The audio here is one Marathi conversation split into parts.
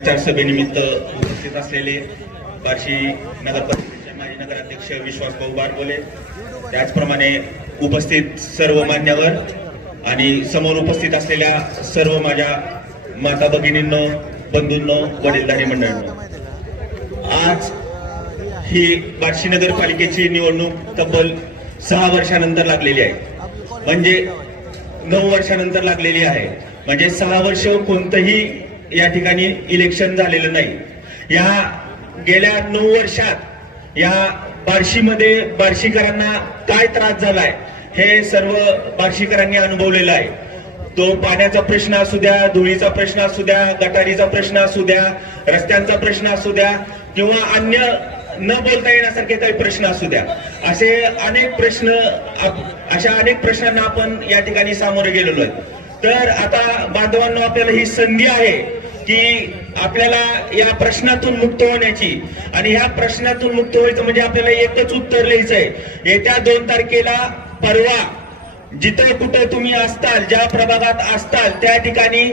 सभेनिमित्त उपस्थित असलेले बार्शी नगरपालिकेचे माजी नगराध्यक्ष विश्वासभाऊ बारबोले, त्याचप्रमाणे उपस्थित सर्व मान्यवर आणि समोर उपस्थित असलेल्या सर्व माझ्या माता भगिनींनो, बंधूंनो, वडीलधारी मंडळींनो, आज ही बार्शी नगरपालिकेची निवडणूक तब्बल 6 वर्षानंतर लागलेली आहे. म्हणजे 9 वर्षानंतर लागलेली आहे. म्हणजे 6 वर्ष कोणतंही या ठिकाणी इलेक्शन झालेलं नाही. या गेल्या 9 वर्षात या बार्शीमध्ये बार्शीकरांना काय त्रास झालाय हे सर्व बार्शीकरांनी अनुभवलेलं आहे. तो पाण्याचा प्रश्न असू द्या, धुळीचा प्रश्न असू द्या, गटारीचा प्रश्न असू द्या, रस्त्यांचा प्रश्न असू द्या किंवा अन्य न बोलता येण्यासारखे काही प्रश्न असू द्या, असे अनेक प्रश्न, अशा अनेक प्रश्नांना आपण या ठिकाणी सामोरे गेलेलो आहे. तर आता बांधवांनो, आपल्याला ही संधी आहे की आपल्याला या प्रश्नातून मुक्त होण्याची, आणि ह्या प्रश्नातून मुक्त व्हायचं म्हणजे आपल्याला एकच उत्तर लिहायचंय. येत्या 2 तारखेला परवा जिथं कुठं तुम्ही असताल, ज्या प्रभागात असताल, त्या ठिकाणी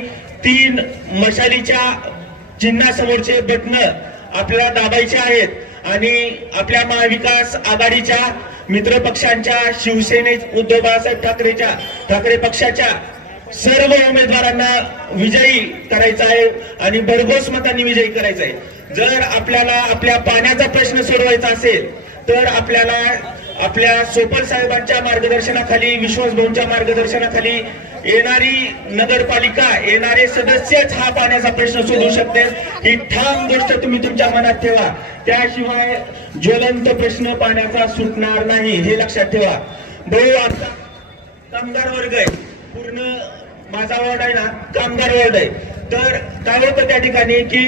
3 मशालीच्या चिन्हासमोरचे बटन आपल्याला दाबायचे आहेत आणि आपल्या महाविकास आघाडीच्या मित्र पक्षांच्या, शिवसेने, उद्धव बाळासाहेब ठाकरे पक्षाच्या सर्व उमेदवारांना विजयी करायचा आहे आणि भरघोस मतांनी विजयी करायचा आहे. जर आपल्याला आपल्या पाण्याचा प्रश्न सोडवायचा असेल तर आपल्याला आपल्या सोपल साहेबांच्या मार्गदर्शनाखाली, विश्वासभाऊंच्या मार्गदर्शनाखाली येणारी नगरपालिका, येणारे सदस्यच हा पाण्याचा प्रश्न सोडवू शकते, ही ठाम गोष्ट तुम्ही तुमच्या मनात ठेवा. त्याशिवाय ज्वलंत प्रश्न पाण्याचा सुटणार नाही, हे लक्षात ठेवा. भाऊ, आता कामगार वर्ग आहे, पूर्ण माझा वॉर्ड आहे ना, कामगार वॉर्ड आहे. तर काय होतं त्या ठिकाणी की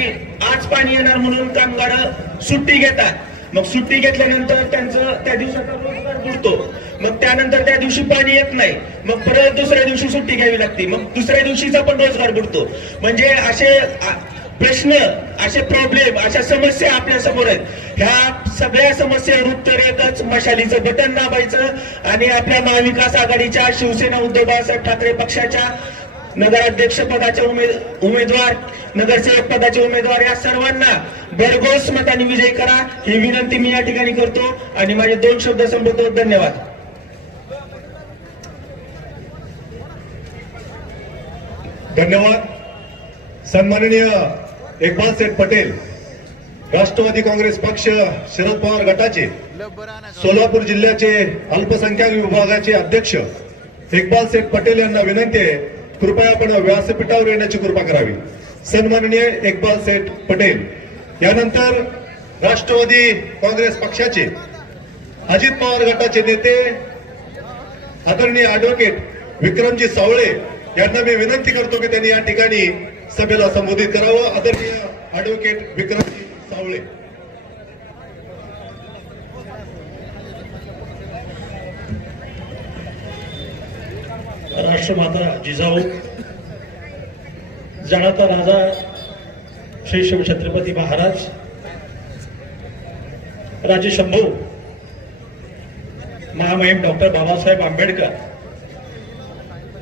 आज पाणी येणार म्हणून कामगार सुट्टी घेतात. मग सुट्टी घेतल्यानंतर त्यांचं त्या दिवसाचा रोजगार बुडतो. मग त्यानंतर त्या दिवशी पाणी येत नाही, मग परत दुसऱ्या दिवशी सुट्टी घ्यावी लागते, मग दुसऱ्या दिवशीचा पण रोजगार बुडतो. म्हणजे असे प्रश्न, असे प्रॉब्लेम, अशा समस्या आपल्या समोर आहेत. ह्या सगळ्या समस्यांवर उत्तर एकच, मशालीचं बटन दाबायचं आणि आपल्या महाविकास आघाडीच्या, शिवसेना, उद्धव बाळासाहेब ठाकरे पक्षाच्या नगराध्यक्ष पदाचे उमेदवार, नगरसेवक पदाचे उमेदवार, या सर्वांना भरघोस मतांनी विजयी करा, ही विनंती मी या ठिकाणी करतो आणि माझे 2 शब्द संपवतो. धन्यवाद. धन्यवाद. सन्माननीय इकबाल सेठ पटेल, राष्ट्रवादी काँग्रेस पक्ष शरद पवार गटाचे सोलापूर जिल्ह्याचे अल्पसंख्याक विभागाचे अध्यक्ष इकबाल सेठ पटेल यांना विनंती आहे, कृपया आपण व्यासपीठावर येण्याची कृपा करावी. सन्माननीय इकबाल सेठ पटेल. यानंतर राष्ट्रवादी काँग्रेस पक्षाचे अजित पवार गटाचे नेते आदरणीय ऍडव्होकेट विक्रमजी सावळे यांना मी विनंती करतो की त्यांनी या ठिकाणी सभेला संबोधित करावं. आदरणीय ऍडव्होकेट विक्रमजी सावळे. राष्ट्रमाता जिजाऊ, जाणता राजा श्री शिवछत्रपती महाराज, राजे शंभू, महामहिम डॉक्टर बाबासाहेब आंबेडकर,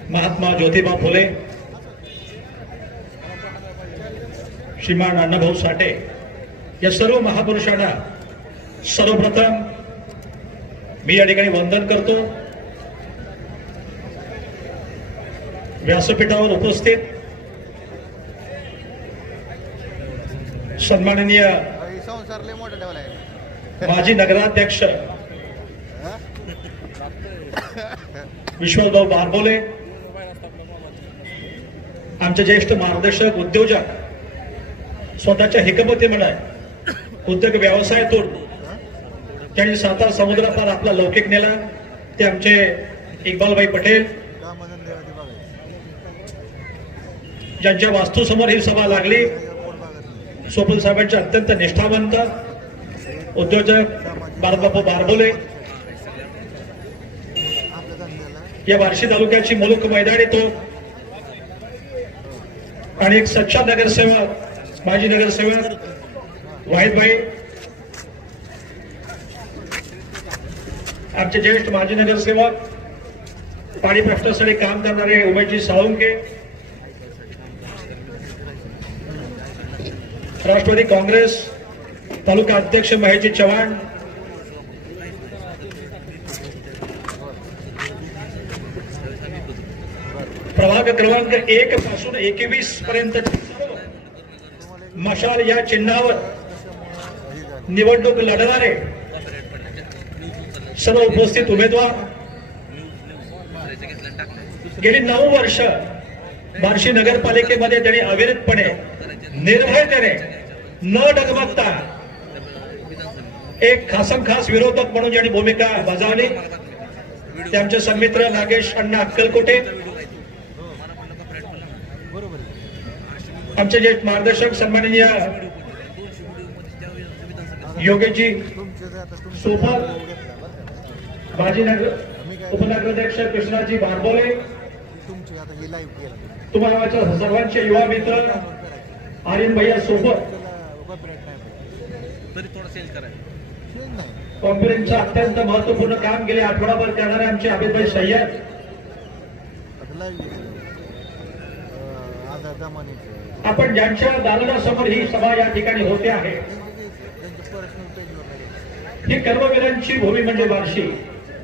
महात्मा ज्योतिबा फुले, श्रीमान अण्णाभाऊ साठे, या सर्व महापुरुषांना सर्वप्रथम मी या ठिकाणी वंदन करतो. व्यासपीठावर उपस्थित सन्माननीय माजी नगराध्यक्ष विश्वासभाऊ बारबोले, आमचे ज्येष्ठ मार्गदर्शक, उद्योजक, स्वतःच्या हिकमती म्हणा उद्योग व्यवसायातून त्यांनी सातारा समुद्रापार आपला लौकिक नेला, ते आमचे इक्बालभाई पटेल, ज्यांच्या वास्तूसमोर ही सभा लागली. सोपल साहेबांचे अत्यंत निष्ठावंत उद्योजक बाळबापू बारबोले, या बार्शी तालुक्याची मुलुक मैदानी तो आणि एक सच्चा नगरसेवक, माजी नगरसेवक वाहिदभाई, आमचे ज्येष्ठ माजी नगरसेवक, पाणी प्रश्नासाठी काम करणारे उमेशजी साळुंके, राष्ट्रवादी काँग्रेस तालुका अध्यक्ष महेशजी चव्हाण, प्रभाग क्रमांक 1 पासून 21 पर्यंत मशाल या चिन्हावर निवडणूक लढणारे सर्व उपस्थित उमेदवार गेली 9 वर्ष बार्शी नगरपालिकेमध्ये त्यांनी अविरतपणे निर्भयतेने न डगमगता एक खास विरोधक म्हणून ज्यांनी भूमिका बजावली ते आमचे सन्मित्र नागेश अण्णा अक्कलकोटे, आमचे ज्येष्ठ मार्गदर्शक सन्माननीय योगेशजी सोफा, माजी उपनगराध्यक्ष कृष्णाजी बारबोले, तुम्हाला सर्वांचे युवा मित्र आर्यन भैया सोबत कॉन्फरन्सचं अत्यंत महत्वपूर्ण काम गेले आठवडाभर करणारे आमचे आबिदभाई सय्यद, आपण ज्यांच्या दालनासमोर ही सभा या ठिकाणी होते आहे, ही कर्मवीरांची भूमी म्हणजे बार्शी,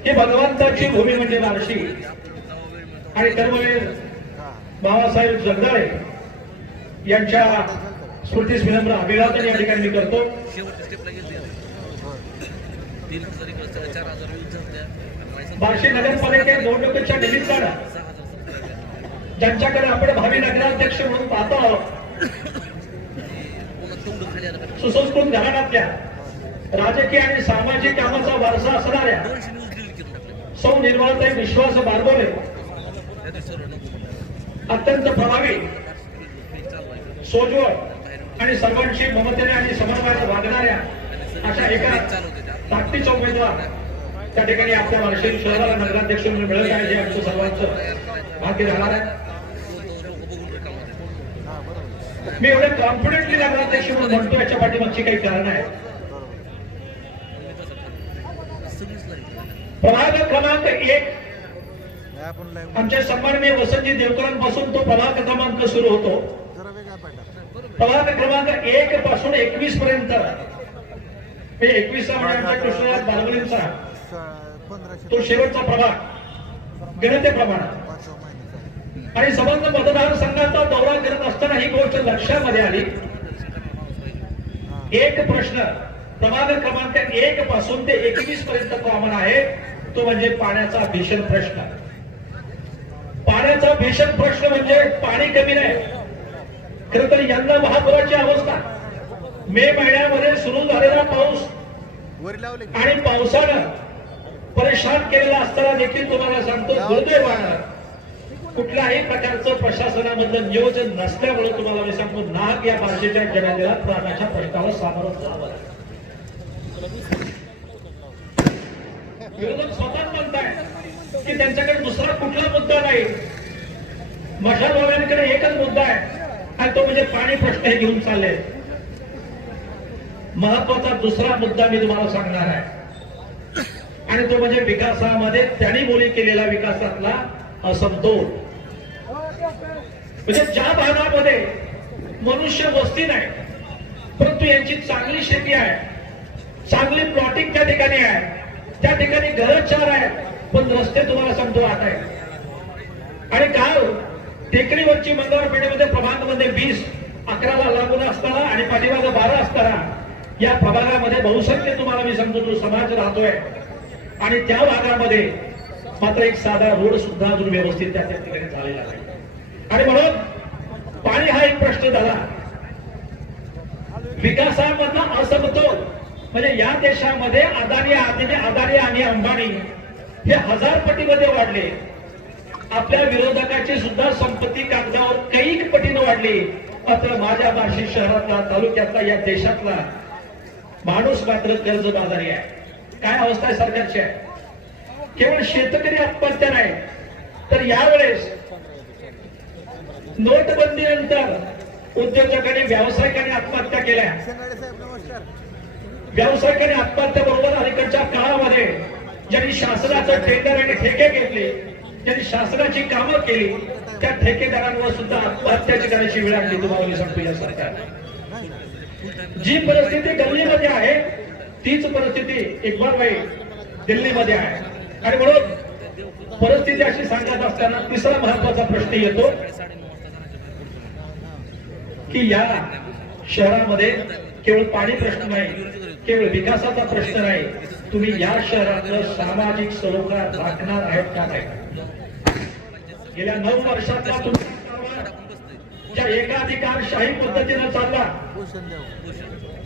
ही भगवंताची भूमी म्हणजे बार्शी आणि कर्मवीर बाबासाहेब जगदाळे यांच्या स्मृतीस विनम्र अभिवादन या ठिकाणी मी करतो. बार्शी नगरपालिकेत निवडणुकीच्या निमित्तानं ज्यांच्याकडे आपण भावी नगराध्यक्ष म्हणून पाहतो आहोत, सुसंस्कृत घराण्यातल्या राजकीय आणि सामाजिक कामाचा वारसा असणाऱ्या सौ निर्मलाताई विश्वास बारबोले अत्यंत प्रभावी, सोज्वळ आणि सर्वांशी ममतेने आणि समन्वयाने वागणाऱ्या अशा एका ताकदीचा उमेदवार त्या ठिकाणी आपल्या बार्शी शहराला नगराध्यक्ष म्हणून मिळत आहे, जे आमचं सर्वांचं भाग्य राहणार आहे. मी एवढे कॉन्फिडेंटली नगराध्यक्ष म्हणून म्हणतो, याच्या पाठीमागची काही कारण आहे. प्रभाग क्रमांक 1 आमच्या सन्माननीय वसंतजी देवकरांपासून तो प्रभाग क्रमांक सुरू होतो. प्रभाग क्रमांक 1 पासून 21 पर्यंत 21 म्हणजे आमच्या कृष्णराज बारबोलेंचा तो शेवटचा प्रभाग गणतेप्रमाणे आणि संबंध मतदारसंघाचा दौरा करत असताना ही गोष्ट लक्षामध्ये आली. एक प्रश्न प्रभाग क्रमांक 1 पासून ते 21 पर्यंत कॉमन आहे, तो म्हणजे पाण्याचा भीषण प्रश्न. पाण्याचा भीषण प्रश्न म्हणजे पाणी कमी नाही. खरं तर यंदा महापुराची अवस्था, मे महिन्यामध्ये सुरू झालेला पाऊस आणि पावसानं परेशान केलेला असताना देखील तुम्हाला सांगतो, दुर्दैवानं कुठल्याही प्रकारचं प्रशासनामधलं नियोजन नसल्यामुळे तुम्हाला मी सांगतो, नाग या बार्शीच्या जनतेला प्राण्याच्या प्रश्नाला सामोरं जावं. विरोधक स्वतः म्हणताय की त्यांच्याकडे दुसरा कुठला मुद्दा नाही, मशालवाल्यांकडे एकच मुद्दा आहे आणि तो म्हणजे पाणी प्रश्न हे घेऊन चालले. महत्वाचा दुसरा मुद्दा मी तुम्हाला सांगणार आहे आणि तो म्हणजे विकासामध्ये त्यांनी बोली केलेला विकासातला असमतोल. म्हणजे ज्या भागामध्ये मनुष्य वस्ती नाही परंतु यांची चांगली शेती आहे, चांगली प्लॉटिंग त्या ठिकाणी आहे, त्या ठिकाणी घरं 4 आहेत पण रस्ते तुम्हाला सांगतो 8 आहेत. आणि काल टेकडीवरची मंगळवारपेठेमध्ये प्रभागामध्ये 20 11ला लागून असताना आणि पाठीमागे 12 असताना या प्रभागामध्ये बहुसंख्य तुम्हाला मी सांगतो जो समाज राहतोय आणि त्या भागामध्ये मात्र एक साधा रोड सुद्धा अजून व्यवस्थित त्या ठिकाणी झालेला नाही. आणि म्हणून पाणी हा एक प्रश्न झाला. विकासामधला असमतोल म्हणजे या देशामध्ये अदानी आणि अंबानी हे 1000 पटीमध्ये वाढले. आपल्या विरोधकाची सुद्धा संपत्ती कागदावर कैक पटीने वाढली. मात्र माझ्या बार्शी शहरातला, तालुक्यातला, या देशातला माणूस मात्र कर्जबाजारी आहे. काय अवस्था आहे सरकारची आहे. केवळ शेतकरी आत्महत्या नाही तर यावेळेस नोटबंदीनंतर उद्योजकांनी, व्यावसायिकांनी आत्महत्या केल्या. व्यावसायिकांनी आत्महत्या बरोबर अलीकडच्या काळामध्ये ज्यांनी शासनाचं टेंडर आणि ठेके घेतले, ज्यांनी शासनाची कामं केली, त्या ठेकेदारांवर सुद्धा आत्महत्याची करायची वेळ आणली. तुम्हाला मी सांगतो या सरकारने जी परिस्थिती गल्लीमध्ये आहे तीच परिस्थिती इक्बालभाई दिल्लीमध्ये आहे. आणि म्हणून परिस्थिती अशी सांगत असताना तिसरा महत्वाचा प्रश्न येतो की या शहरामध्ये केवळ पाणी प्रश्न नाही, केवळ विकासाचा प्रश्न नाही, तुम्ही या शहरातलं सामाजिक सरोकार राखणार आहेत का नाही. गेल्या 9 वर्षातला तुमचा ज्या एकाधिकारशाही पद्धतीनं चालला,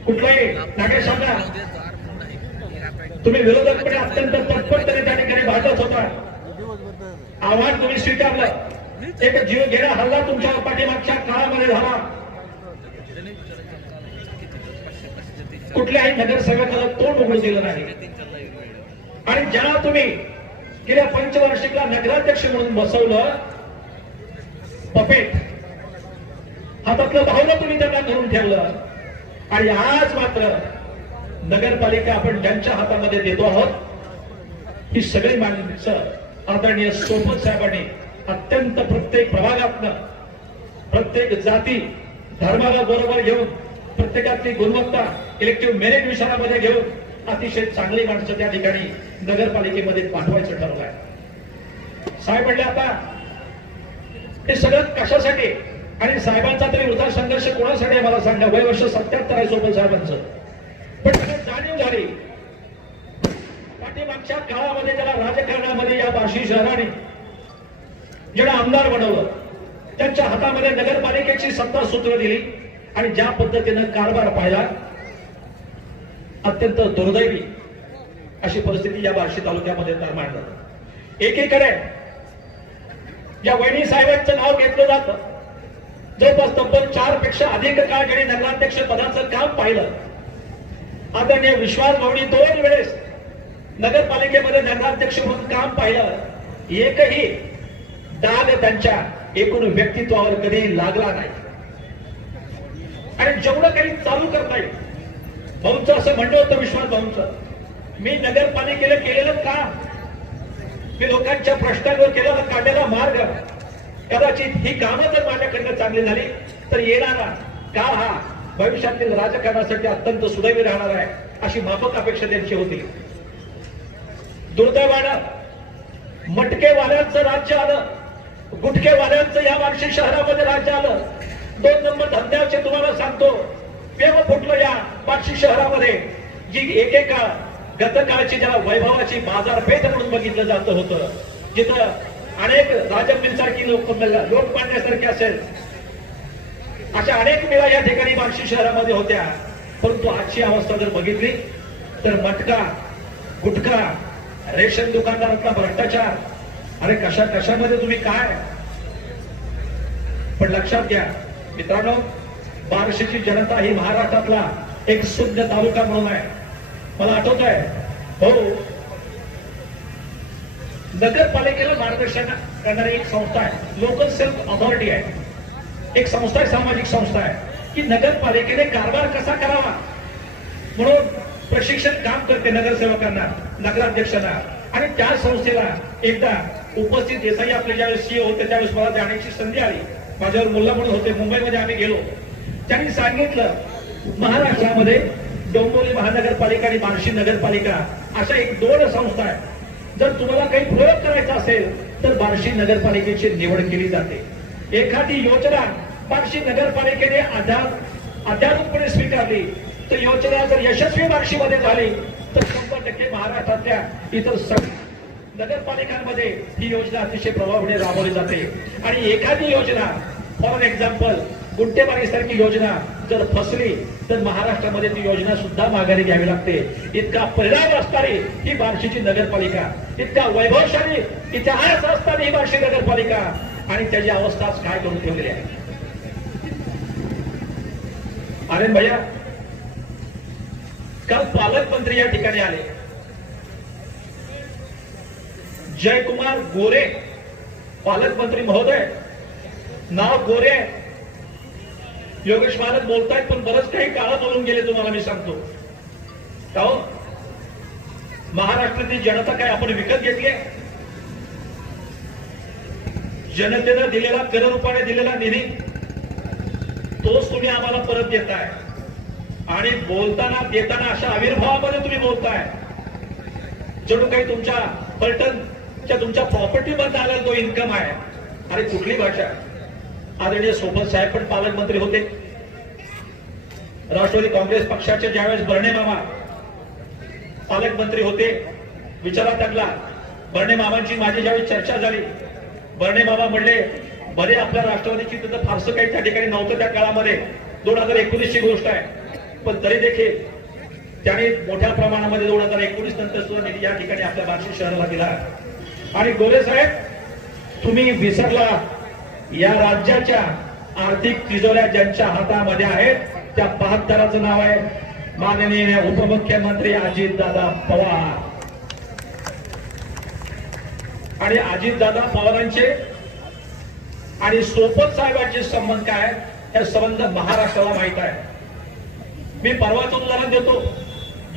कुठलाही नागेशांना तुम्ही विरोधकपणे अत्यंत तत्परतेने त्या ठिकाणी भांडत होता, आव्हान तुम्ही स्वीकारलं, एक जीव घेणा हल्ला तुमच्या पाठीमागच्या काळामध्ये झाला. कुठल्याही नगरसेवकाला तोंड उघडू दिलं नाही. आणि ज्या तुम्ही गेल्या पंचवार्षिकला नगराध्यक्ष म्हणून बसवलं, पपेट हातातलं धावलं तुम्ही त्यांना धरून ठेवलं. आणि आज मात्र नगरपालिका आपण ज्यांच्या हातामध्ये देतो आहोत, ही सगळी माणसं आदरणीय सोपत साहेबांनी अत्यंत प्रत्येक प्रभागातनं प्रत्येक जाती धर्माला बरोबर घेऊन प्रत्येकातली गुणवत्ता इलेक्टिव्ह मेरिट विषयामध्ये घेऊन अतिशय चांगली माणसं त्या ठिकाणी नगरपालिकेमध्ये पाठवायचं ठरवलंय. साहेब म्हणले आता हे सगळं कशासाठी, आणि साहेबांचा तरी वृथा संघर्ष कोणासाठी मला सांगा. वय वर्ष 77 आहे सोबत साहेबांचं, पण त्याला जाणीव झाली पाठीमागच्या काळामध्ये त्याला राजकारणामध्ये या बार्शी शहराने ज्याला आमदार बनवलं, त्यांच्या हातामध्ये नगरपालिकेची सत्ता सूत्र दिली आणि ज्या पद्धतीनं कारभार पाहिला, अत्यंत दुर्दैवी अशी परिस्थिती या बार्शी तालुक्यामध्ये निर्माण झाली. एकीकडे या वहिनी साहेबांचं नाव घेतलं जातं, जवळपास तब्बल 4 पेक्षा अधिक काळ ज्यांनी नगराध्यक्ष पदाचं काम पाहिलं, आदरणीय विश्वास भाऊनी 2 वेळेस नगरपालिकेमध्ये नगराध्यक्ष म्हणून काम पाहिलं, एकही डाग त्यांच्या एकूण व्यक्तित्वावर कधी लागला नाही. आणि जेवढं काही चालू करता येईल, भाऊंचं असं म्हणणं होतं विश्वास भाऊंचं, मी नगरपालिकेला केलेलं काम, मी लोकांच्या प्रश्नांवर केलेला काढलेला मार्ग, कदाचित ही कामं जर माझ्याकडनं चांगली झाली तर येणारा काळ हा भविष्यातील राजकारणासाठी अत्यंत सुदैवी राहणार आहे, अशी माफक अपेक्षा त्यांची होती. दुर्दैवानं मटकेवाल्यांचं राज्य आलं, गुटखेवाल्यांचं या बार्शी शहरामध्ये राज्य आलं. 2 नंबर धंद्याचे तुम्हाला सांगतो पेव फुटलं या बार्शी शहरामध्ये, जी एकेका गतकाळची ज्याला वैभवाची बाजारपेठ म्हणून बघितलं जात होतं, जिथं अनेक राजमिल सारखी लोकमान्यासारखी असेल अशा अनेक मिळा या ठिकाणी बार्शी शहरामध्ये होत्या. परंतु आजची अवस्था जर बघितली तर मटका, गुटखा, रेशन दुकानदारातला भ्रष्टाचार, अरे कशा कशामध्ये तुम्ही काय. पण लक्षात घ्या मित्रांनो, बार्शीची जनता ही महाराष्ट्रातला एक शुद्ध तालुका म्हणून आहे. मला आठवत आहे हो, नगरपालिकेला मार्गदर्शन करणारी एक संस्था आहे, लोकल सेल्फ अथॉरिटी आहे, एक संस्था आहे, सामाजिक संस्था आहे की नगरपालिकेने कारभार कसा करावा म्हणून प्रशिक्षण काम करते नगरसेवकांना, नगराध्यक्षांना. आणि त्या संस्थेला एकदा उपस्थित देसाई आपले ज्यावेळेस सीओ होते त्यावेळेस मला जाण्याची संधी आली. माझ्यावर मुल्ला म्हणून होते, मुंबईमध्ये आम्ही गेलो. त्यांनी सांगितलं महाराष्ट्रामध्ये डोंबिवली महानगरपालिका आणि बार्शी नगरपालिका अशा 1-2 संस्था आहेत. जर तुम्हाला काही प्रयोग करायचा असेल तर बार्शी नगरपालिकेची निवड केली जाते. एखादी योजना बार्शी नगरपालिकेने अध्यात्मपणे स्वीकारली तर योजना जर यशस्वी बार्शीमध्ये झाली तर 100% महाराष्ट्रातल्या इतर नगरपालिकांमध्ये ही योजना अतिशय प्रभावीपणे राबवली जाते. आणि एखादी योजना फॉर एक्झाम्पल गुंटेबारी सारखी योजना जर फसली तर महाराष्ट्रामध्ये ती योजना सुद्धा माघारी घ्यावी लागते. इतका परिणाम असणारी ही बार्शीची नगरपालिका, इतका वैभवशाली इतिहास असणारी ही बार्शी नगरपालिका, आणि त्याची अवस्था काय करून ठेवलेली आहे. आनंद भैया काल पालकमंत्री या ठिकाणी आले. जयकुमार गोरे पालकमंत्री महोदय, नाव गोरे, योगेश मालक बोलतायत पण बरंच काही काळ बोलून गेले तुम्हाला मी सांगतो. का हो, महाराष्ट्रातील जनता काय आपण विकत घेतली? जनतेनं दिलेला कर रूपाने दिलेला निधी तोच तुम्ही आम्हाला परत देताय. आणि बोलताना देताना अशा आविर्भावामध्ये तुम्ही बोलताय जणू काही तुमच्या पलटणच्या तुमच्या प्रॉपर्टी मध्ये आलेला तो इन्कम आहे. अरे कुठली भाषा. आदरणीय सोबत साहेब पण पालकमंत्री होते. राष्ट्रवादी काँग्रेस पक्षाचे ज्यावेळेस बर्णे मामा पालकमंत्री होते, विचारात टाकला. बर्णे मामांची माझी ज्यावेळी चर्चा झाली, बर्णे मामा म्हणले बरे आपल्या राष्ट्रवादीची तिथं फारसं काही त्या ठिकाणी नव्हतं त्या काळामध्ये. 2019 ची गोष्ट आहे, पण तरी देखील त्याने मोठ्या प्रमाणामध्ये 2019 नंतर सुद्धा निधी या ठिकाणी आपल्या बार्शी शहराला दिला. आणि गोरे साहेब तुम्ही विसरला, या राज्याच्या आर्थिक तिजोऱ्या ज्यांच्या हातामध्ये आहेत त्या 72चं नाव आहे माननीय उपमुख्यमंत्री अजितदादा पवार. आणि अजितदादा पवारांचे आणि सोपत साहेबांचे संबंध काय, हे संबंध महाराष्ट्राला माहित आहे. मी परवाच उदाहरण देतो.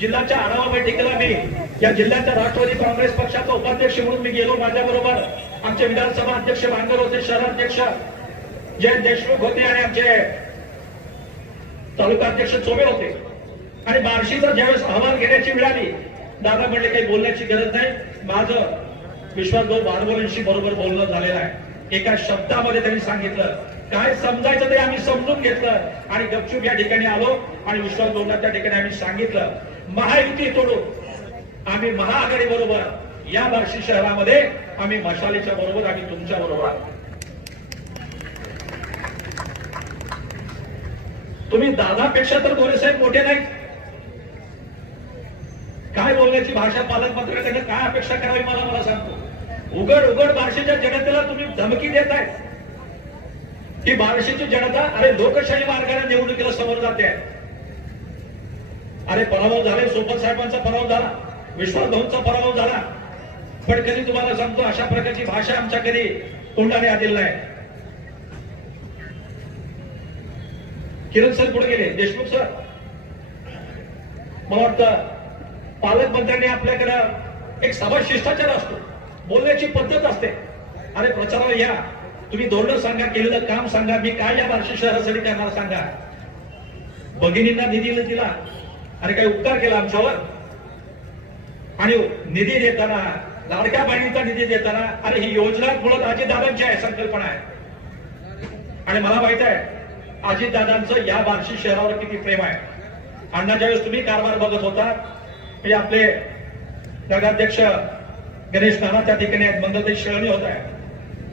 जिल्ह्याच्या आढावा बैठकीला मी या जिल्ह्याच्या राष्ट्रवादी काँग्रेस पक्षाचा उपाध्यक्ष म्हणून मी गेलो. माझ्याबरोबर आमचे विधानसभा अध्यक्ष बांगर होते, शहराध्यक्ष जयंत देशमुख होते आणि आमचे तालुका अध्यक्ष चोबे होते. आणि बार्शीचा ज्यावेळेस अहवाल घेण्याची वेळ आली, दादा म्हणले काही बोलण्याची गरज नाही, माझं विश्वासभाऊ बारबोलेंशी बरोबर बोलणं झालेलं आहे. एका शब्दामध्ये त्यांनी सांगितलं, काय समजायचं ते आम्ही समजून घेतलं आणि गपचूप या ठिकाणी आलो. आणि विश्वासभाऊंना त्या ठिकाणी आम्ही सांगितलं, महायुती तोडून आम्ही महाआघाडी बरोबर या बार्शी शहरामध्ये, आम्ही मशालीच्या बरोबर, आम्ही तुमच्या बरोबर. तुम्ही दादापेक्षा तर गोरेसाहेब मोठे नाही. काय बोलण्याची भाषा पालकमंत्र्यांकडे काय अपेक्षा करावी मला सांगतो. उघड उघड बार्शीच्या जनतेला तुम्ही धमकी देताय की बार्शीची जनता अरे लोकशाही मार्गाने निवडणुकीला समोर जाते. अरे पराभव झाले, सोबत साहेबांचा पराभव झाला, विश्वासभाऊंचा पराभव झाला, पण कधी तुम्हाला सांगतो अशा प्रकारची भाषा आमच्या कधी तोंडाने आलेली नाही. किरण सर पुढे गेले, देशमुख सर, मला वाटतं पालकमंत्र्यांनी आपल्याकडे एक सभा शिष्टाचार असतो, बोलण्याची पद्धत असते. अरे प्रचाराला या, तुम्ही धोरण सांगा, केलेलं काम सांगा, मी काय या बार्शी शहरासाठी करणार सांगा. भगिनींना निधी दिला, अरे काही उपकार केला आमच्यावर. आणि निधी देताना, लाडक्या बहिणीचा निधी देताना, अरे ही योजना मुळात अजितदादांची आहे, संकल्पना आहे. आणि मला माहित आहे अजितदादांचं या बार्शी शहरावर किती प्रेम आहे. अण्णा ज्यावेळेस तुम्ही कारभार बघत होता, म्हणजे आपले नगराध्यक्ष गणेश नाना त्या ठिकाणी मंगलताई शेळणी होत आहे.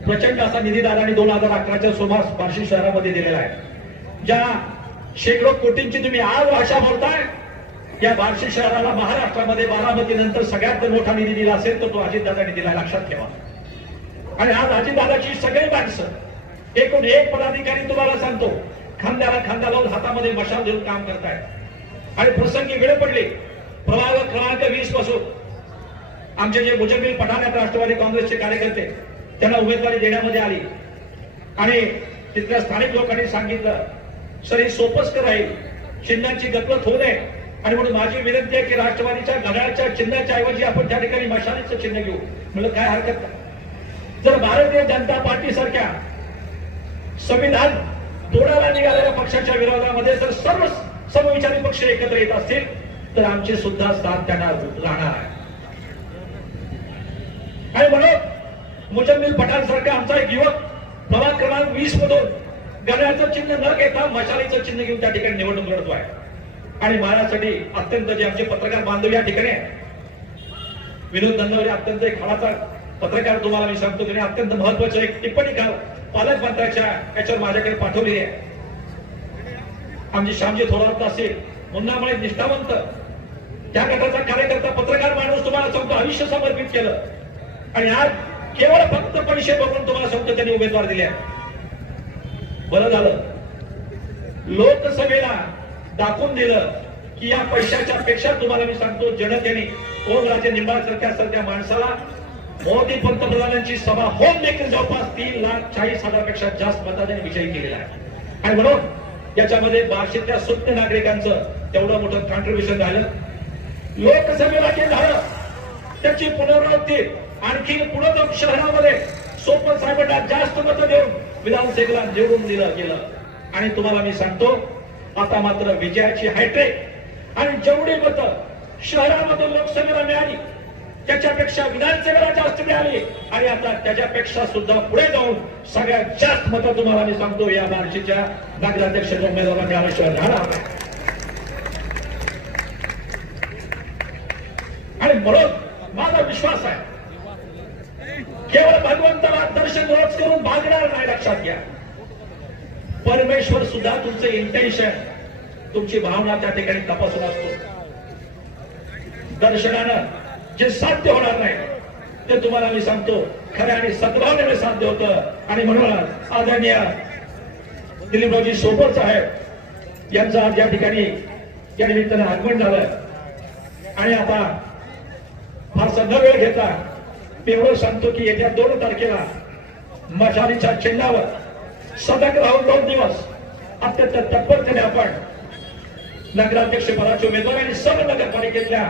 प्रचंड असा निधी दादांनी 2011च्या सुमारास बार्शी शहरामध्ये दिलेला आहे. ज्या शेकडो कोटींची तुम्ही आज भाषा बोलताय, या बार्शी शहराला महाराष्ट्रामध्ये बारामती नंतर सगळ्यात मोठा निधी दिला असेल तर तो अजितदादांनी दिला, लक्षात ठेवा. आणि आज अजितदादाची सगळी माणसं, एकूण एक पदाधिकारी तुम्हाला सांगतो, खांद्याला खांदा लावून हातामध्ये मशाल देऊन काम करताय. आणि प्रसंगी वेळ पडली, प्रभाग क्रमांक 20 पासून आमचे जे मुजम्मिल पठाण आहेत राष्ट्रवादी काँग्रेसचे कार्यकर्ते, त्यांना उमेदवारी देण्यामध्ये आली. आणि तिथल्या स्थानिक लोकांनी सांगितलं, सर ही सोपस्कर राहील, चिन्हांची गफलत होऊ नये. आणि म्हणून माझी विनंती आहे की राष्ट्रवादीच्या घड्याळाच्या चिन्हाच्या ऐवजी आपण त्या ठिकाणी मशालीचं चिन्ह घेऊ. म्हणजे काय हरकत नाही. जर भारतीय जनता पार्टी सारख्या संविधान तोडायला निघालेल्या पक्षाच्या विरोधामध्ये जर सर्व समविचारी पक्ष एकत्र येत असतील तर आमची सुद्धा साथ त्यांना राहणार आहे. आणि म्हणून मुजम्मिल पठाण सारखा आमचा एक युवक प्रभाग क्रमांक 20 मधून घड्याळाचं चिन्ह न घेता मशालीचं चिन्ह घेऊन त्या ठिकाणी निवडणूक लढतोय. आणि माझ्यासाठी अत्यंत जे आमचे पत्रकार बांधव या ठिकाणी विनोद नंदवरे, अत्यंत एक खडाचा पत्रकार तुम्हाला मी सांगतो, त्याने अत्यंत महत्वाचं एक टिप्पणी पालकमंत्र्याच्या याच्यावर माझ्याकडे पाठवली आहे. आमचे श्यामजी थोरात असेल, मुन्नामुळे निष्ठावंत त्या गटाचा कार्यकर्ता, पत्रकार माणूस तुम्हाला सांगतो आयुष्य समर्पित केलं. आणि आज केवळ फक्त पैसे बघून तुम्हाला सांगतो त्यांनी उमेदवार दिले. बरं झालं लोकसभेला दाखवून दिलं की या पैशाच्या पेक्षा तुम्हाला मी सांगतो जनतेने ओमराजे निंबाळकर सारख्या माणसाला मोदी पंतप्रधानांची सभा होऊन देखील जवळपास 3,40,000 पेक्षा जास्त मतांनी विजयी केलेला आहे. आणि म्हणून याच्यामध्ये बार्शीतल्या सुज्ञ नागरिकांचं तेवढं मोठं कॉन्ट्रीब्युशन झालं. लोकसभेला जे झालं त्याची पुनरावृत्ती आणखी पुढे जाऊन शहरामध्ये सोपत साहेबांना जास्त मतं देऊन विधानसभेला निवडून दिलं गेलं. आणि तुम्हाला मी सांगतो आता मात्र विजयाची हायट्रेक आणि जेवढी मतं शहरामधून लोकसभेला मिळाली त्याच्यापेक्षा विधानसभेला जास्त मिळाली आणि आता त्याच्यापेक्षा सुद्धा पुढे जाऊन सगळ्यात जास्त मतं तुम्हाला मी सांगतो या बार्शीच्या नगराध्यक्ष उमेदवारांनी आल्याशिवाय राहणार नाही. आणि म्हणून माझा विश्वास आहे केवळ भगवंताला दर्शन रोज करून भागणार नाही. लक्षात घ्या परमेश्वर सुद्धा तुमचे इंटेन्शन तुमची भावना त्या ठिकाणी तपासून असतो. दर्शनानं जे साध्य होणार नाही ते तुम्हाला मी सांगतो खऱ्या आणि सद्भावनेने साध्य होतं. आणि म्हणून आदरणीय दिलीपरावजी सोपल साहेब यांचं आज या ठिकाणी या निमित्तानं आगमन झालं आणि आता फारसा न वेळ घेता मी एवढं सांगतो की येत्या 2 तारखेला मशालीच्या चिन्हावर सतत राहून 2 दिवस अत्यंत तत्परतेने आपण नगराध्यक्ष पदाचे उमेदवार आणि सर्व नगरपालिकेतल्या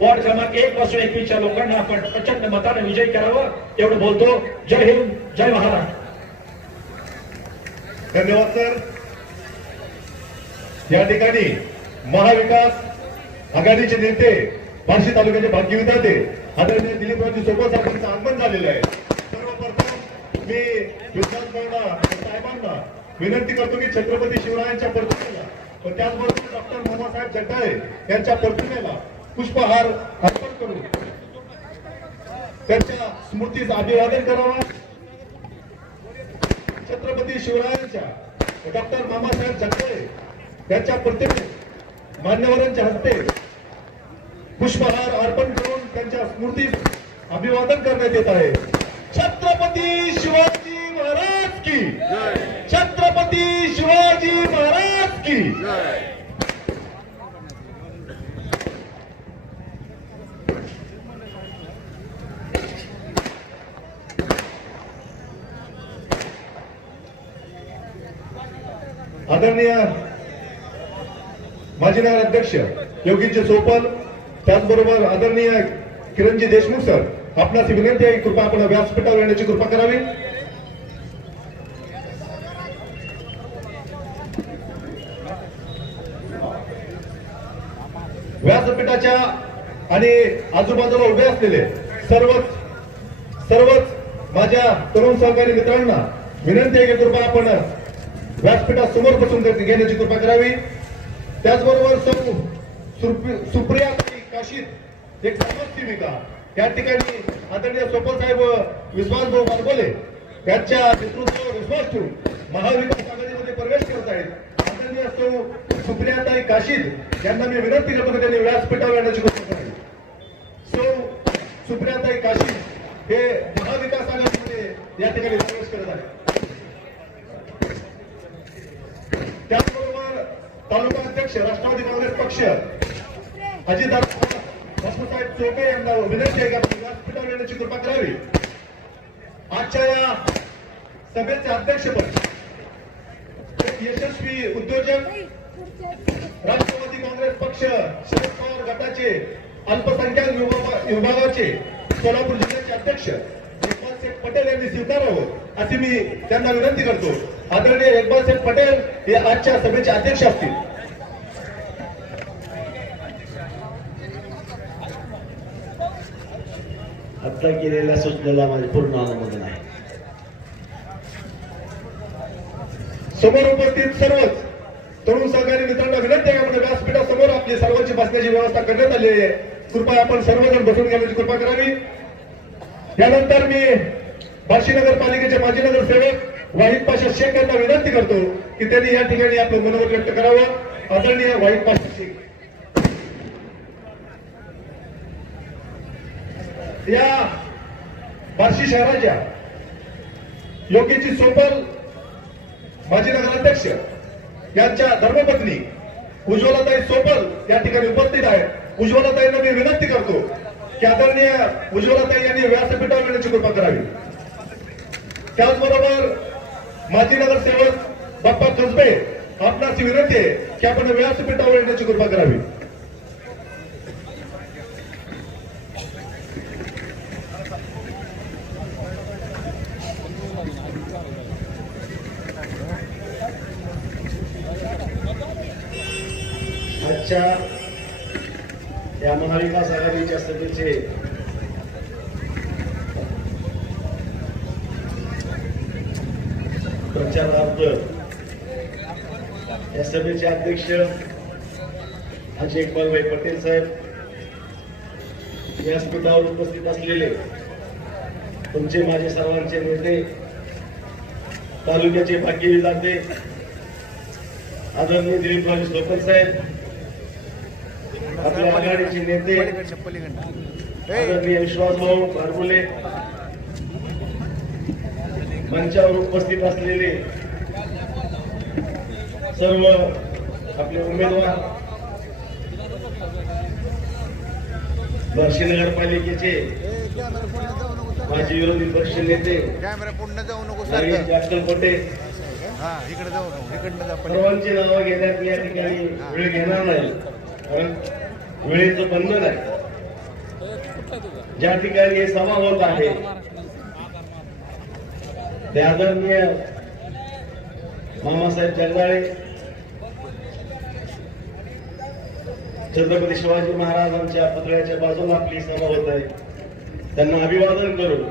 वॉर्ड क्रमांक 1 पासून 21च्या लोकांना आपण प्रचंड मताने विजयी करावं एवढं बोलतो. जय हिंद, जय महाराष्ट्र. धन्यवाद सर. या ठिकाणी महाविकास आघाडीचे नेते बार्शी तालुक्याचे भाग्यविधाते आदरणीय दिलीपरावजी सोपल साहेबांचं आगमन झालेलं आहे. सर्वप्रथम मी विद्वान साहेबांना विनंती करतो की छत्रपती शिवरायांच्या प्रतिमेला व त्याचबरोबर डॉक्टर मामासाहेब जगदाळे यांच्या प्रतिमेला पुष्पहार अर्पण करून त्यांच्या स्मृतीस अभिवादन करावा. छत्रपती शिवरायांच्या डॉक्टर मामासाहेब जगदाळे यांच्या प्रतिमेस मान्यवरांच्या हस्ते पुष्पहार अर्पण करून त्यांच्या स्मृतीस अभिवादन करण्यात येत आहे. छत्रपती शिवाजी महाराज की छत्रपती शिवाजी महाराज की. आदरणीय माजी नगराध्यक्ष योगीजी सोपल त्याचबरोबर आदरणीय किरणजी देशमुख सर आपणास विनंती आहे कृपा आपण व्यासपीठावर येण्याची कृपा करावी. व्यासपीठाच्या आणि आजूबाजूला उभे असलेले सर्वच माझ्या तरुण सहकारी मित्रांना विनंती आहे की कृपा आपण व्यासपीठासमोर बसून घेण्याची कृपा करावी. त्याचबरोबर सुप्रिया काशीद एक समाजसेविका या ठिकाणी आदरणीय सोपल साहेब विश्वासभाऊ बारगोले यांच्या नेतृत्वावर विश्वास ठेवून महाविकास आघाडीमध्ये प्रवेश करत आहेत. आदरणीय सुप्रियाताई काशीद यांना मी विनंती करतो की त्यांनी व्यासपीठावर येण्याची कृपा करावी. सुप्रियाताई काशीद हे महाविकास आघाडीमध्ये या ठिकाणी प्रवेश करत आहेत. त्याचबरोबर तालुका अध्यक्ष राष्ट्रवादी काँग्रेस पक्ष अजितदादा बापूसाहेब चोपे यांना विनंती आहे की आपण व्यासपीठावर येण्याची कृपा करावी. आजच्या या सभेचे अध्यक्षपद एक यशस्वी उद्योजक राष्ट्रवादी काँग्रेस पक्ष शरद पवार गटाचे अल्पसंख्याक विभागाचे सोलापूर जिल्ह्याचे अध्यक्ष इक्बाल शेख पटेल यांनी स्वीकारावं अशी मी त्यांना विनंती करतो. आदरणीय इक्बाल शेख पटेल हे आजच्या सभेचे अध्यक्ष असतील. आता केलेल्या सूचनेला माझे पूर्ण अनुमोदन आहे. समोर उपस्थित सर्वच तरुण सहकारी मित्रांना विनंती आहे आपण व्यासपीठासमोर आपली सर्वांची बसण्याची व्यवस्था करण्यात आली आहे. कृपया आपण सर्वजण बसून घेण्याची कृपा करावी. यानंतर मी बार्शी नगरपालिकेचे माजी नगरसेवक वाहिद पाशा शेख यांना विनंती करतो की त्यांनी या ठिकाणी आपलं मनोगत व्यक्त करावं. आदरणीय वाहिद पाशा शेख. या बार्शी शहराच्या योगीजी सोपल माजी नगराध्यक्ष यांच्या धर्मपत्नी उज्ज्वलाताई सोपल या ठिकाणी उपस्थित आहेत. उज्ज्वलाताईंना मी विनंती करतो की आदरणीय उज्ज्वलाताई यांनी व्यासपीठावर येण्याची कृपा करावी. त्याचबरोबर माजी नगरसेवक बाप्पा कसबे आपणास विनंती आहे की आपण व्यासपीठावर येण्याची कृपा करावी. आजच्या या महाविकास आघाडीच्या सभेचे प्रचारार्थ या सभेचे अध्यक्ष अजय इक्बालभाई पटेल साहेब, व्यासपीठावर उपस्थित असलेले तुमचे माझे सर्वांचे नेते, तालुक्याचे भाग्य विधाते आदरणीय दिलीपराव सोपल साहेब, आपल्या आघाडीचे नेते आदरणीय विश्वासभाऊ बारबुले, मंचावर उपस्थित असलेले सर्व आपले उमेदवार, बार्शी नगरपालिकेचे माजी विरोधी पक्ष नेते नरेश जाटकलकोटे, इकडे जाऊ इकडनं जा सर्वांची नावं घेण्यात या ठिकाणी वेळ घेणार नाही, कारण वेळेचं बंधन आहे. ज्या ठिकाणी हे सभा होत आहे ते आदरणीय मामासाहेब जगदाळे, छत्रपती शिवाजी महाराजांच्या पुतळ्याच्या बाजूला आपली सभा होत आहे. त्यांना अभिवादन करून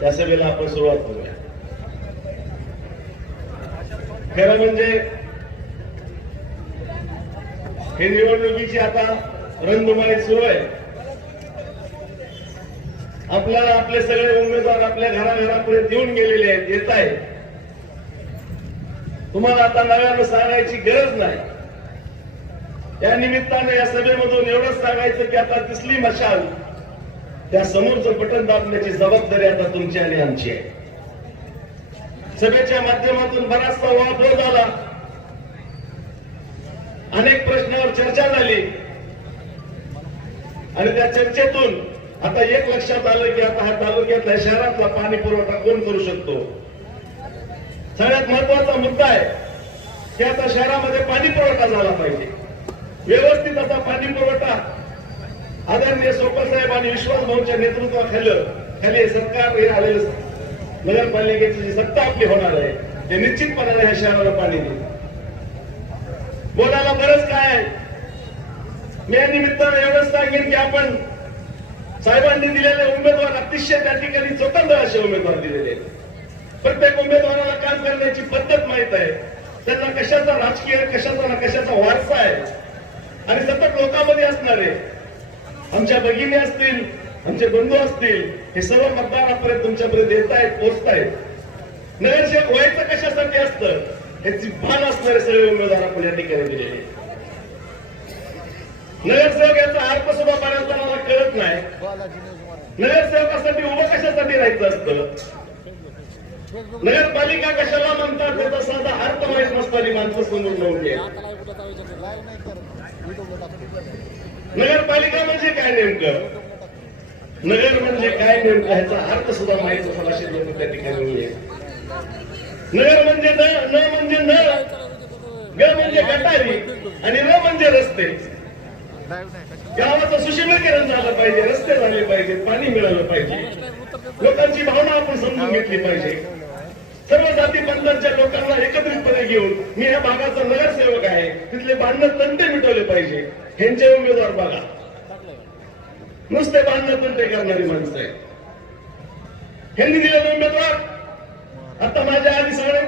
त्या सभेला आपण सुरुवात करूया. खरं म्हणजे हे निवडणुकीची आता रणधुमाळी सुरू आहे. आपल्याला आपले सगळे उमेदवार आपल्या घराघरापर्यंत येऊन गेलेले आहेत, येत आहेत. तुम्हाला आता नव्यानं सांगायची गरज नाही. या निमित्ताने या सभेमधून एवढंच सांगायचं की आता दिसली मशाल, त्या समोरचं बटन दाबण्याची जबाबदारी आता तुमची आणि आमची आहे. सभेच्या माध्यमातून बराचसा वाद झाला, अनेक प्रश्नावर चर्चा झाली आणि त्या चर्चेतून आता एक लक्षात आलं की आता हा तालुक्यातल्या शहरातला पाणी पुरवठा कोण करू शकतो. सगळ्यात महत्वाचा मुद्दा आहे की आता शहरामध्ये पाणी पुरवठा झाला पाहिजे, व्यवस्थित असा पाणी पुरवठा. आदरणीय सोपल साहेब आणि विश्वास भाऊच्या नेतृत्वाखाली सरकार हे आलेलं नगरपालिकेची जी सत्ता आपली होणार आहे ते निश्चितपणाने या शहराला पाणी देईल. बोलायला बरंच काय आहे. मी या निमित्तानं एवढंच सांगेन की आपण साहेबांनी दिलेले उमेदवार अतिशय त्या ठिकाणी स्वतंत्र असे उमेदवार दिलेले आहेत. प्रत्येक उमेदवाराला काम करण्याची पद्धत माहित आहे, त्यांना कशाचा राजकीय कशाचा ना कशाचा वारसा आहे आणि सतत लोकांमध्ये असणारे आमच्या भगिनी असतील, आमचे बंधू असतील, हे सर्व मतदारापर्यंत तुमच्यापर्यंत येत आहेत, पोहोचतायत. नगरसेवक व्हायचं कशासाठी असतं याची भान असणारे सगळे उमेदवार आपण या ठिकाणी दिलेले. नगरसेवक याचा अर्थ सुद्धा बऱ्याचदा मला कळत नाही. नगरसेवकासाठी उभं कशासाठी राहायचं असतं, नगरपालिका कशाला म्हणतात त्याचा साधा अर्थ माहीत नसताना माणसं समोर नव्हते. नगरपालिका म्हणजे काय नेमकं, नगर म्हणजे काय नेमकं ह्याचा अर्थ सुद्धा माहीत असावा असे लोक त्या ठिकाणी. नगर म्हणजे न म्हणजे न, ग म्हणजे गटारी आणि र म्हणजे रस्ते. गावाचं सुशोभीकरण झालं पाहिजे, रस्ते झाले पाहिजे, पाणी मिळालं पाहिजे, लोकांची भावना आपण समजून घेतली पाहिजे. सर्व जाती पंथांच्या लोकांना एकत्रितपणे घेऊन मी या भागाचा नगरसेवक आहे, तिथले भांडण तंटे मिटवले पाहिजे. ह्यांचे उमेदवार बघा, नुसते भांडण तंटे करणारी माणसं आहे. ह्यांनी दिलेले उमेदवार आता माझ्या आधी सगळे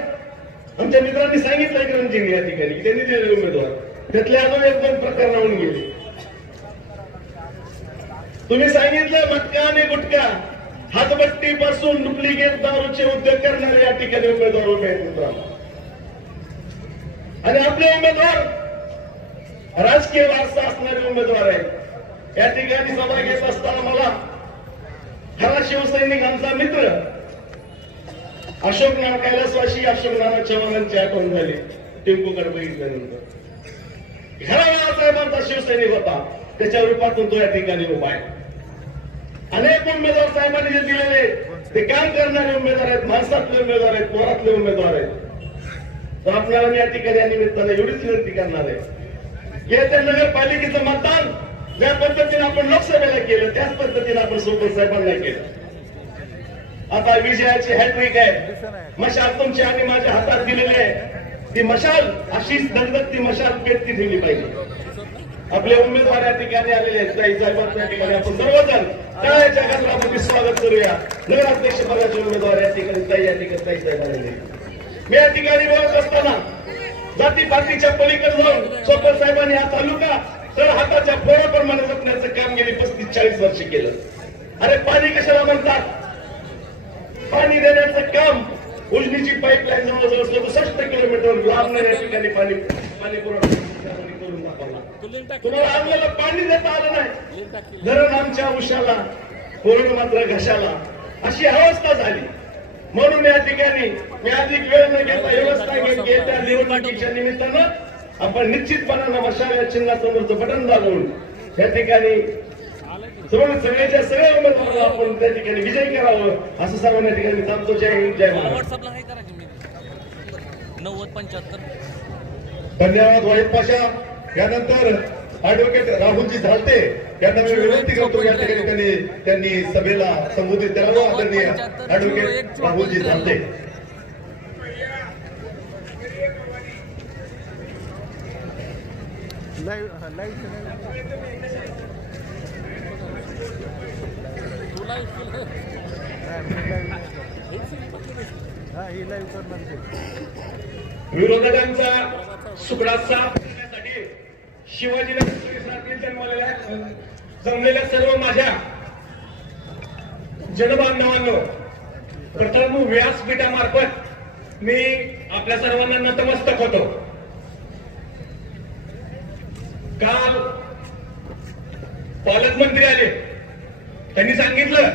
आमच्या मित्रांनी सांगितलंय की रणजिंग या ठिकाणी त्यांनी दिलेले उमेदवार त्यातले अजून एक दोन प्रकार होऊन गेले. तुम्ही सांगितलं मटका आणि गुटखा हातबट्टी पासून डुप्लिकेट दारूचे उद्योग करणारे या ठिकाणी उमेदवार उभे आहेत मित्रांनो. आणि आपले उमेदवार राजकीय वारसा असणारे उमेदवार आहेत. या ठिकाणी सभा घेत असताना मला खरा शिवसैनिक आमचा मित्र अशोक नाना कैलासवासी अशोक नाना चव्हाणांची आठवण झाली टिंकूकडे बघितल्यानंतर. खरा बाळासाहेबांचा शिवसैनिक होता, त्याच्या रूपातून तो या ठिकाणी उभा आहे. अनेक उमेदवार साहेबांनी जे दिलेले ते काम करणारे उमेदवार आहेत, माणसातले उमेदवार आहेत, पोरातले उमेदवार आहेत. तर आपल्याला मी या ठिकाणी या निमित्ताने एवढीच विनंती करणार आहे की त्या नगरपालिकेचं मतदान ज्या पद्धतीने आपण लोकसभेला केलं त्याच पद्धतीने आपण सोपल साहेबांना केलं. आता विजयाची हॅट्रिक आहे, मशाल तुमच्या आणि माझ्या हातात दिलेली आहे. ती मशाल अशीच धगधगती मशाल पेटती ठेवली पाहिजे. आपले उमेदवार या ठिकाणी आलेले आहेत. ताई साहेबांच्या या ठिकाणी आपण सर्वजण टाळ्याच्या गजरामध्ये स्वागत करूया. नगराध्यक्ष पदाचे उमेदवार या ठिकाणी ताई ताई साहेब आलेले आहेत. मी या ठिकाणी बोलत असताना जातीपातीच्या पलीकडे जाऊन सोपल साहेबांनी हा तालुका तर हाताच्या पोराप्रमाणे जपण्याचं काम गेली 35-40 वर्ष केलं. अरे पाणी कशाला म्हणतात? पाणी देण्याचं काम उजनीची पाईपलाईन जवळजवळ 67 किलोमीटर लांब या ठिकाणी पाणी पुरवठा करून दाखवला. तुम्हाला आणलेलं पाणी देता आलं नाही. धरण आमच्या उशाला पूर्ण मात्र घशाला अशी अवस्था झाली. म्हणून या ठिकाणी मी अधिक वेळ न घेता व्यवस्था घेत्या निवडणुकीच्या निमित्तानं आपण निश्चितपणानं मशाल या चिन्हासमोरचं बटन दाबून या ठिकाणी सगळ्याच्या सगळ्या उमेदवारांना आपण त्या ठिकाणी विजय करावं असं सर्वांना या ठिकाणी सांगतो. जय हिंद, जय महाराष्ट्र. व्हॉट्सअपला हे करा की मी 9075. धन्यवाद वाहिद पाशा. यानंतर ऍडव्होकेट राहुलजी झालते यांना मी विनंती करतो या ठिकाणी त्यांनी सभेला संबोधित करावं. आदरणीय ऍडव्होकेट राहुलजी झालते. तुला ही लाईव्ह करणार ते. विरोधकांचा सुकडा साफ करण्यासाठी शिवाजीनगर परिसरातील जमलेल्या सर्व माझ्या जनबांधवांनो, प्रथम व्यासपीठामार्फत मी आपल्या सर्वांना नतमस्तक होतो. काल पालकमंत्री आले, त्यांनी सांगितलं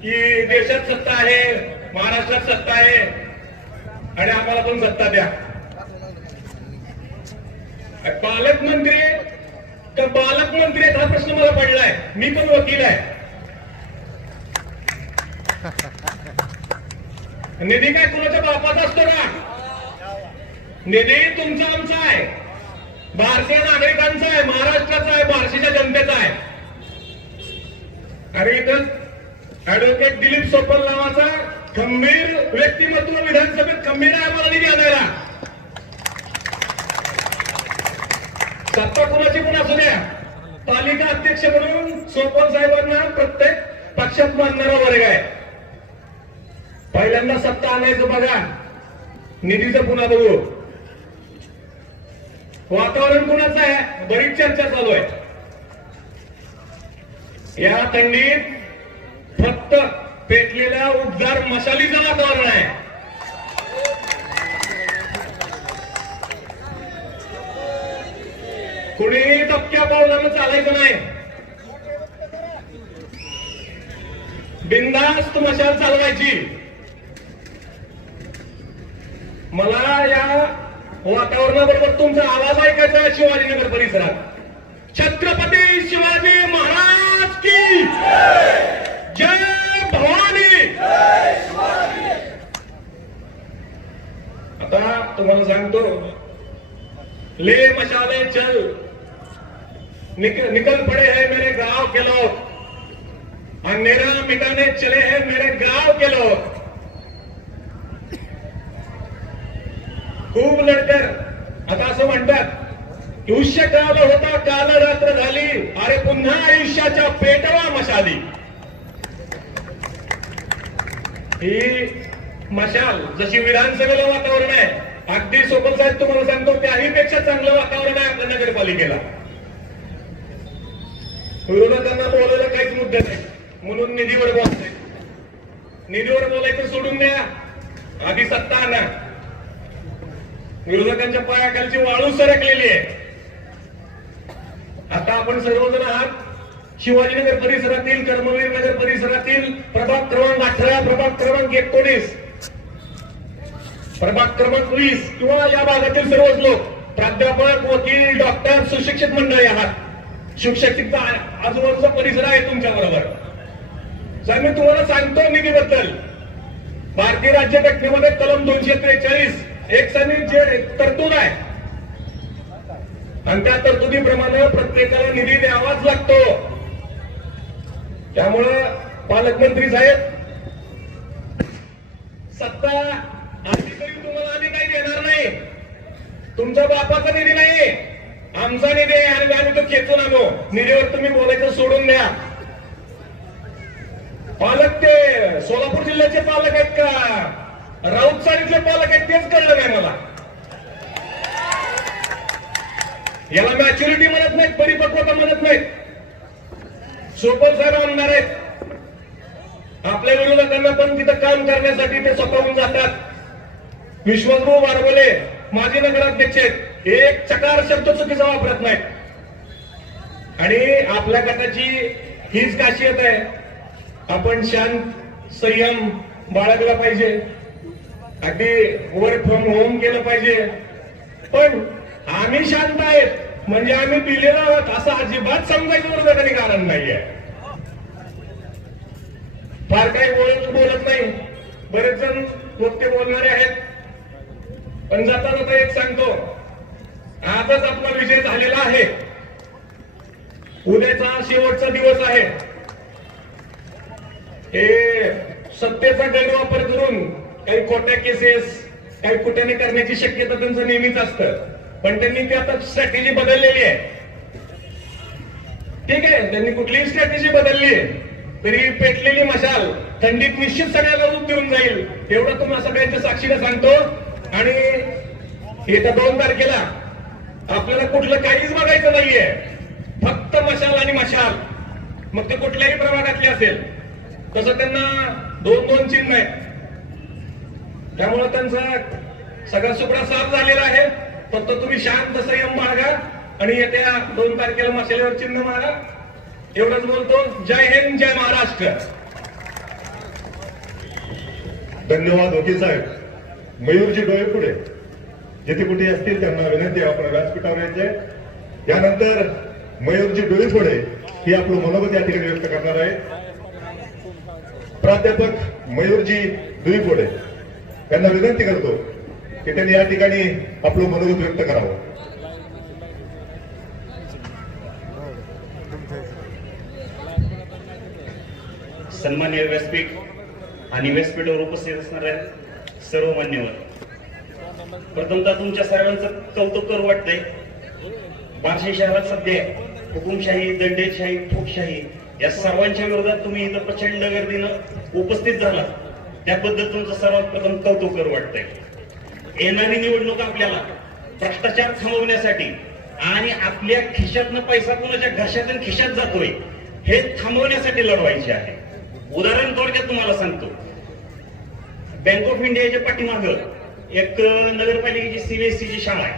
की देशात सत्ता आहे, महाराष्ट्रात सत्ता आहे आणि आम्हाला पण सत्ता द्या. पालकमंत्री तर पालकमंत्री आहेत हा प्रश्न मला पडलाय. मी पण वकील आहे. निधी काय कुणाच्या बापाचा असतो का? निधी तुमचा आमचा आहे, भारतीय नागरिकांचा आहे, महाराष्ट्राचा आहे, बार्शीच्या जनतेचा आहे. आणि इथं ऍडव्होकेट दिलीप सोपल नावाचा खंबीर व्यक्तिमत्व विधानसभेत खंबीर आहे आम्हाला निधी आणायला. सत्ता कुणाची पण असू द्या, तालिका अध्यक्ष म्हणून सोपल साहेबांना प्रत्येक पक्षात मानणारा वर्ग आहे. पहिल्यांदा सत्ता आणायचं बघा, निधीचं पुन्हा बघू. वातावरण कुणाचं आहे? बरीच चर्चा चालू आहे. या थंडीत फक्त पेटलेल्या उबदार मशालीचं वातावरण आहे. कुणी दबक्या पावलानं चालायचं नाही. बिनधास्त मशाल चालवायची. मला या वातावरणाबरोबर तुमचा आवाज ऐकायचा आहे. शिवाजीनगर परिसरात छत्रपती शिवाजी महाराज की जय भवानी. आता तुम्हाला सांगतो, ले मशाले चल निकल पड़े हैं मेरे गांव के लोग, अंधेरा मिटाने चले हैं मेरे गांव के लोग. खूप लढतर आता असं म्हणतात की उष्य काल होता काल रात्र झाली, अरे पुन्हा आयुष्याच्या पेटवा मशाली. ही मशाल जशी विधानसभेला वातावरण आहे, अगदी सोपल साहेब तुम्हाला सांगतो त्याही पेक्षा चांगलं वातावरण आहे आपल्या नगरपालिकेला. विरोधकांना बोलायला काहीच मुद्दे नाही म्हणून निधीवर बोलतोय. निधीवर बोलायचं सोडून द्या, आधी सत्ता आणा. विरोधकांच्या पायाखालची वाळू सरकलेली आहे. आता आपण सर्वजण आहात शिवाजीनगर परिसरातील, कर्मवीर नगर परिसरातील प्रभाग क्रमांक 18, प्रभाग क्रमांक 19, प्रभाग क्रमांक 20 किंवा या भागातील सर्वच लोक प्राध्यापक, वकील, डॉक्टर, सुशिक्षित मंडळी आहात. शिक्षित आजूबाजूचा परिसर आहे तुमच्या बरोबर. मी तुम्हाला सांगतो निधीबद्दल. भारतीय राज्यघटनेमध्ये कलम 243 एक जे तरतूद आहे आणि त्या तरतुदीप्रमाणे प्रत्येकाला निधी द्यावाच लागतो. त्यामुळं पालकमंत्री साहेब, सत्ता आधी तरी तुम्हाला आम्ही काही देणार तुमचा बापाचा निधी नाही, आमचा निधी आहे आणि आम्ही तो खेचून आणू. निधीवर तुम्ही बोलायचं सोडून द्या. पालक ते सोलापूर जिल्ह्याचे पालक आहेत का राऊत चाळीतले पालक आहेत तेच कळलं नाही मला. याला मॅच्युरिटी म्हणत नाहीत, परिपक्वता म्हणत नाहीत. सोपल साहेब आमदार आहेत, आपल्या विरोधकांना पण तिथं काम करण्यासाठी ते स्वतःहून जातात. विश्वासभाऊ बारबोले माजी नगराध्यक्ष आहेत, एक चकार शब्द चुकीचा वापरत नाहीत. आणि आपल्या गटाची हीच खासियत आहे, आपण शांत संयम बाळगला पाहिजे, अगदी वर्क फ्रॉम होम केलं पाहिजे. पण आम्ही शांत आहेत म्हणजे आम्ही दिलेलो आहोत असं अजिबात समजायचं विरोधकांनी कारण नाहीये. फार काही बोलत नाही, बरेच जण वक्ते बोलणारे आहेत. पण जाता जाता एक सांगतो, आजच आपला विजय झालेला आहे, उद्याचा शेवटचा दिवस आहे. हे सत्तेचा गैरवापर करून काही खोट्या केसेस काही कुठ्याने करण्याची शक्यता त्यांचं नेहमीच असतं. पण त्यांनी ती आता स्ट्रॅटेजी बदललेली आहे. ठीक आहे, त्यांनी कुठलीही स्ट्रॅटेजी बदलली आहे तरी पेटलेली मशाल थंडीत निश्चित सगळ्याला दूध देऊन जाईल, एवढं तुम्हाला सगळ्यांच्या साक्षीने सांगतो. आणि येत्या 2 तारखेला आपल्याला कुठलं काहीच बघायचं नाहीये, फक्त मशाल आणि मशाल. मग ते कुठल्याही प्रभागातले असेल, तसं त्यांना 2-2 चिन्ह आहेत. त्यामुळे त्यांचा सगळा सुपडा साफ झालेला आहे. फक्त तुम्ही शांत संयम बाळगा आणि येत्या 2 तारखेला मशालीवर चिन्ह मारा. एवढंच बोलतो. जय हिंद, जय महाराष्ट्र. धन्यवाद वकील साहेब. मयूरजी डोळेपुढे जिथे कुठे असतील त्यांना विनंती आहे आपण व्यासपीठावर यायचे. यानंतर मयूरजी डोळेपुढे हे आपलं मनोगत या ठिकाणी व्यक्त करणार आहे. प्राध्यापक मयूरजी डोळेपुढे यांना विनंती करतो की त्यांनी या ठिकाणी आपलं मनोगत व्यक्त करावं. सन्मान्य व्यासपीठ आणि व्यासपीठावर उपस्थित असणाऱ्या सर्व मान्यवर, प्रथमतः तुमच्या सर्वांचं कौतुक करू वाटतंय. बार्शी शहरात सध्या हुकुमशाही, दंडेशाही, ठोकशाही या सर्वांच्या विरोधात तुम्ही इथं प्रचंड गर्दीनं उपस्थित झाला, त्याबद्दल तुमचं सर्वात प्रथम कौतुक करू वाटतंय. येणारी निवडणूक आपल्याला भ्रष्टाचार थांबवण्यासाठी आणि आपल्या खिशातनं पैसा कोणाच्या घशातून खिशात जातोय हे थांबवण्यासाठी लढवायचे आहे. उदाहरण थोडक्यात तुम्हाला सांगतो. बँक ऑफ इंडियाच्या पाठीमागं एक नगरपालिकेची सीबीएसईची शाळा आहे,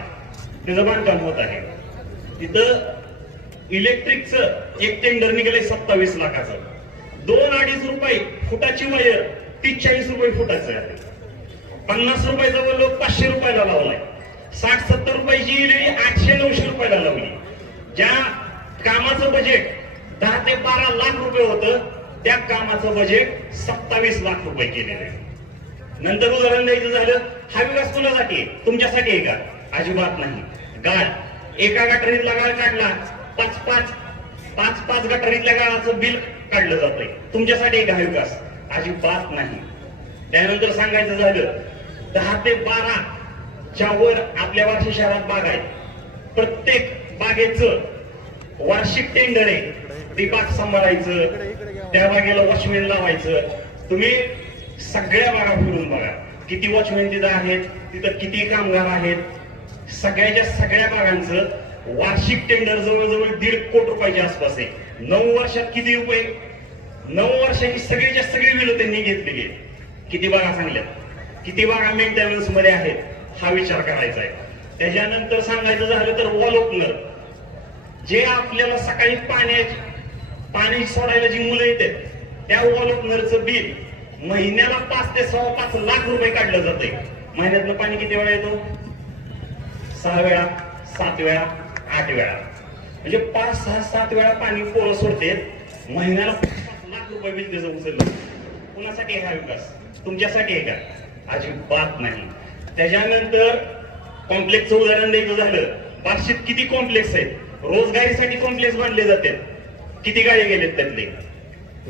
त्याचं बांधकाम होत आहे. तिथं इलेक्ट्रिकचं एक टेंडर निघालंय 27 लाखाचं. 2-2.5 रुपये फुटाची वायर 30-40 रुपये फुटाचं आहे. 50 रुपयाचा लोक 500 रुपयाला लावलाय. 60-70 रुपयाची इलेक्ट्रिक 800-900 रुपयाला लावली. ज्या कामाचं बजेट 10 ते 12 लाख रुपये होतं त्या कामाचं बजेट 27 लाख रुपये केलेलं आहे. नंतर उदाहरण द्यायचं झालं, हा विकास कोणासाठी आहे? तुमच्यासाठी आहे का? अजिबात नाही. गाळ एका गटारीतला गाळ काढला 5-5 गटारीतल्या गाळाचं बिल काढलं जातंय. तुमच्यासाठी आहे का हा विकास? अजिबात नाही. त्यानंतर सांगायचं झालं 10 ते 12 च्या वर आपल्या बार्शी शहरात बाग आहे. प्रत्येक बागेचं वार्षिक टेंडर आहे. ती बाग सांभाळायचं, त्या बागेला वॉचमॅन लावायचं. तुम्ही सगळ्या बागा फिरून बघा, किती वॉचमॅन तिथं आहेत, तिथं किती कामगार आहेत. सगळ्या बागांचं वार्षिक टेंडर जवळजवळ 1.5 कोटी रुपयाच्या आसपास आहे. 9 वर्षात किती रुपये? 9 वर्षाची सगळीच्या सगळी बिलं त्यांनी घेतलेली आहे. किती बागा चांगल्या, किती बागा मेंटेनन्स मध्ये आहेत, हा विचार करायचा आहे. त्याच्यानंतर सांगायचं झालं तर वॉल ओपनर, जे आपल्याला सकाळी पाणी सोडायला जी मुलं येतात त्या वॉल ओपनरचं बिल महिन्याला 5 ते 5.25 लाख रुपये काढलं जाते. महिन्यातलं पाणी किती वेळा येतो? 6 वेळा, 7 वेळा, 8 वेळा, म्हणजे 5, 6, 7 वेळा पाणी पोरं सोडते. महिन्याला 5 लाख रुपये बिल त्याचं उचललं. कुणासाठी आहे हा विकास? तुमच्यासाठी आहे का? अजिबात नाही. त्याच्यानंतर कॉम्प्लेक्सचं उदाहरण द्यायचं झालं, बार्शीत किती कॉम्प्लेक्स आहेत? रोजगारीसाठी कॉम्प्लेक्स बांधले जाते. किती गाडी गेलेत त्यातले?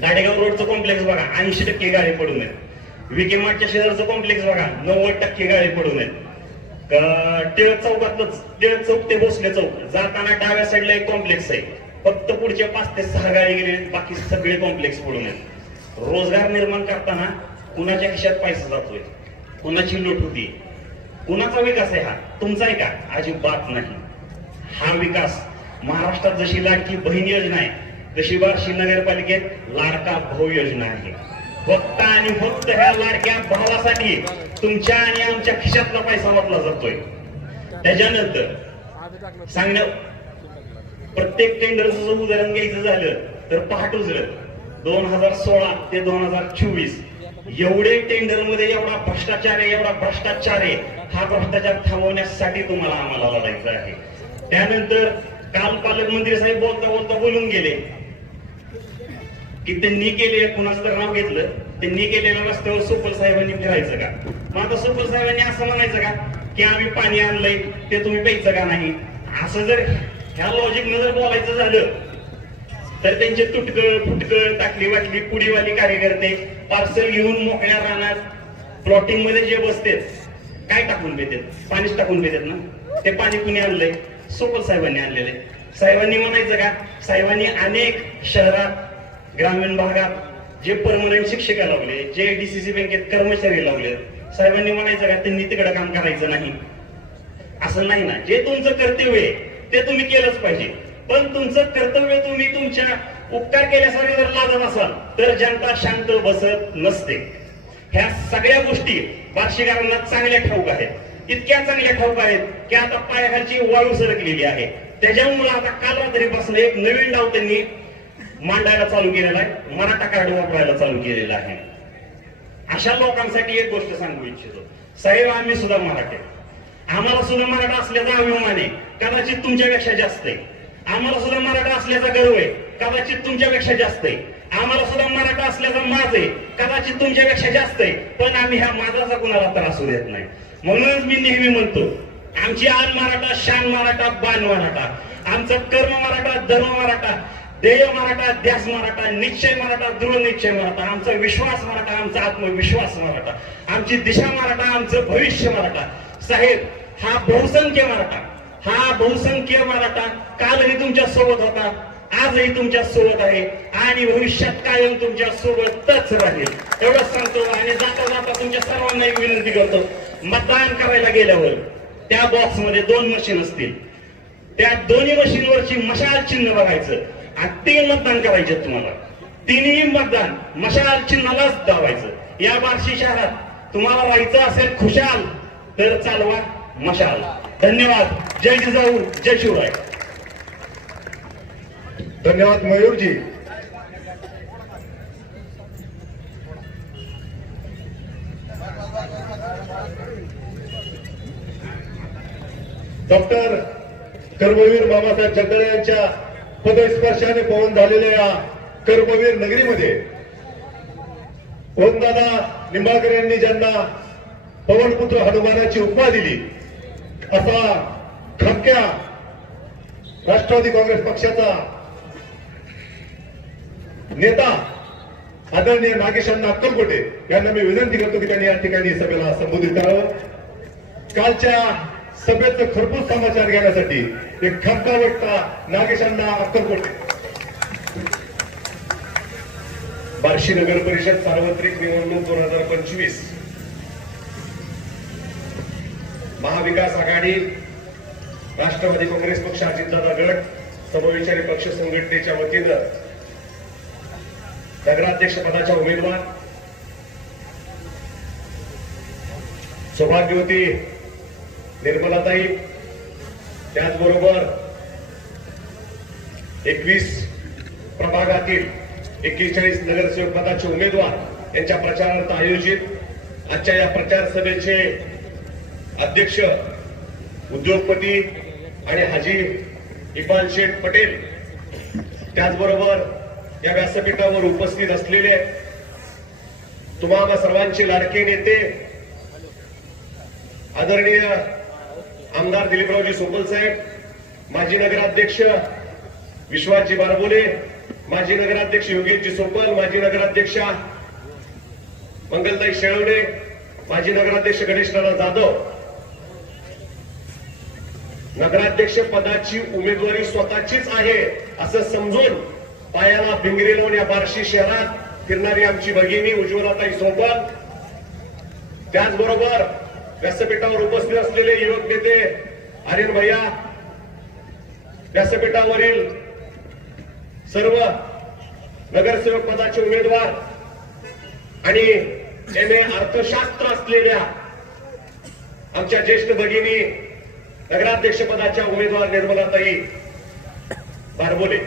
गाडेगाव रोडचं कॉम्प्लेक्स बघा, 80% गाडी पडून आहेत. विके मार्टच्या शेजारचं कॉम्प्लेक्स बघा, 90% गाडी पडून आहेत. टिळक चौकातच टिळक चौक ते भोसले चौक जाताना डाव्या साईडला एक कॉम्प्लेक्स आहे. फक्त पुढच्या 5 ते 6 गाडी गेले, बाकी सगळे कॉम्प्लेक्स पडून आहेत. रोजगार निर्माण करताना कुणाच्या खिशात पैसा जातोय, कुणाची लूट होती, कुणाचा विकास आहे हा? तुमचा आहे का? अजिबात नाही. हा विकास महाराष्ट्रात जशी लाडकी बहीण योजना आहे तशी बार्शी नगरपालिकेत लाडका भाऊ योजना आहे. फक्त आणि फक्त ह्या लाडक्या भावासाठी तुमच्या आणि आमच्या खिशातला पैसा वापरला जातोय. त्याच्यानंतर सांगणं, प्रत्येक टेंडरचं जर उदाहरण घ्यायचं झालं तर पहाटुजलं 2016 ते 2024 एवढे टेंडर मध्ये एवढा भ्रष्टाचार आहे, एवढा भ्रष्टाचार आहे. हा भ्रष्टाचार थांबवण्यासाठी तुम्हाला आम्हाला लढायचं आहे. त्यानंतर काल पालकमंत्री साहेब बोलता बोलता बोलून गेले की त्यांनी केले, कुणाचं तर नाव घेतलं, त्यांनी केलेल्या रस्त्यावर सुपल साहेबांनी फिरायचं का? मग आता सुपल साहेबांनी असं म्हणायचं का की आम्ही पाणी आणलंय ते तुम्ही प्यायचं का नाही? असं जर ह्या लॉजिकनं जर बोलायचं झालं तर त्यांचे तुटकळ फुटकळ टाकली वाटली पुडीवाली कार्यकर्ते पार्सल घेऊन मोकळ्या रानात प्लॉटिंग मध्ये जे बसतेत, काय टाकून पेतात? पाणीच टाकून पेतात ना. ते पाणी कुणी आणलंय? सुपल साहेबांनी आणलेले. साहेबांनी म्हणायचं का साहेबांनी अनेक शहरात ग्रामीण भागात जे परमनंट शिक्षक लावले, जे डीसीसी बँकेत कर्मचारी लावले, साहेबांनी म्हणायचं का त्यांनी तिकडे काम करायचं नाही? असं नाही ना. जे तुमचं कर्तव्य आहे ते तुम्ही केलंच पाहिजे. पण तुमचं कर्तव्य तुम्ही तुमच्या उपकार केल्यासाठी जर लाजत असाल तर जनता शांत बसत नसते. ह्या सगळ्या गोष्टी बार्शीकरांना चांगल्या ठाऊक आहेत. इतक्या चांगल्या ठाऊक आहेत की आता पायाखालची वाळू सरकलेली आहे. त्याच्यामुळे आता काल रात्रीपासून एक नवीन डाव त्यांनी मांडायला चालू केलेला आहे, मराठा कार्ड वापरायला चालू केलेला आहे. अशा लोकांसाठी एक गोष्ट सांगू इच्छितो, साहेब आम्ही सुद्धा मराठे, आम्हाला सुद्धा मराठा असल्याचा अभिमान आहे, कदाचित तुमच्यापेक्षा जास्त आहे. आम्हाला सुद्धा मराठा असल्याचा गर्व आहे, कदाचित तुमच्यापेक्षा जास्त आहे. आम्हाला सुद्धा मराठा असल्याचा माज आहे, कदाचित तुमच्यापेक्षा जास्त आहे. पण आम्ही ह्या माजाचा कुणाला त्रास होऊ देत नाही. म्हणूनच मी नेहमी म्हणतो, आमची आन मराठा, शान मराठा, बाण मराठा, आमचं कर्म मराठा, धर्म मराठा, ध्येय मराठा, ध्यास मराठा, निश्चय मराठा, दृढ निश्चय मराठा, आमचा विश्वास मराठा, आमचा आत्मविश्वास मराठा, आमची दिशा मराठा, आमचं भविष्य मराठा. साहेब हा बहुसंख्य मराठा, हा बहुसंख्य मराठा कालही तुमच्या सोबत होता, आजही तुमच्या सोबत आहे आणि भविष्यात कायम तुमच्या सोबतच राहील एवढंच सांगतो. आणि जाता जाता तुमच्या सर्वांना एक विनंती करतो, मतदान करायला गेल्यावर त्या बॉक्स मध्ये 2 मशीन असतील, त्या दोन्ही मशीनवरची मशाल चिन्ह बघायचं आणि 3 मतदान करायचे तुम्हाला. 3ही मतदान मशाल चिन्हालाच दाबायचं. या बार्शी शहरात तुम्हाला राहायचं असेल खुशाल तर चालवा मशाल. धन्यवाद. जय जिजाऊ, जय शिवराय. धन्यवाद मयूरजी. डॉक्टर कर्मवीर बाबासाहेब जगदाळे यांच्या पदस्पर्शाने पवन झालेल्या या कर्मवीर नगरीमध्ये ओमदादा निंबाळकर यांनी ज्यांना पवनपुत्र हनुमानाची उपमा दिली असा खमक्या राष्ट्रवादी काँग्रेस पक्षाचा नेता आदरणीय नागेशांना अक्कलकोटे यांना मी विनंती करतो की त्यांनी या ठिकाणी सभेला संबोधित करावं. कालच्या सभेचं खरपूस समाचार घेण्यासाठी एक खमका वक्ता नागेशांना अक्कलकोटे. बार्शी नगर परिषद सार्वत्रिक निवडणूक 2025 महाविकास आघाडी राष्ट्रवादी काँग्रेस पक्ष अजितदादा गट समविचारी पक्ष संघटनेच्या वतीनं नगराध्यक्ष पदाच्या उमेदवार सौभाग्यवती निर्मलाताई, त्याचबरोबर 21 प्रभागातील 41 नगरसेवक पदाचे उमेदवार यांच्या प्रचारार्थ आयोजित आजच्या या प्रचार सभेचे अध्यक्ष उद्योगपती आणि हाजी इक्बाल शेख पटेल, त्याचबरोबर या व्यासपीठावर उपस्थित असलेले तुम्हाला सर्वांचे लाडके नेते आदरणीय आमदार दिलीपरावजी सोपल साहेब, माजी नगराध्यक्ष विश्वासजी बारबोले, माजी नगराध्यक्ष योगेशजी सोपल, माजी नगराध्यक्षा मंगलताई शेळवडे, माजी नगराध्यक्ष गणेशराव जाधव, नगराध्यक्ष पदाची उमेदवारी स्वतःचीच आहे असं समजून पायाला भिंगरी लावून या बार्शी शहरात फिरणारी आमची भगिनी उज्ज्वलाताई सोबल, त्याचबरोबर व्यासपीठावर उपस्थित असलेले युवक नेते आर्यन भैया, व्यासपीठावरील सर्व नगरसेवक पदाचे उमेदवार आणि MA अर्थशास्त्र असलेल्या आमच्या ज्येष्ठ भगिनी नगराध्यक्ष पदाच्या उमेदवार निर्मलाताई बारबोले,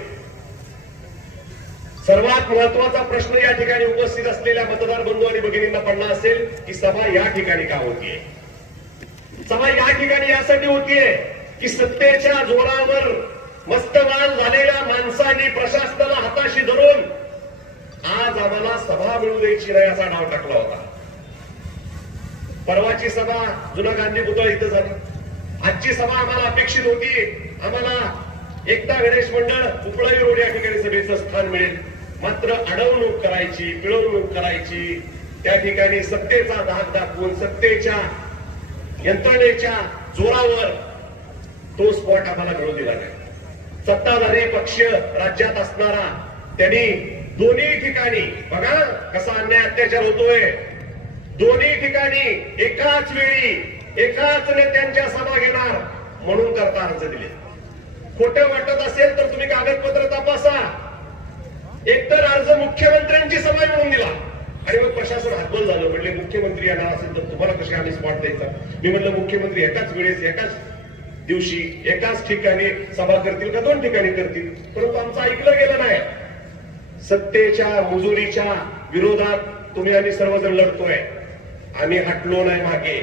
सर्वात महत्वाचा प्रश्न या ठिकाणी उपस्थित असलेल्या मतदार बंधू आणि भगिनींना पडला असेल की सभा या ठिकाणी का होतीये? सभा या ठिकाणी यासाठी होतीये की सत्तेच्या जोरावर मस्तवाल झालेल्या माणसांनी प्रशासनाला हाताशी धरून आज आम्हाला सभा मिळू द्यायची नाही असा डाव टाकला होता. परवाची सभा जुना गांधी पुतळा इथं झाली. आजची सभा आम्हाला अपेक्षित होती, आम्हाला एकता गणेश मंडळ उपळाई रोड या ठिकाणी सभेचं स्थान मिळेल. मात्र अडवणूक करायची, पिळवणूक करायची, त्या ठिकाणी सत्तेचा धाक दाखवून सत्तेच्या यंत्रणेच्या जोरावर तो स्पॉट आम्हाला मिळू दिला नाही. सत्ताधारी पक्ष राज्यात असणारा त्यांनी दोन्ही ठिकाणी बघा कसा अन्याय अत्याचार होतोय. दोन्ही ठिकाणी एकाच वेळी एकाच नेत्यांच्या सभा घेणार म्हणून करता अर्ज दिले. खोटं वाटत असेल तर तुम्ही कागदपत्र तपासा. एकतर अर्ज मुख्यमंत्र्यांची सभा म्हणून दिला आणि मग प्रशासन हातबल झालं. म्हणले मुख्यमंत्री येणार असेल तर तुम्हाला कशी आम्ही स्पॉट द्यायचा? मी म्हटलं मुख्यमंत्री एकाच वेळेस एकाच दिवशी एकाच ठिकाणी सभा करतील का 2 ठिकाणी करतील? परंतु आमचं ऐकलं गेलं नाही. सत्तेच्या मुजुरीच्या विरोधात तुम्ही आम्ही सर्वजण लढतोय. आम्ही हटलो नाही मागे.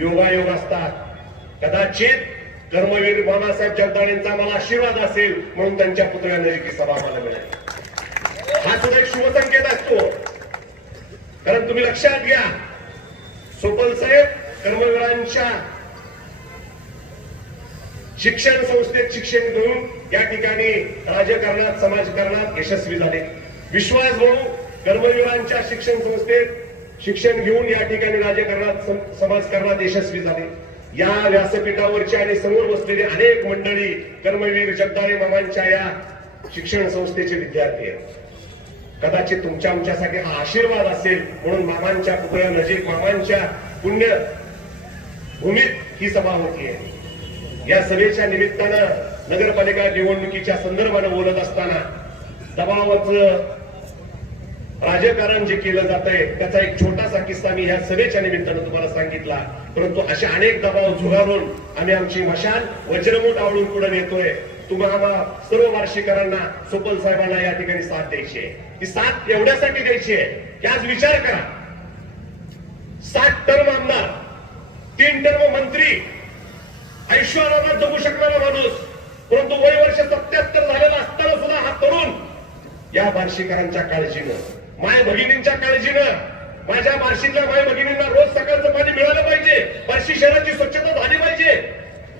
योगायोग असतात. कदाचित कर्मवीर बाबासाहेब जगदाळेंचा मला आशीर्वाद असेल म्हणून त्यांच्या पुतळ्यानजीक सभा आम्हाला मिळाली. हा सुद्धा एक शुभसंकेत असतो. कारण तुम्ही लक्षात घ्या, सोपल साहेब कर्मवीरांच्या शिक्षण संस्थेत शिक्षण घेऊन या ठिकाणी राजकारणात समाजकारणात यशस्वी झाले. विश्वास भाऊ कर्मवीरांच्या शिक्षण संस्थेत शिक्षण घेऊन या ठिकाणी राजकारणात समाजकारणात यशस्वी झाले. या व्यासपीठावरची आणि समोर बसलेली अनेक मंडळी कर्मवीर जगदाळे मामांच्या या शिक्षण संस्थेचे विद्यार्थी आहेत. कदाचित तुमच्या आमच्यासाठी हा आशीर्वाद असेल म्हणून मामांच्या पुतळ्या नजीक मामांच्या पुण्य भूमीत ही सभा होतीये. या सभेच्या निमित्तानं नगरपालिका निवडणुकीच्या संदर्भानं बोलत असताना दबावाचं राजकारण जे केलं जात आहे त्याचा एक छोटासा किस्सा मी ह्या सभेच्या निमित्तानं तुम्हाला सांगितला. परंतु असे अनेक दबाव झुगारून आम्ही आमची मशाल वज्रमूठ आवडून पुढे नेतोय. तुम्हाला सर्व वार्षिकांना सोपल साहेबांना या ठिकाणी साथ द्यायची आहे. ही साथ एवढ्यासाठी द्यायची आहे की आज विचार करा, 7 टर्म आमदार, 3 टर्म मंत्री, ऐश्वर्याला जगू शकणारा माणूस, परंतु वय वर्ष 77 झालेला असताना सुद्धा हा तरुण या बार्शीकरांच्या काळजीनं, माय भगिनींच्या काळजीनं, माझ्या बार्शीतल्या माय भगिनींना रोज सकाळचं पाणी मिळालं पाहिजे, बार्शी शहराची स्वच्छता झाली पाहिजे,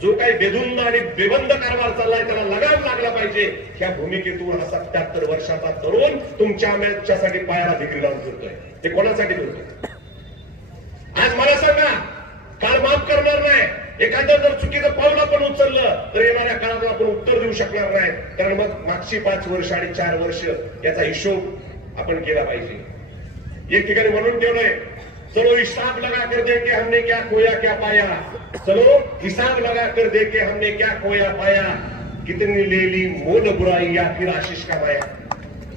जो काही बेधुंद आणि बेबंद कारभार चाललाय त्याला लगाम लागला पाहिजे. ह्या भूमिकेतून हा 77 वर्षाचा तरुण तुमच्या आमच्यासाठी पायाला भिकारी लावून फिरतोय. ते कोणासाठी फिरतोय? आज मला सांगा, काल माफ करणार नाही. एखादं जर चुकीचं पाऊल आपण उचललं तर येणाऱ्या काळात आपण उत्तर देऊ शकणार नाही. कारण मग मागची 5 वर्ष आणि 4 वर्ष याचा हिशोब आपण केला पाहिजे. एक ठिकाणी म्हणून ठेवलंय, चलो हिसाब लगा कर दे के हमने क्या खोया क्या पाया, चलो हिसाब लगा कर दे के हमने क्या खोया पाया, कितनी ले ली मोल बुराई या फिर आशीष का माया.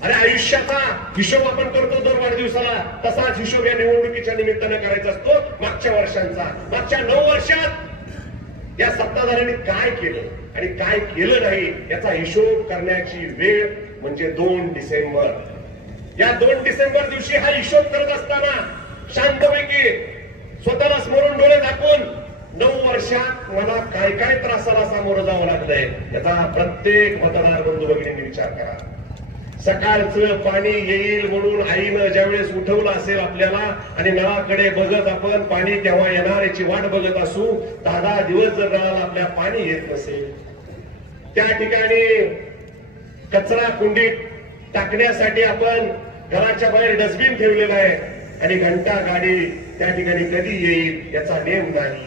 अरे आयुष्याचा हिशोब आपण करतो दर वाढदिवसाला, तसाच हिशोब या निवडणुकीच्या निमित्तानं करायचा असतो. मागच्या वर्षांचा, मागच्या 9 वर्षात या सत्ताधाऱ्यांनी काय केलं आणि काय केलं नाही याचा हिशोब करण्याची वेळ म्हणजे 2 डिसेंबर. या 2 डिसेंबर दिवशी हा हिशोब करत असताना शांतपैकी स्वतःला स्मरून डोळे झाकून 9 वर्षात मला काय काय त्रासाला सामोरं जावं लागलंय याचा प्रत्येक मतदार बंधू भगिनींनी विचार करा. सकाळचं पाणी येईल म्हणून आईनं ज्यावेळेस उठवलं असेल आपल्याला आणि नळाकडे बघत आपण पाणी केव्हा येणार याची वाट बघत असू, 10 दिवस जर नळाला आपल्या पाणी येत नसेल, त्या ठिकाणी कचरा कुंडीत टाकण्यासाठी आपण घराच्या बाहेर डस्टबिन ठेवलेला आहे आणि घंटा गाडी त्या ठिकाणी कधी येईल याचा नेम नाही.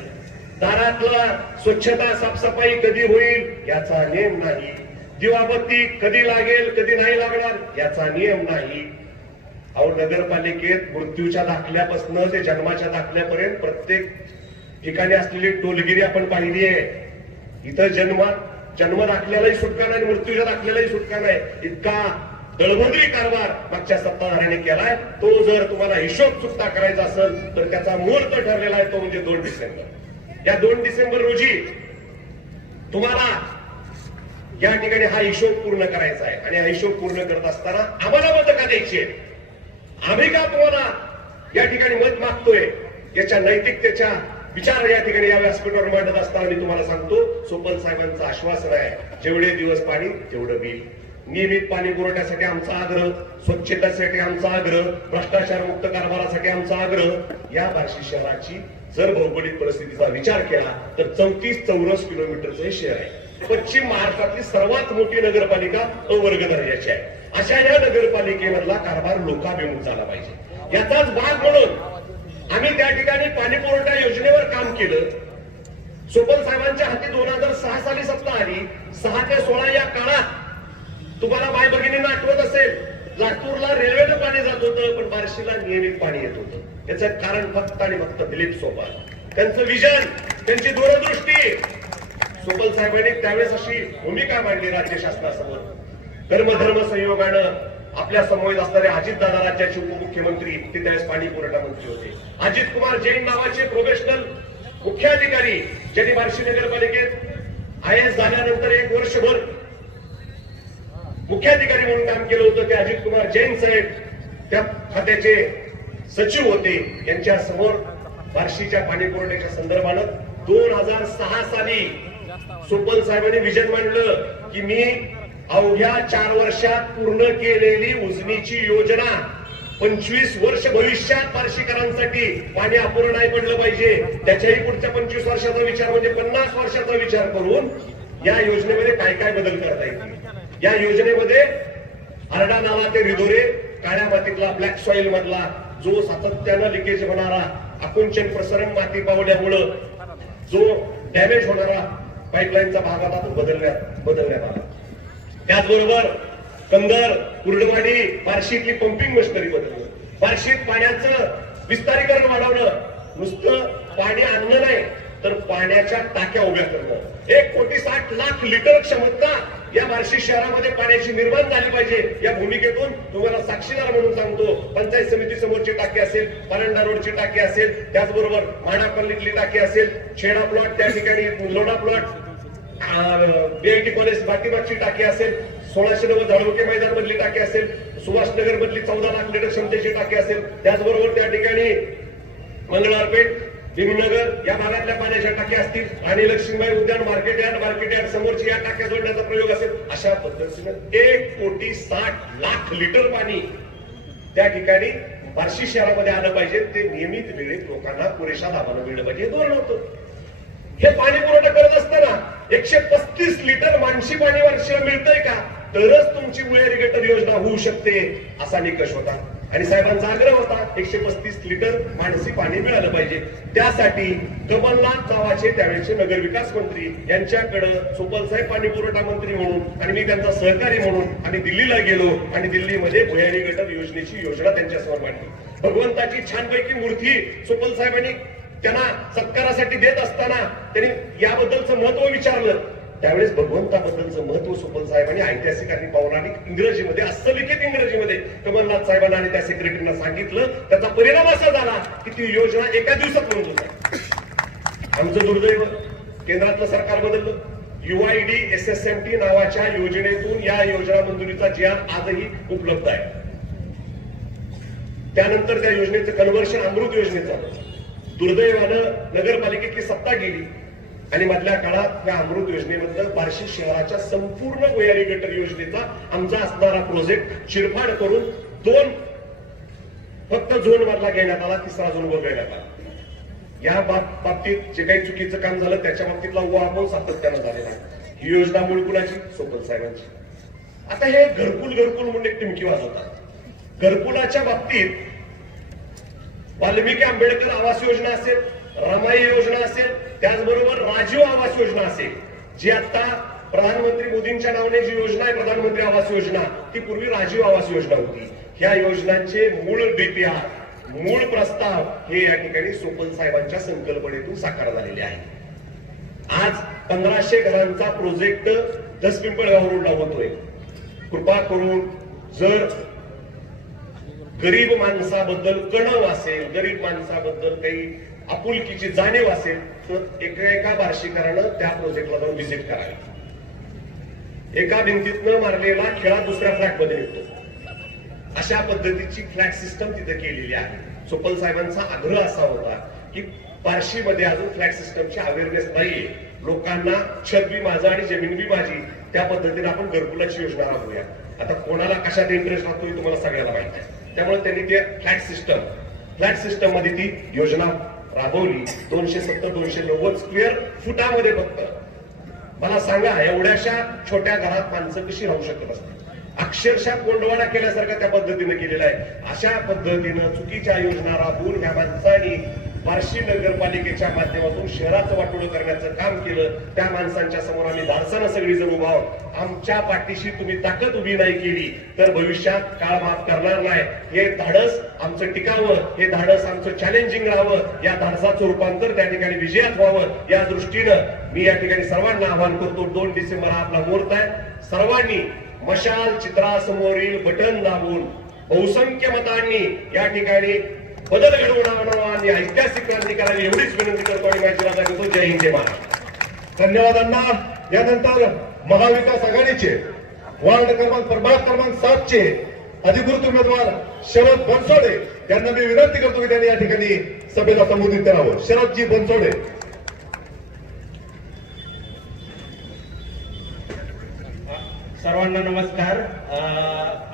दारातला स्वच्छता साफसफाई कधी होईल याचा नेम नाही, दिवाबत्ती कधी लागेल कधी नाही लागणार याचा नियम नाही. अहो, नगरपालिकेत मृत्यूच्या दाखल्यापासून ते जन्माच्या दाखल्यापर्यंत प्रत्येक ठिकाणी असलेली टोलगिरी आपण पाहिली आहे. इथं जन्म दाखल्यालाही सुटका नाही, मृत्यूच्या दाखल्यालाही सुटका नाही. इतका दळभद्री कारभार मागच्या सत्ताधाऱ्याने केलाय. तो जर तुम्हाला हिशोब चुकता करायचा असेल तर त्याचा मुहूर्त ठरलेला आहे, तो म्हणजे 2 डिसेंबर. या 2 डिसेंबर रोजी तुम्हाला या ठिकाणी हा हिशोब पूर्ण करायचा आहे. आणि हा हिशोब पूर्ण करत असताना आम्हाला मत का द्यायची? आम्ही का तुम्हाला या ठिकाणी मत मागतोय याच्या नैतिकतेच्या विचार या ठिकाणी या व्यासपीठावर मांडत असताना मी तुम्हाला सांगतो, सोपल साहेबांचं आश्वासन आहे, जेवढे दिवस पाणी तेवढं बिल. नियमित पाणी पुरवठ्यासाठी आमचा आग्रह, स्वच्छतेसाठी आमचा आग्रह, भ्रष्टाचार मुक्त कारभारासाठी आमचा आग्रह. या बार्शी शहराची जर भौगोलिक परिस्थितीचा विचार केला तर 34 चौरस किलोमीटरचं हे शहर आहे. पश्चिम महाराष्ट्रातली सर्वात मोठी नगरपालिका अवर्ग दर्जाची आहे. अशा या नगरपालिकेमधला कारभार लोकाभिमुख झाला पाहिजे. याचाच भाग म्हणून आम्ही त्या ठिकाणी पाणी पुरवठा योजनेवर काम केलं. सोपल साहेबांच्या हाती 2006 साली सत्ता आली. 6 ते 16 या काळात तुम्हाला माय भगिनींना आठवत असेल, लातूरला रेल्वेनं पाणी जात होतं पण बार्शीला नियमित पाणी येत होतं. याचं कारण फक्त आणि फक्त दिलीप सोपल, त्यांचं विजन, त्यांची दूरदृष्टी. सोपल साहेबांनी त्यावेळेस अशी भूमिका मांडली राज्य शासनासमोर. कर्मधर्म संयोगानं आपल्या समोर असणारे अजितदादा राज्याचे उपमुख्यमंत्री ते त्यावेळेस पाणी पुरवठा मंत्री होते. अजित कुमार जैन नावाचे प्रोफेशनल मुख्याधिकारी ज्यांनी बार्शी नगरपालिकेत IAS झाल्यानंतर 1 वर्षभर मुख्याधिकारी म्हणून काम केलं होतं. ते अजित कुमार जैन साहेब त्या खात्याचे सचिव होते. यांच्या समोर बार्शीच्या पाणी पुरवठ्याच्या संदर्भानं 2006 साली सोपल साहेबांनी विजन मांडलं की मी अवघ्या 4 वर्षात पूर्ण केलेली उजनीची योजना 25 वर्ष भविष्यात बार्शीकरांसाठी पाणी अपुरं नाही पडलं पाहिजे. त्याच्याही पुढच्या 25 वर्षाचा विचार म्हणजे 50 वर्षाचा विचार करून या योजनेमध्ये काय काय बदल करता येतील. या योजनेमध्ये आरडा नाला ते रिधोरे, काळ्या मातीतला ब्लॅक सॉइल मधला जो सातत्यानं लिकेज होणारा आकुंचन प्रसरण माती पावल्यामुळं जो डॅमेज होणारा पाईपलाईनचा भाग आता तो बदलण्यात आला. त्याचबरोबर कंदर, कुर्डवाडी, बार्शीतली पंपिंग मशिनरी बदलणं, बार्शीत पाण्याचं विस्तारीकरण वाढवणं, नुसतं पाणी आणणं नाही तर पाण्याच्या टाक्या उभ्या करणं. 1,60,00,000 लिटर क्षमता या बार्शी शहरामध्ये पाण्याची निर्माण झाली पाहिजे. या भूमिकेतून तुम्हाला साक्षीदार म्हणून सांगतो, पंचायत समिती समोरची टाकी असेल, परांडा रोडची टाकी असेल, त्याचबरोबर माडापल्लीतली टाकी असेल, छेडा प्लॉट त्या ठिकाणी लोणा प्लॉट, BIT कॉलेज पाठीमागची टाकी असेल, 1690 झाडोके मैदान मधली टाकी असेल, सुभाषनगर मधली 14 लाख लिटर क्षमतेची टाकी असेल, त्याचबरोबर त्या ठिकाणी मंगळवारपेठ, भीमनगर या भागातल्या पाण्याच्या टाक्या असतील आणि लक्ष्मीबाई उद्यान मार्केट यार्ड समोरची या टाक्या जोडण्याचा प्रयोग असेल. अशा पद्धतीनं 1,60,00,000 लिटर पाणी त्या ठिकाणी बार्शी शहरामध्ये आलं पाहिजे. ते नियमित वेळेत लोकांना पुरेशा दाबानं मिळलं पाहिजे, हे धोरण होतं. हे पाणी पुरवठा करत असताना 135 लिटर मानशी पाणी वर्षाला मिळतंय का, तरच तुमची भुयारी गटर योजना होऊ शकते असा निकष होता. आणि साहेबांचा आग्रह होता 135 लिटर मानसी पाणी मिळालं पाहिजे. त्यासाठी कमलनाथ नावाचे त्यावेळेचे नगरविकास मंत्री यांच्याकडे सोपल साहेब पाणी पुरवठा मंत्री म्हणून आणि मी त्यांचा सहकारी म्हणून आम्ही दिल्लीला गेलो आणि दिल्लीमध्ये भुयारी गटर योजनेची योजना त्यांच्यासमोर मांडली. भगवंताची छानपैकी मूर्ती सोपल साहेबांनी त्यांना सत्कारासाठी देत असताना त्यांनी याबद्दलचं महत्व विचारलं. त्यावेळेस भगवंताबद्दलचं महत्व सोपल साहेबांनी ऐतिहासिक आणि पौराणिक इंग्रजीमध्ये, अस्सलिखित इंग्रजीमध्ये कमलनाथ साहेबांना आणि त्या सेक्रेटरीना सांगितलं. त्याचा परिणाम असा झाला की ती योजना एका दिवसात मंजूर झाली. आमचं दुर्दैव, केंद्रातलं सरकार बदललं. UID SSMT नावाच्या योजनेतून या योजना मंजुरीचा जी आजही उपलब्ध आहे. त्यानंतर त्या योजनेचं कन्व्हर्शन अमृत योजनेत झालं. दुर्दैवानं नगरपालिकेतली सत्ता गेली आणि मधल्या काळात या अमृत योजनेमधलं बार्शी शहराच्या संपूर्ण भुयारी गटर योजनेचा आमचा असणारा प्रोजेक्ट चिरफाड करून फक्त झोन मधला घेण्यात आला, 3रा झोन वगळण्यात आला. या बाबतीत जे काही चुकीचं काम झालं त्याच्या बाबतीतला उहापोह सातत्यानं झालेला आहे. ही योजना मूळ कुणाची? सोपल साहेबांची. आता हे घरकुल म्हणून एक टिमकी वाजवतात. घरकुलाच्या बाबतीत वाल्मिकी आंबेडकर आवास योजना असेल, रमाई योजना असेल, त्याचबरोबर राजीव आवास योजना असेल, जी आता प्रधानमंत्री मोदींच्या नावाने जी योजना आहे प्रधानमंत्री आवास योजना, ती पूर्वी राजीव आवास योजना होती. ह्या योजनांचे मूळ डीपीआर, मूळ प्रस्ताव हे या ठिकाणी सोपल साहेबांच्या संकल्पनेतून साकार झालेले आहे. आज 1500 घरांचा प्रोजेक्ट दसपिंपळगाव रोडला होतोय. कृपा करून जर गरीब माणसाबद्दल कणव असेल, गरीब माणसाबद्दल काही आपुलकीची जाणीव असेल, तर एका बार्शीकरानं त्या प्रोजेक्टला जाऊन व्हिजिट करावी. एका भिंतीतनं मारलेला खेळा दुसऱ्या फ्लॅट मध्ये निघतो, अशा पद्धतीची फ्लॅट सिस्टम तिथे केलेली आहे. सोपल साहेबांचा आग्रह असा होता की बार्शीमध्ये अजून फ्लॅट सिस्टमची अवेअरनेस नाहीये, लोकांना छत बी माझा आणि जमीन बी माझी, त्या पद्धतीने आपण घरकुलाची योजना राबवूया. आता कोणाला कशात इंटरेस्ट राहतोय तुम्हाला सगळ्याला माहिती आहे. त्यामुळे त्यांनी ते फ्लॅट सिस्टम मध्ये ती योजना राबवली. 270-290 स्क्वेअर फुटामध्ये फक्त. मला सांगा, एवढ्याशा छोट्या घरात माणसं कशी राहू शकत असतात? अक्षरशः कोंडवाडा केल्यासारखा त्या पद्धतीने केलेला आहे. अशा पद्धतीनं चुकीच्या योजना राबवून ह्या माणसांनी बार्शी नगरपालिकेच्या माध्यमातून शहराचं वाटोळं करण्याचं काम केलं. त्या माणसांच्या समोर आम्ही धाडसानं सगळीजण उभा आहोत. आमच्या पाठीशी तुम्ही ताकद उभी नाही केली तर भविष्यात काळ माफ करणार नाही. हे धाडस आमचं टिकावं, हे धाडस आमचं चॅलेंजिंग राहावं, या धाडसाचं रूपांतर त्या ठिकाणी विजयात व्हावं, या दृष्टीनं मी या ठिकाणी सर्वांना आवाहन करतो. 2 डिसेंबर हा आपला मुहूर्त आहे. सर्वांनी मशाल चित्रासमोरील बटन दाबून बहुसंख्य मतांनी या ठिकाणी बदल घडवून आणावा आणि ऐतिहासिक क्रांती करावी एवढीच विनंती करतो आणि माझी राजा करतो. जय हिंद, जय महाराष्ट्र. धन्यवाद अण्णा. यानंतर महाविकास आघाडीचे वार्ड क्रमांक प्रभाग क्रमांक 7 चे अधिकृत उमेदवार शरद बनसोडे यांना मी विनंती करतो की त्यांनी या ठिकाणी सभेला संबोधित करावं. शरदजी बनसोडे. सर्वांना नमस्कार.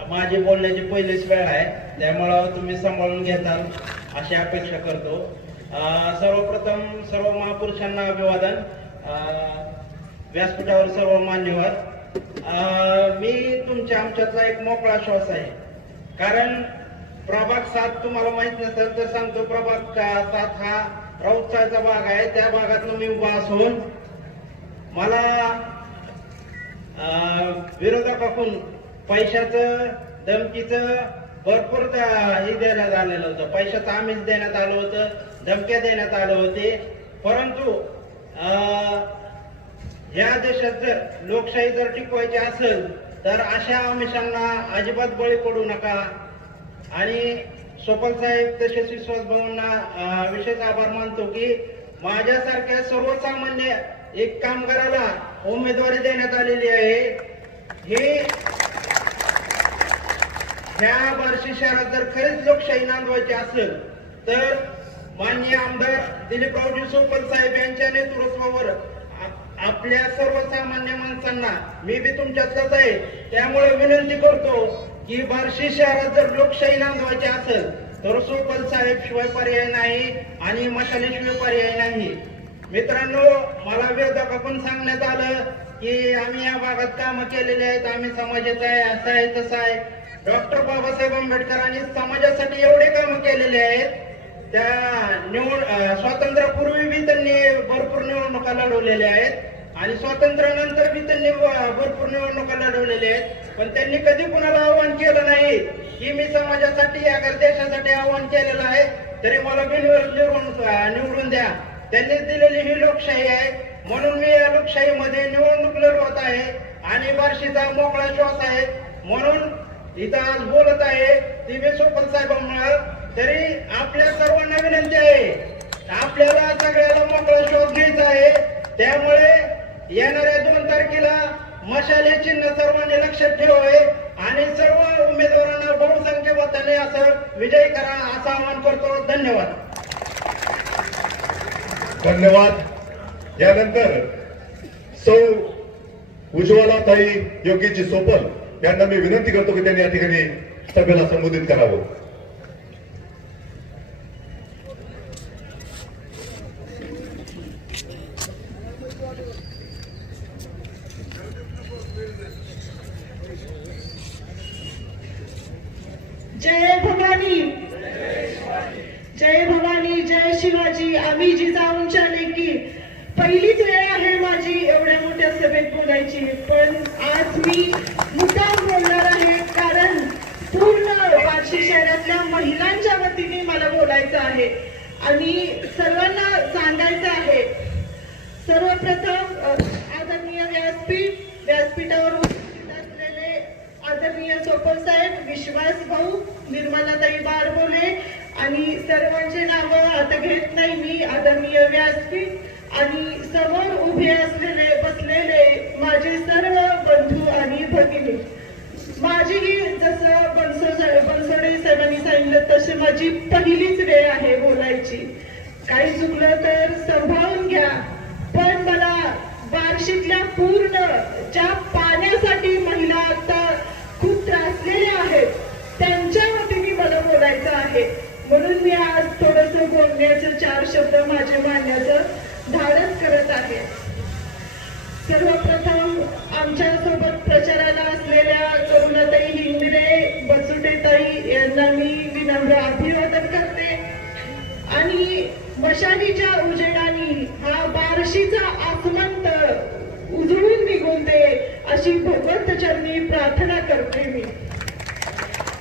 माझी बोलण्याची पहिलीच वेळ आहे, त्यामुळं तुम्ही सांभाळून घेताल अशी अपेक्षा करतो. सर्वप्रथम सर्व महापुरुषांना अभिवादन. व्यासपीठावर सर्व मान्यवर. मी तुमच्या आमच्यातला एक मोकळा श्वास आहे, कारण प्रभाग 7 तुम्हाला माहित नसेल तर सांगतो. प्रभाग 7 हा राऊतचा भाग आहे. त्या भागातून मी उभा असून मला विरोधकाकडून पैशाचं, धमकीचं भरपूर हे देण्यात आलेलं होतं. पैशाचं आमिष देण्यात आलं होतं, धमक्या देण्यात आले होते. परंतु या देशात जर लोकशाही जर टिकवायची असेल तर अशा आमिषांना अजिबात बळी पडू नका. आणि सोपल साहेब तसेच विश्वास भाऊंना विशेष आभार मानतो की माझ्यासारख्या सर्वसामान्य एक कामगाराला उमेदवारी देण्यात आलेली आहे. हे ह्या बार्शी शहरात जर खरीच लोकशाही नांदवायची असेल तर माननीय आमदार दिलीपरावजी सोपल साहेब यांच्या नेतृत्वावर आपल्या सर्वसामान्य माणसांना, मी बी तुमच्यातलाच आहे, त्यामुळे विनंती करतो की बार्शी शहरात जर लोकशाही नांदवायची असेल तर सोपल साहेब शिवाय पर्याय नाही आणि मशालीशिवाय पर्याय नाही. मित्रांनो, मला विरोधकाकडून सांगण्यात आलं की आम्ही या भागात कामं केलेली आहेत, आम्ही समाजाचं आहे, असं आहे तसं आहे. डॉक्टर बाबासाहेब आंबेडकरांनी समाजासाठी एवढे कामं केलेले आहेत. त्या स्वातंत्र्यापूर्वी बी त्यांनी भरपूर निवडणुका लढवलेल्या आहेत आणि स्वातंत्र्यानंतर बी त्यांनी भरपूर निवडणुका लढवलेल्या आहेत. पण त्यांनी कधी कुणाला आव्हान केलं नाही की मी समाजासाठी अगर देशासाठी आव्हान केलेलं आहे तरी मला बिनविरोध निवडून द्या. त्यांनी दिलेली ही लोकशाही आहे, म्हणून मी या लोकशाहीमध्ये निवडणूक लढवत आहे आणि बार्शीचा मोकळा श्वास आहे म्हणून इथं आज बोलत आहे. ती बी सोपल साहेबांमुळे. तरी आपल्या सर्वांना विनंती आहे, आपल्याला सगळ्याला मोकळा श्वास घ्यायचा आहे. त्यामुळे येणाऱ्या 2 तारखेला मशाली चिन्ह सर्वांनी लक्षात ठेवावे आणि सर्व उमेदवारांना बहुसंख्य मताने असं विजयी करा असं आवाहन करतो. धन्यवाद. धन्यवाद. यानंतर सौ उज्ज्वलाताई योगीजी सोपल यांना मी विनंती करतो की त्यांनी या ठिकाणी सभेला संबोधित करावं. जय भवानी, जय भवानी, जय शिवाजी. आम्ही जिजाऊंच्या लेकी पहिलीच वेळ आहे माझी एवढ्या मोठ्या सभेत बोलायची, पण आज मी मुद्दाम बोलणार आहे कारण पूर्ण बार्शी शहरातल्या महिलांच्या वतीने मला बोलायचं आहे आणि सर्वांना सांगायचं आहे. सर्वप्रथम आदरणीय व्यासपीठावर उपस्थित असलेले आदरणीय सोपल साहेब, विश्वास भाऊ, निर्मलाताई बारबोले आणि सर्वांचे नावं आता घेत नाही मी. आदरणीय व्यासपीठ आणि समोर उभे असलेले बसलेले माझे सर्व बंधू आणि भगिनी, माझी ही जसं बनसोडे साहेबांनी सांगितलं तशी माझी पहिलीच वेळ आहे बोलायची. काही चुकलं तर सांभाळून घ्या, पण मला बार्शीतल्या पूर्ण ज्या पाण्यासाठी महिला आता खूप त्रासलेल्या आहेत त्यांच्या वतीने मला बोलायचं आहे. म्हणून मी आज थोडस बोलण्याचं 4 शब्द माझे मांडण्याचं धाडस करत आहे. सर्वप्रथम आमच्या सोबत प्रचाराला असलेल्या करुणाताई हिंगरे, बचुटेताई यांना मी विनम्र अभिवादन करते आणि मशालीच्या उजेडानी हा बार्शीचा आसमंत उजळून निघून दे अशी भगवंत चरणी प्रार्थना करते मी.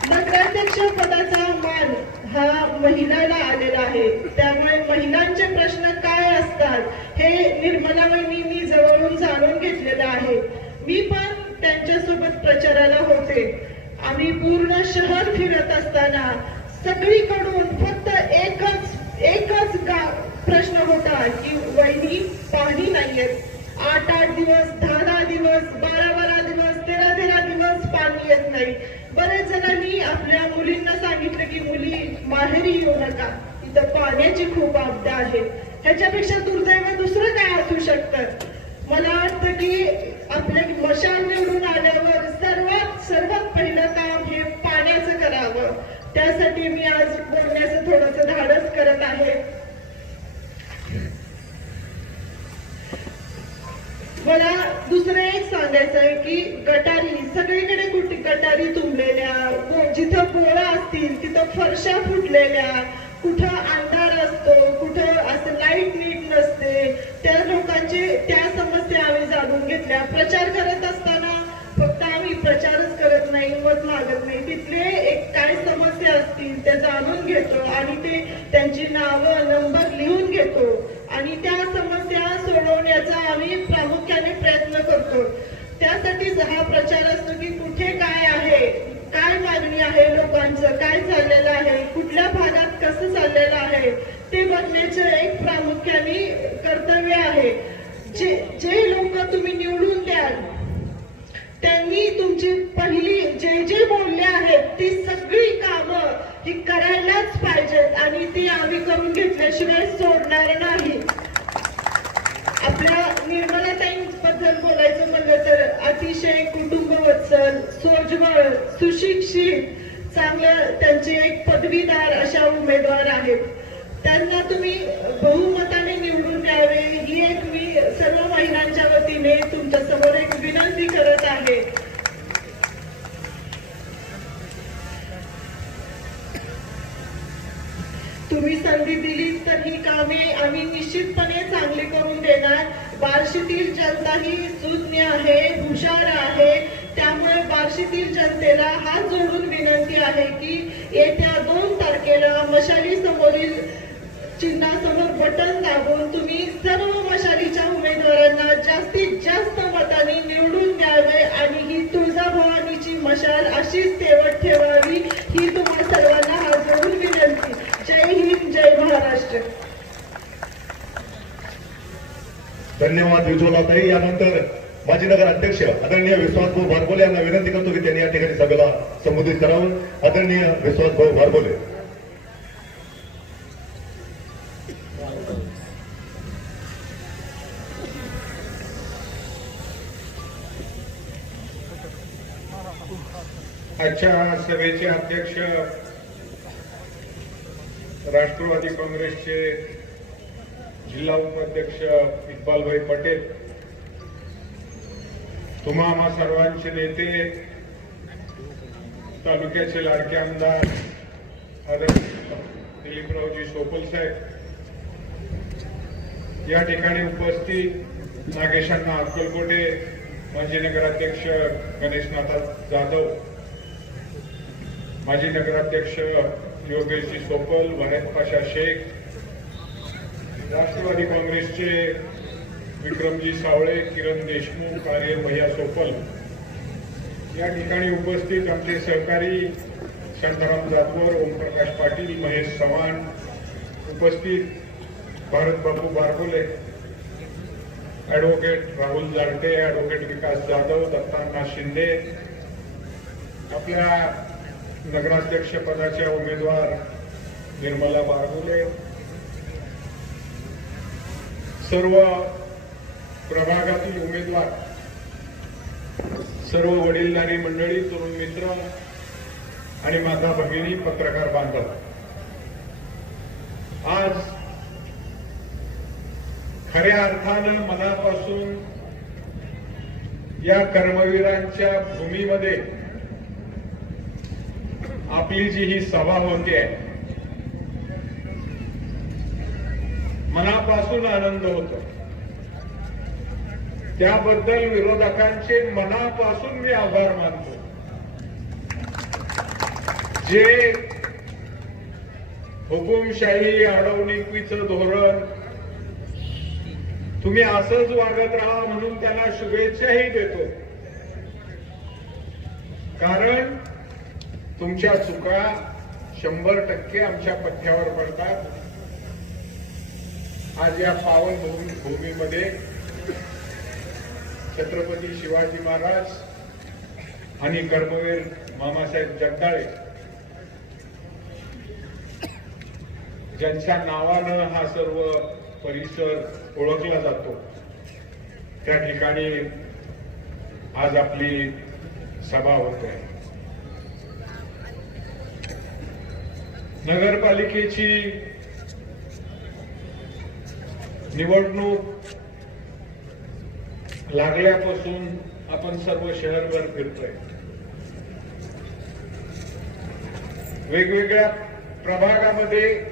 नगराध्यक्ष पदाचा मान हा महिलाला आलेला आहे, त्यामुळे महिलांचे प्रश्न काय असतात हे निर्मला वहिनींनी जवळून जाणून घेतलेलं आहे. मी पण त्यांच्यासोबत प्रचाराला होते. आम्ही पूर्ण शहर फिरत असताना सगळीकडून फक्त एकच प्रश्न होता की वहिनी पाणी नाहीयेत. 8 दिवस, 10 दिवस, 12 दिवस, 13 दिवस पाणी येत नाही. बरेच जणांनी आपल्या मुलींना सांगितलं की मुली माहेरी येऊ नका, इथं पाण्याची खूप आपदा आहे. ह्याच्यापेक्षा दुर्दैव दुसरं काय असू शकतं. मला वाटतं की आपल्या मशाल निवडून आल्यावर सर्वात पहिलं काम हे पाण्याचं करावं. त्यासाठी मी आज बोलण्याचं थोडंसं धाडस करत आहे. मला दुसरं एक सांगायचं आहे की गटारी सगळीकडे कुठे गटारी तुंबलेल्या, जिथं बोळा असतील तिथं फरशा फुटलेल्या, कुठं अंधार असतो, कुठं असं लाईट नीट नसते, त्या लोकांचे त्या समस्या आम्ही जाणून घेतल्या. प्रचार करत असताना फक्त आम्ही प्रचारच करत नाही, मत मागत नाही, तिथले एक काय समस्या असतील त्या जाणून घेतो आणि ते त्यांची नावं नंबर लिहून घेतो आणि त्या समस्या सोडवण्याचा आम्ही प्रामुख्याने प्रयत्न करतो. त्यासाठीच हा प्रचार असतो की कुठे काय आहे, काय मागणी आहे, लोकांचं काय चाललेलं आहे, कुठल्या भागात कसं चाललेलं आहे ते बघण्याचं एक प्रामुख्याने कर्तव्य आहे. जे लोक तुम्ही निवडून द्याल त्यांनी तुमची पहिली जे बोलले आहेत ती सगळी कामं ही करायलाच पाहिजेत आणि ती आम्ही करून घेतल्याशिवाय सोडणार नाही. आपल्या निर्मलाताईंबद्दल बोलायचं म्हणलं तर अतिशय कुटुंबवत्सल, सोज्वळ, सुशिक्षित, चांगलं त्यांचे एक पदवीदार अशा उमेदवार आहेत. त्यांना तुम्ही बहुमताने निवडून द्यावे ही एक मी सर्व महिलांच्या वतीने तुमच्या समोर एक विनंती करत आहे. तुम्ही संधी दिली तर ही कामे आम्ही निश्चितपणे चांगली करून देणार. बार्शीतील जनता ही सुज्ञ आहे, हुशार आहे, त्यामुळे बार्शीतील जनतेला हात जोडून विनंती आहे की येत्या 2 तारखेला मशाली समोरील चिन्हासमोर बटन दाबून तुम्ही सर्व मशालीच्या उमेदवारांना जास्तीत जास्त मतांनी निवडून द्यावे आणि ही तुळजाभवानीची मशाल अशीच तेवत ठेवावी ही तुम्हा सर्वांना हात जोडून विनंती. जय हिंद, जय महाराष्ट्र. धन्यवाद विज्वलाताई. यानंतर माजी नगर अध्यक्ष आदरणीय विश्वासभाऊ बारबोले यांना विनंती करतो की त्यांनी या ठिकाणी सभेला संबोधित करावं. आदरणीय विश्वासभाऊ बारबोले. आजच्या सभेचे अध्यक्ष राष्ट्रवादी काँग्रेसचे जिल्हा उपाध्यक्ष इक्बालभाई पटेल, तुम्हा आम्हा सर्वांचे नेते, तालुक्याचे लाडके आमदार आदरणीय दिलीपरावजी सोपल साहेब, या ठिकाणी उपस्थित नागेशांना अक्कलकोटे, माजी नगराध्यक्ष गणेशनाथ जाधव, माजी नगराध्यक्ष योगेशजी सोपल, वहद पाशा शेख, राष्ट्रवादी काँग्रेसचे विक्रमजी सावळे, किरण देशमुख, आर्य भैया सोपल, या ठिकाणी उपस्थित आमचे सहकारी शांताराम जाधवर, ओमप्रकाश पाटील, महेश चव्हाण, उपस्थित भारत बापू बारबोले, ऍडव्होकेट राहुल जारटे, ऍडव्होकेट विकास जाधव, दत्तांना शिंदे, आपल्या नगराध्यक्ष पदाच्या उमेदवार निर्मला बारबोले, सर्व प्रभागातील उमेदवार, सर्व वडीलधारी मंडळी, तरुण मित्र आणि माता भगिनी, पत्रकार बांधव, आज खऱ्या अर्थानं मनापासून या कर्मवीरांच्या भूमीमध्ये आपली जी ही सभा होते आहे, मनापासून आनंद होतो. त्याबद्दल विरोधकांचे मनापासून मी आभार मानतो. जे हुकुमशाही अडवणुकीचं धोरण, तुम्ही असंच वागत राहा म्हणून त्यांना शुभेच्छाही देतो. कारण तुमच्या चुका 100% आमच्या पथ्यावर पडतात. आज या पावन भूमीमध्ये छत्रपती शिवाजी महाराज आणि कर्मवीर मामासाहेब जगदाळे ज्यांच्या नावानं हा सर्व परिसर ओळखला जातो, त्या ठिकाणी आज आपली सभा होत आहे. नगरपालिकेची निवडणूक लागल्यापासून आपण सर्व शहरभर फिरतोय. वेगवेगळ्या प्रभागामध्ये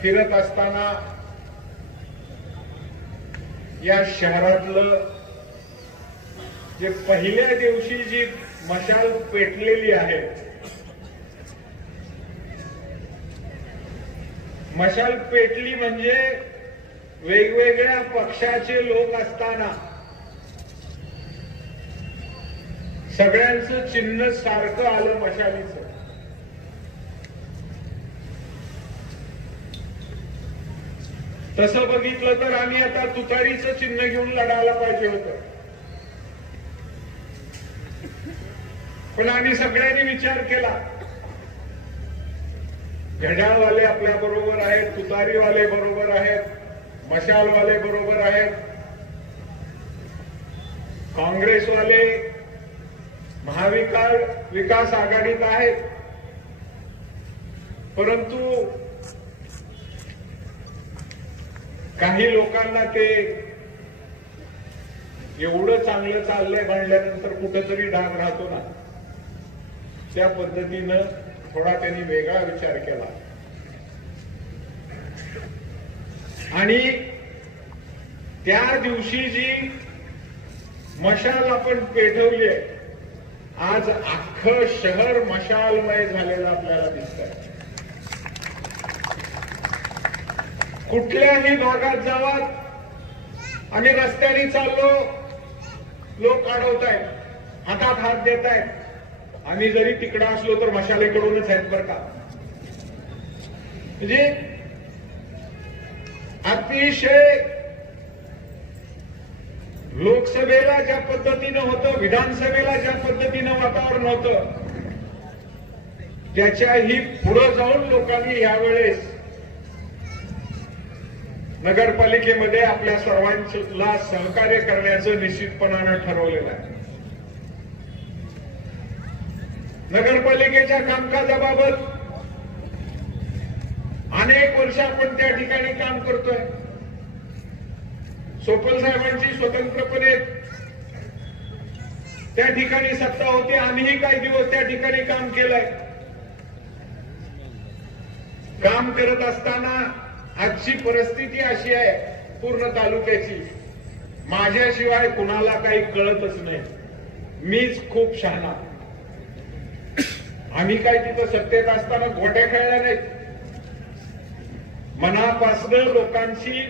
फिरत असताना या शहरातलं जे पहिल्या दिवशी जी मशाल पेटलेली आहे, मशाल पेटली म्हणजे वेगवेगळ्या पक्षाचे लोक असताना सगळ्यांचं चिन्ह सारखं आलं मशालीचं. तसं बघितलं तर आम्ही आता तुतारीचं चिन्ह घेऊन लढायला पाहिजे होतं, पण आम्ही सगळ्यांनी विचार केला, घड्याळवाले आपल्या बरोबर आहेत, तुतारीवाले बरोबर आहेत, मशालवाले बरोबर आहेत, काँग्रेसवाले महाविकास आघाडीत आहेत, परंतु काही लोकांना ते एवढं चांगलं चाललंय म्हणल्यानंतर कुठेतरी डाग राहतो ना, त्या पद्धतीनं थोडा त्यांनी वेगळा विचार केला आणि त्या दिवशी जी मशाल आपण पेटवली आहे, आज अख्खं शहर मशालमय झालेलं आपल्याला दिसतंय. कुठल्याही भागात जावा, आम्ही रस्त्याने चाललो, लोक अडवतायत, हातात हात देत आहेत. आम्ही जरी तिकडं असलो तर मशालेकडूनच आहेत बरं का. म्हणजे अतिशय लोकसभेला ज्या पद्धतीनं होतं, विधानसभेला ज्या पद्धतीनं वातावरण होतं, त्याच्याही पुढे जाऊन लोकांनी यावेळेस नगरपालिकेमध्ये आपल्या सर्वांना सहकार्य करण्याचं निश्चितपणानं ठरवलेलं आहे. नगरपालिकेच्या कामकाजाबाबत अनेक वर्ष आपण त्या ठिकाणी काम करतोय. सोपल साहेबांची स्वतंत्रपणे त्या ठिकाणी सत्ता होती, आम्हीही काही दिवस त्या ठिकाणी काम केलंय. काम करत असताना आजची परिस्थिती अशी आहे पूर्ण तालुक्याची, माझ्याशिवाय कुणाला काही कळतच नाही, मीच खूप शहाणा. आम्ही काय तिथं सत्तेत असताना गोट्या खेळल्या नाहीत. मनापासून लोकांची,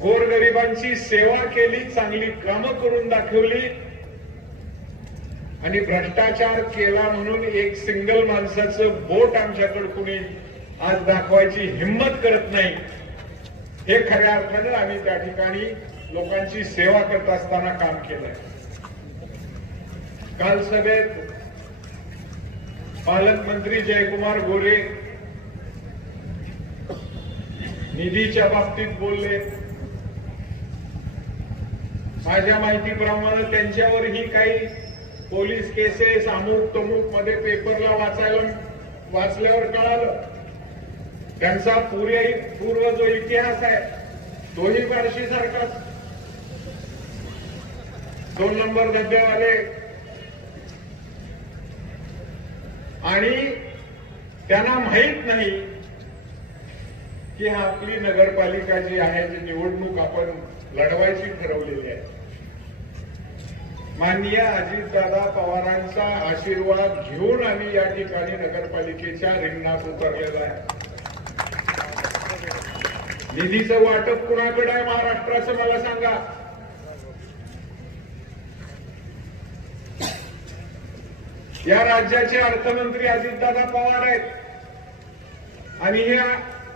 गोरगरिबांची सेवा केली, चांगली कामं करून दाखवली आणि भ्रष्टाचार केला म्हणून एक सिंगल माणसाचं बोट आमच्याकडे कुणी आज दाखवायची हिंमत करत नाही. हे खऱ्या अर्थानं आम्ही त्या ठिकाणी लोकांची सेवा करत असताना काम केलंय. काल सभेत पालकमंत्री जयकुमार गोरे निधीच्या बाबतीत बोलले. माझ्या माहितीप्रमाणे त्यांच्यावरही काही पोलीस केसेस अमुक तमुक मध्ये पेपरला वाचल्यावर कळालं. त्यांचा पूर्व जो इतिहास आहे तोही बार्शी सारखाच. 2 नंबर धब्ब्यावाले आणि त्यांना माहित नाही की आपली नगरपालिका जी आहे, जी निवडणूक आपण लढवायची ठरवलेली आहे. माननीय अजितदादा पवारांचा आशीर्वाद घेऊन आम्ही या ठिकाणी नगरपालिकेच्या रिंगणात उतरलेला आहे. निधीचं वाटप कुणाकडे आहे महाराष्ट्राचं मला सांगा. या राज्याचे अर्थमंत्री अजितदादा पवार आहेत आणि ह्या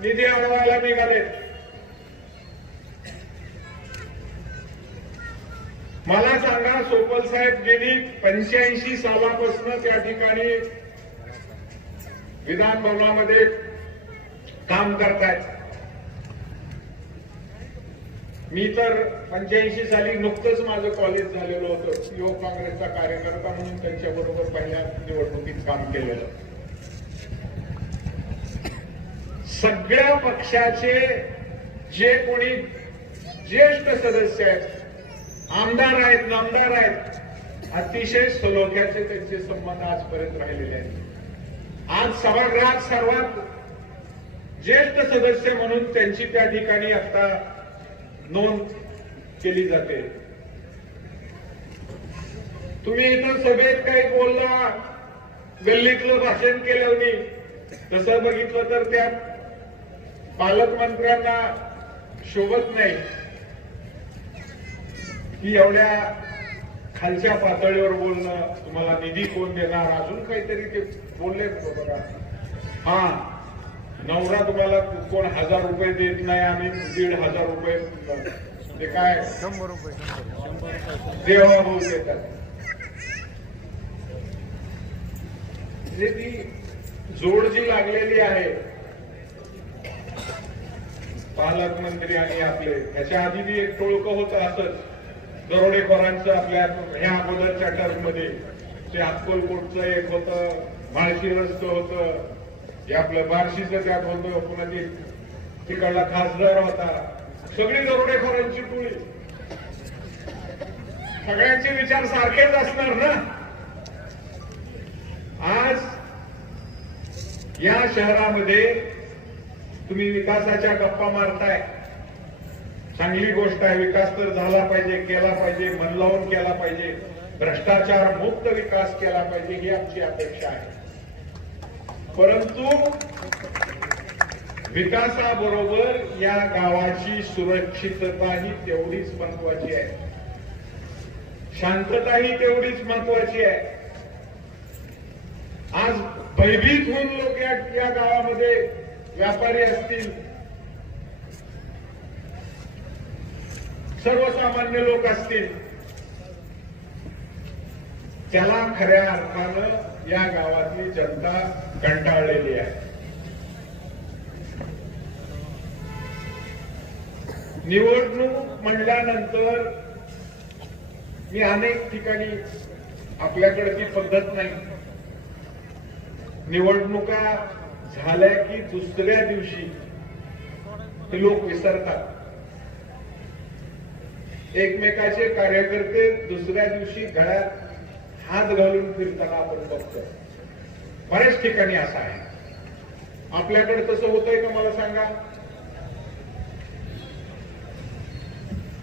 निधी अडवायला निघालेत. मला सांगा, सोपल साहेब गेली 85 सालापासून त्या ठिकाणी विधान भवनामध्ये काम करतायत. मी तर 85 साली नुकतंच माझं कॉलेज झालेलं होतं. युवक काँग्रेसचा कार्यकर्ता म्हणून त्यांच्याबरोबर पहिल्या निवडणुकीत काम केलेलं. सगळ्या पक्षाचे जे कोणी ज्येष्ठ सदस्य आहेत, आमदार आहेत, नामदार आहेत, अतिशय सलोख्याचे त्यांचे संबंध आजपर्यंत राहिलेले आहेत. आज सभागृहात सर्वात ज्येष्ठ सदस्य म्हणून त्यांची त्या ठिकाणी आता नोंद केली जाते. तुम्ही इथं सभेत काही बोलला, गल्लीतलं भाषण केलं, तसं बघितलं तर त्या पालकमंत्र्यांना शोभत नाही की एवढ्या खालच्या पातळीवर बोलणं. तुम्हाला निधी कोण देणार, अजून काहीतरी ते बोलले बघा. हा, नवरा तुम्हाला कोण 1000 रुपये देत नाही, आम्ही 1500 रुपये, ते काय 100 रुपये देवाभाऊ देतात. म्हणजे ती जोड जी लागलेली आहे पालकमंत्री आणि आपले, त्याच्या आधी बी एक टोळकं होतं असंच दरोडेखोरांचं. आपल्या ह्या अगोदरच्या टर्म मध्ये ते अक्कलकोटचं एक होतं, माळशिरसचं होतं, हे आपलं बार्शीचं त्यात होतं, पुन्हा ते तिकडला खासदार होता. सगळी दरोडेखोरांची टोळी. सगळ्यांचे विचार सारखेच असणार ना. आज या शहरामध्ये तुम्ही विकासाच्या गप्पा मारताय, चांगली गोष्ट आहे. विकास तर झाला पाहिजे, केला पाहिजे, मन लावून केला पाहिजे, भ्रष्टाचार मुक्त विकास केला पाहिजे, ही आमची अपेक्षा आहे. परंतु विकासाबरोबर या गावाची सुरक्षितताही तेवढीच महत्वाची आहे, शांतताही तेवढीच महत्वाची आहे. आज भयभीत होऊन लोक या गावामध्ये व्यापारी असतील, सर्वसामान्य लोक असतील, त्याला खऱ्या अर्थानं या गावातली जनता कंटाळलेली आहे. निवडणूक म्हणल्यानंतर मी अनेक ठिकाणी, आपल्याकडे ती पद्धत नाही, निवडणुका झाल्या की दुसऱ्या दिवशी ते लोक विसरतात. एकमेकाचे कार्यकर्ते दुसऱ्या दिवशी गळ्यात हात घालून फिरताना आपण बघतो. बऱ्याच ठिकाणी असं आहे. आपल्याकडे तसं होतंय का मला सांगा?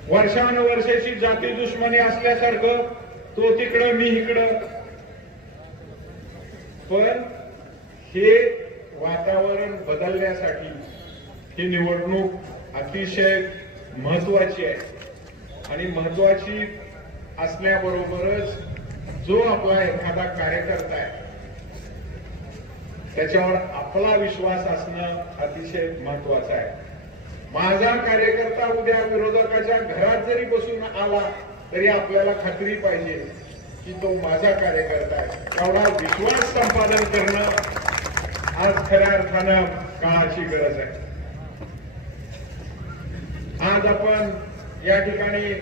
वर्षानुवर्षाची जाती दुश्मनी असल्यासारखं तो तिकडं मी इकडं. पण हे वातावरण बदलण्यासाठी ही निवडणूक अतिशय महत्वाची आहे आणि महत्वाची असण्याबरोबरच जो आपला एखादा कार्यकर्ता आहे त्याच्यावर आपला विश्वास असणं अतिशय महत्वाचं आहे. माझा कार्यकर्ता उद्या विरोधकाच्या घरात जरी बसून आला तरी आपल्याला खात्री पाहिजे की तो माझा कार्यकर्ता आहे. एवढा विश्वास संपादन करणं आज खऱ्या अर्थानं काळाची गरज आहे. आज आपण या ठिकाणी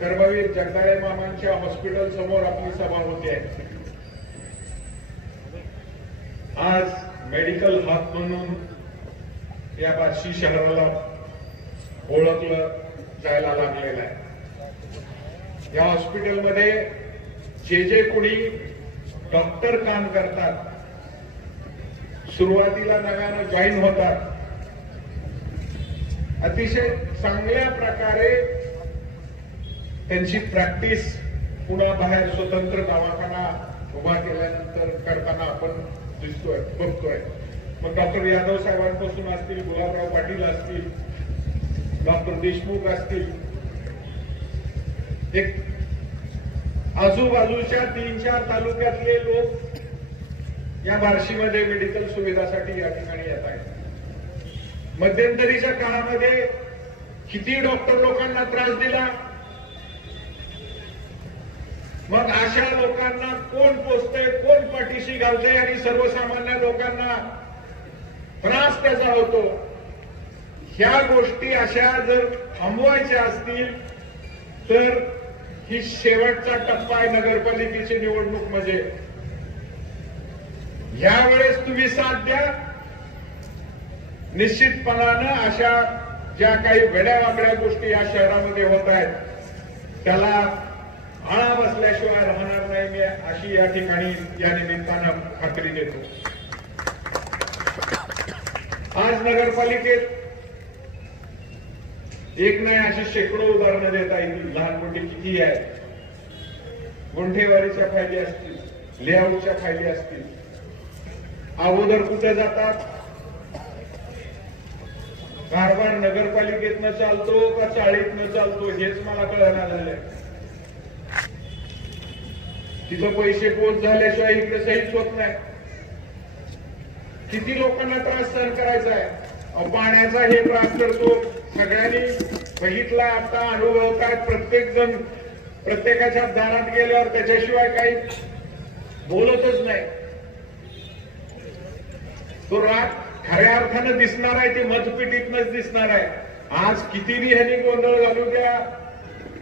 कर्मवीर जगदाळे मामांच्या हॉस्पिटल समोर आपली सभा होते आहे. आज मेडिकल हब म्हणून या बार्शी शहराला ओळखलं जायला लागलेलं आहे. या हॉस्पिटलमध्ये जे कोणी डॉक्टर काम करतात, सुरुवातीला नव्यानं जॉईन होतात, अतिशय चांगल्या प्रकारे त्यांची प्रॅक्टिस पुन्हा बाहेर स्वतंत्र दवाखाना उभा केल्यानंतर करताना आपण दिसतोय, बघतोय. मग डॉक्टर यादव साहेबांपासून असतील, गुलाबराव पाटील असतील, डॉक्टर देशमुख असतील, एक आजूबाजूच्या 3-4 तालुक्यातले लोक या बार्शीमध्ये मेडिकल सुविधासाठी या ठिकाणी येत आहेत. मध्यंतरीच्या काळामध्ये किती डॉक्टर लोकांना त्रास दिला. मग अशा लोकांना कोण पोचतंय, कोण पाठीशी घालतंय आणि सर्वसामान्य लोकांना त्रास त्याचा होतो. ह्या गोष्टी अशा जर थांबवायच्या असतील तर ही शेवटचा टप्पा आहे नगरपालिकेची निवडणूक. म्हणजे यावेळेस तुम्ही साथ द्या. निश्चितपणानं अशा ज्या काही वेड्यावाकड्या गोष्टी या शहरामध्ये होत आहेत त्याला आळा बसल्याशिवाय राहणार नाही, मी अशी या ठिकाणी या निमित्तानं खात्री देतो. आज नगरपालिकेत एक नाही अशी शेकडो उदाहरणं देता येतील. लहान मोठी किती आहेत. गुंठेवारीच्या फायली असतील, लेआउटच्या फायली असतील. अगोदर कुठे जातात? कारभार नगरपालिकेतनं चालतो का चाळीतनं चालतो हेच मला कळना झालंय. तिथं पैसे पोच झाल्याशिवाय इकडे सहीच होत नाही. किती लोकांना त्रास सहन करायचा आहे. पाण्याचा हे त्रास करतो सगळ्यांनी बघितला, आता अनुभवतात. प्रत्येक जण प्रत्येकाच्या दारात गेल्यावर त्याच्याशिवाय काही बोलतच नाही. तो राग खऱ्या अर्थानं दिसणार आहे, ते मतपेटीतनच दिसणार आहे. आज कितीही ह्यांनी गोंधळ घालू द्या,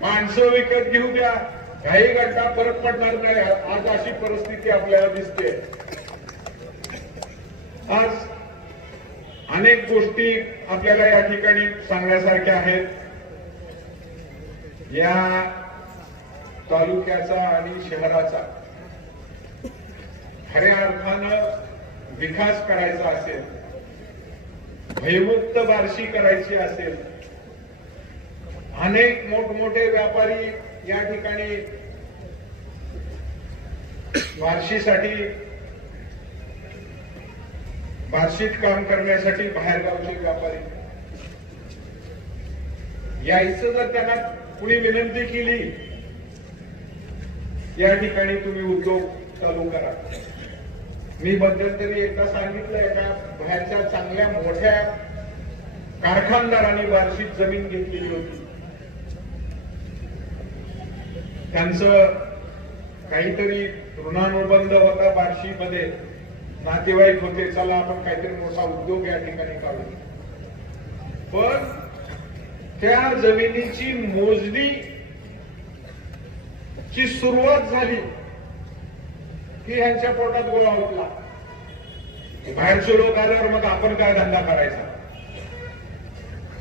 माणसं विकत घेऊ द्या, काही घंटा फरक पडणार नाही. आज अशी परिस्थिती आपल्याला दिसते. आज अनेक गोष्टी आपल्याला या ठिकाणी सांगण्यासारख्या आहेत. या तालुक्याचा आणि शहराचा खऱ्या अर्थानं विकास करायचा असेल, भयमुक्त बार्शी करायची असेल, अनेक मोठमोठे व्यापारी या ठिकाणी बार्शीत काम करण्यासाठी बाहेरगावचे व्यापारी यायचं जर त्यांना कुणी विनंती केली, या ठिकाणी तुम्ही उद्योग चालू करा. मी मध्यंतरी एकदा सांगितलं, एका बाहेरच्या चांगल्या मोठ्या कारखानदारांनी बार्शीत जमीन घेतलेली होती. त्यांचं काहीतरी ऋणानुबंध होता बार्शीमध्ये, नातेवाईक होते, चला आपण काहीतरी मोठा उद्योग या ठिकाणी काढू. पण त्या जमिनीची मोजणी ची सुरुवात झाली की ह्यांच्या पोटात गोळा उठला. बाहेरचे लोक आल्यावर मग आपण काय धंदा करायचा.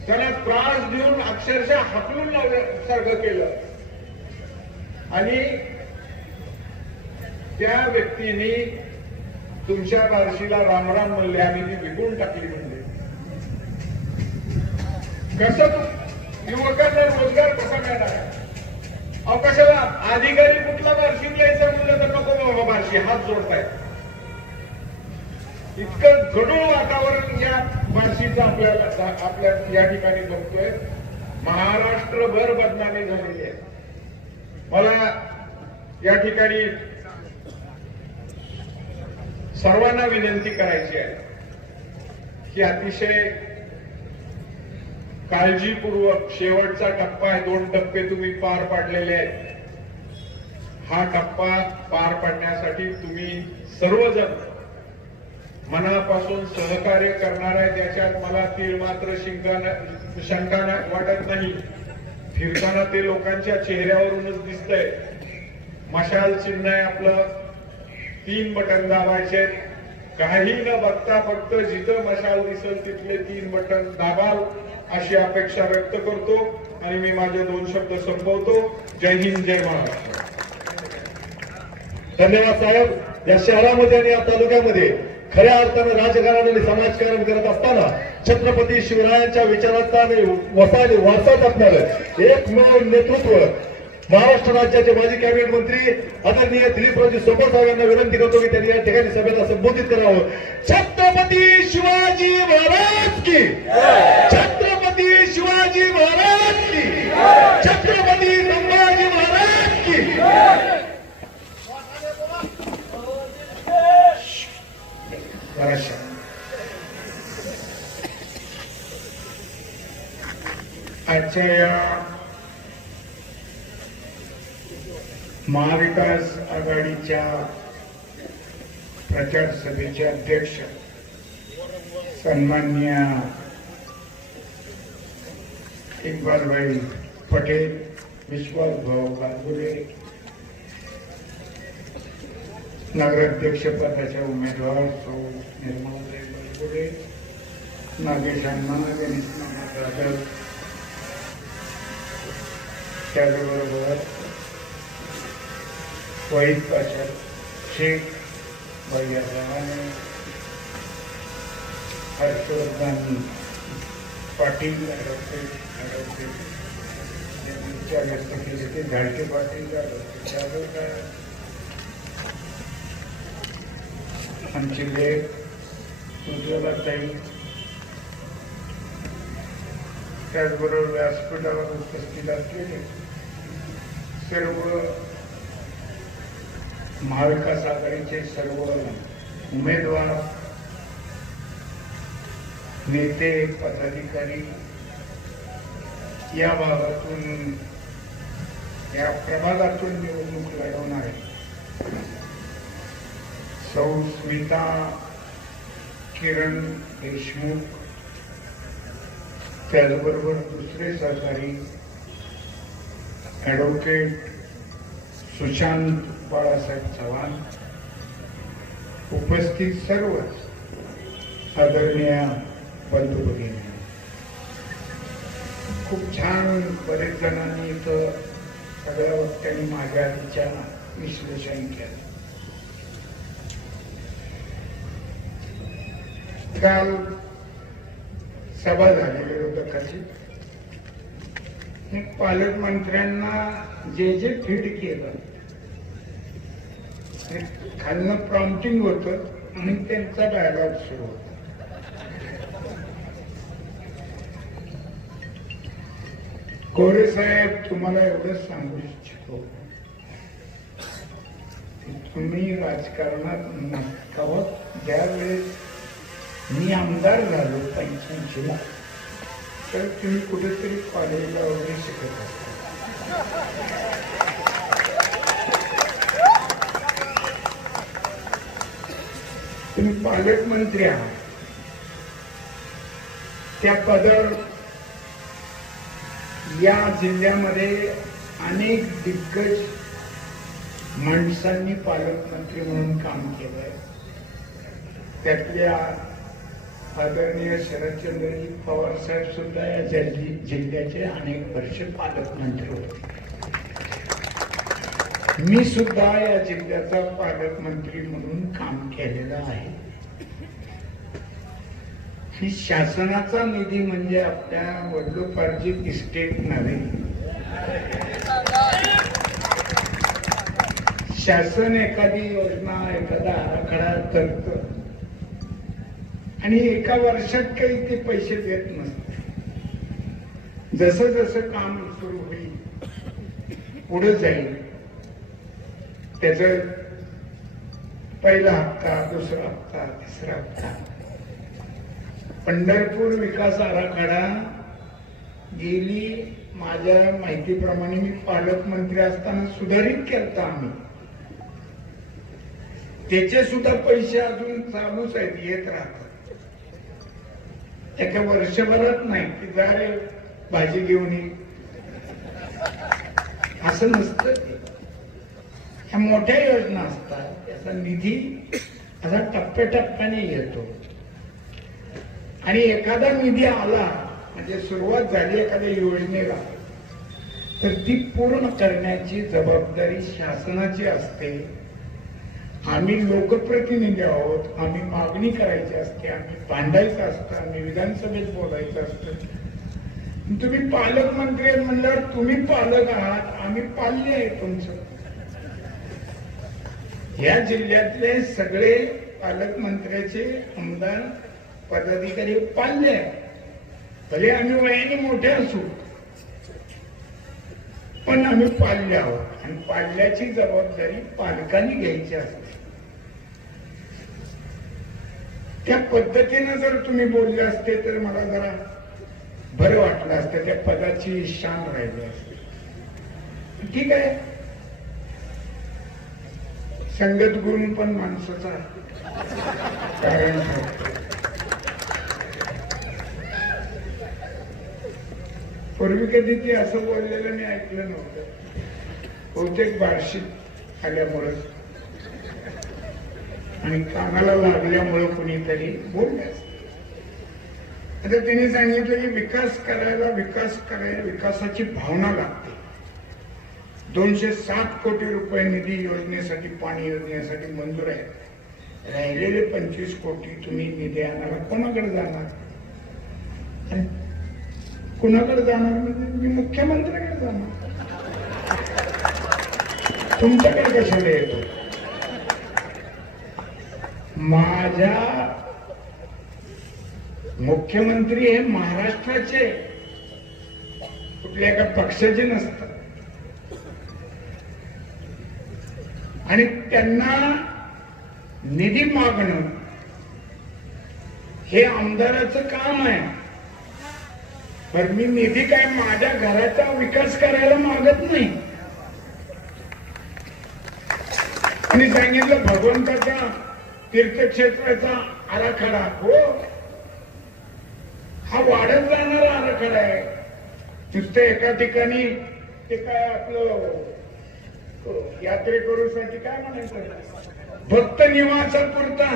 त्याला त्रास देऊन अक्षरशः हाकलून लावल्यासारखं केलं. आणि त्या व्यक्तीने तुमच्या बार्शीला रामराम म्हणले, आम्ही ती विकून टाकली म्हणले. कसं युवकांना रोजगार कसा मिळणार? अहो कशाला अधिकारी कुठला बार्शीत यायचं म्हणलं तर नको बाबा बार्शी, हात जोडताय. इतकं गढूळ वातावरण या बार्शीचं आपल्या या ठिकाणी बघतोय. महाराष्ट्रभर बदनामी झालेली आहे. मला या ठिकाणी सर्वांना विनंती करायची आहे की अतिशय काळजीपूर्वक, शेवटचा टप्पा आहे, 2 टप्पे तुम्ही पार पाडलेले आहेत. हा टप्पा पार पाडण्यासाठी तुम्ही सर्वजण मनापासून सहकार्य करणार आहे, त्याच्यात मला तीळ मात्र शंका वाटत नाही. फिरताना ते लोकांच्या चेहऱ्यावरूनच दिसतंय. मशाल चिन्ह आहे आपलं, 3 बटन दाबायचे. काही न बघता फक्त जिथं मशाल दिसेल तिथले 3 बटन दाबाल अशी अपेक्षा व्यक्त करतो आणि मी माझे 2 शब्द संपवतो. जय हिंद, जय महाराष्ट्र. धन्यवाद साहेब. या शहरामध्ये आणि या तालुक्यामध्ये खऱ्या अर्थानं राजकारण आणि समाजकारण करत असताना छत्रपती शिवरायांच्या विचारांचा आणि वारसा जपणारं एकमेव नेतृत्व महाराष्ट्र राज्याचे माजी कॅबिनेट मंत्री आदरणीय दिलीपरावजी सोपल साहेब यांना विनंती करतो की त्यांनी या ठिकाणी सभेला संबोधित करावं. छत्रपती शिवाजी महाराज की, छत्रपती शिवाजी महाराज की, छत्रपती संभाजी महाराज की. आजच्या या महाविकास आघाडीच्या प्रचार सभेचे अध्यक्ष सन्माननीय इक्बालभाई पटेल, विश्वासभाऊ गांगुर्डे, नगराध्यक्ष पदाच्या उमेदवार सौ निर्मलाताई गांगुर्डे, नागेश अण्णा, गणेश मामा जाधव, त्याचबरोबर वहीद पाशा शेख, भैया रवाने, हर्षवर्धन पाटील, त्यांच्या व्यक्त केले ते झाडके पाटील, आमचे लेख उज्ज्वलाताई, त्याचबरोबर व्यासपीठावर उपस्थित असलेले सर्व महाविकास आघाडीचे सर्व उमेदवार, नेते, पदाधिकारी, या भागातून, या प्रभागातून निवडणूक लढवणारे सौ स्मिता किरण देशमुख, त्याचबरोबर दुसरे सहकारी ॲडव्होकेट सुशांत बाळासाहेब चव्हाण, उपस्थित सर्वच आदरणीय बंधू भगिनी, खूप छान बरेच जणांनी इथं सगळ्या वक्त्यांनी माझ्या आधीच्या विश्लेषण केलं. काल सभा झाली विरोधकाची, पालकमंत्र्यांना जे जे फिट केलं खालनं प्रॉम्प्टिंग होतं आणि त्यांचा डायलॉग सुरू होता. कोरे साहेब, तुम्हाला एवढंच सांगू इच्छितो, तुम्ही राजकारणात नसतावत. ज्यावेळेस मी आमदार झालो 85ला, तर तुम्ही कुठेतरी कॉलेजला वगैरे शिकत असता. तुम्ही पालकमंत्री आहात, त्या पदावर या जिल्ह्यामध्ये अनेक दिग्गज माणसांनी पालकमंत्री म्हणून काम केलंय. त्यातल्या आदरणीय शरदचंद्रजी पवार साहेब सुद्धा या जिल्ह्याचे अनेक वर्ष पालकमंत्री होते. मी सुद्धा या जिल्ह्याचा पालकमंत्री म्हणून काम केलेलं आहे. ही शासनाचा निधी म्हणजे आपल्या वडिलोपार्जित इस्टेट नव्हे. शासन एखादी योजना, एखादा आराखडा करतं आणि एका वर्षात काही ते पैसे देत नसते. जसं जसं काम सुरू होईल, पुढे जाईल, त्याचा पहिला हप्ता, दुसरा हप्ता, तिसरा हप्ता. पंढरपूर विकास आराखडा गेली, माझ्या माहितीप्रमाणे मी पालकमंत्री असताना सुधारित केलता आम्ही. त्याचे सुद्धा पैसे अजून चालूच आहेत, येत राहतात. एका वर्षभरात नाही की जा रे भाजी घेऊन ये, असं नसतं. ह्या मोठ्या योजना असतात, त्याचा निधी असा टप्प्याटप्प्याने येतो. आणि एखादा निधी आला म्हणजे सुरुवात झाली एखाद्या योजनेला, तर ती पूर्ण करण्याची जबाबदारी शासनाची असते. आम्ही लोकप्रतिनिधी आहोत, आम्ही मागणी करायची असते, आम्ही भांडायचं असतं, आम्ही विधानसभेत बोलायचं असतं. तुम्ही पालकमंत्री म्हणल्यावर तुम्ही पालक आहात, आम्ही पाल्य आहे तुमचं. या जिल्ह्यातले सगळे पालकमंत्र्याचे आमदार पदाधिकारी पाल्य आहे. भले आम्ही वयाने मोठे असू, पण आम्ही पाल्य आहोत आणि पाल्याची जबाबदारी पालकांनी घ्यायची असते. त्या पद्धतीनं जर तुम्ही बोलले असते तर मला जरा बरं वाटलं असतं, त्या पदाची शान राहिली असते. ठीक आहे, संगत गुण पण माणसाचा कारण ठरतो. पूर्वी कधी ते असं बोललेलं मी ऐकलं नव्हतं. बहुतेक वार्षिक आल्यामुळं आणि कानाला लागल्यामुळं कुणीतरी बोलले असते. आता त्यांनी सांगितलं की विकास करायला विकासाची भावना लागते. 207 कोटी रुपये निधी योजनेसाठी, पाणी योजनेसाठी मंजूर आहे. राहिलेले 25 कोटी तुम्ही निधी आणायला कोणाकडे जाणार? कुणाकडे जाणार म्हणजे मी मुख्यमंत्र्याकडे जाणार. तुमच्याकडे कशाला येतो? माझ्या मुख्यमंत्री हे महाराष्ट्राचे, कुठल्या एका पक्षाचे नसतात. आणि त्यांना निधी मागणं हे आमदाराचं काम आहे. पण मी निधी काय माझ्या घराचा विकास करायला मागत नाही. आणि सांगितलं भगवंताचा तीर्थक्षेत्राचा आराखडा, हो हा वाढत जाणारा आराखडा आहे. नुसतं एका ठिकाणी ते काय आपलं यात्रेकरूसाठी काय म्हणायचं, भक्त निवासापुरता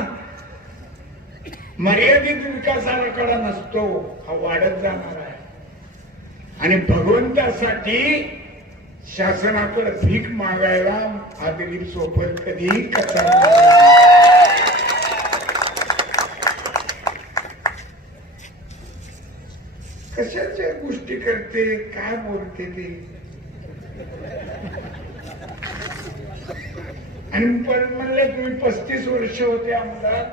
मर्यादित विकास आराखडा नसतो, हा वाढत जाणार आहे. आणि भगवंतासाठी शासनाकडे भीक मागायला हा दिलीप सोपत कधीही कसा. कशाच्या गोष्टी करते, काय बोलते ती. आणि म्हणले तुम्ही 35 वर्ष होते आमदार,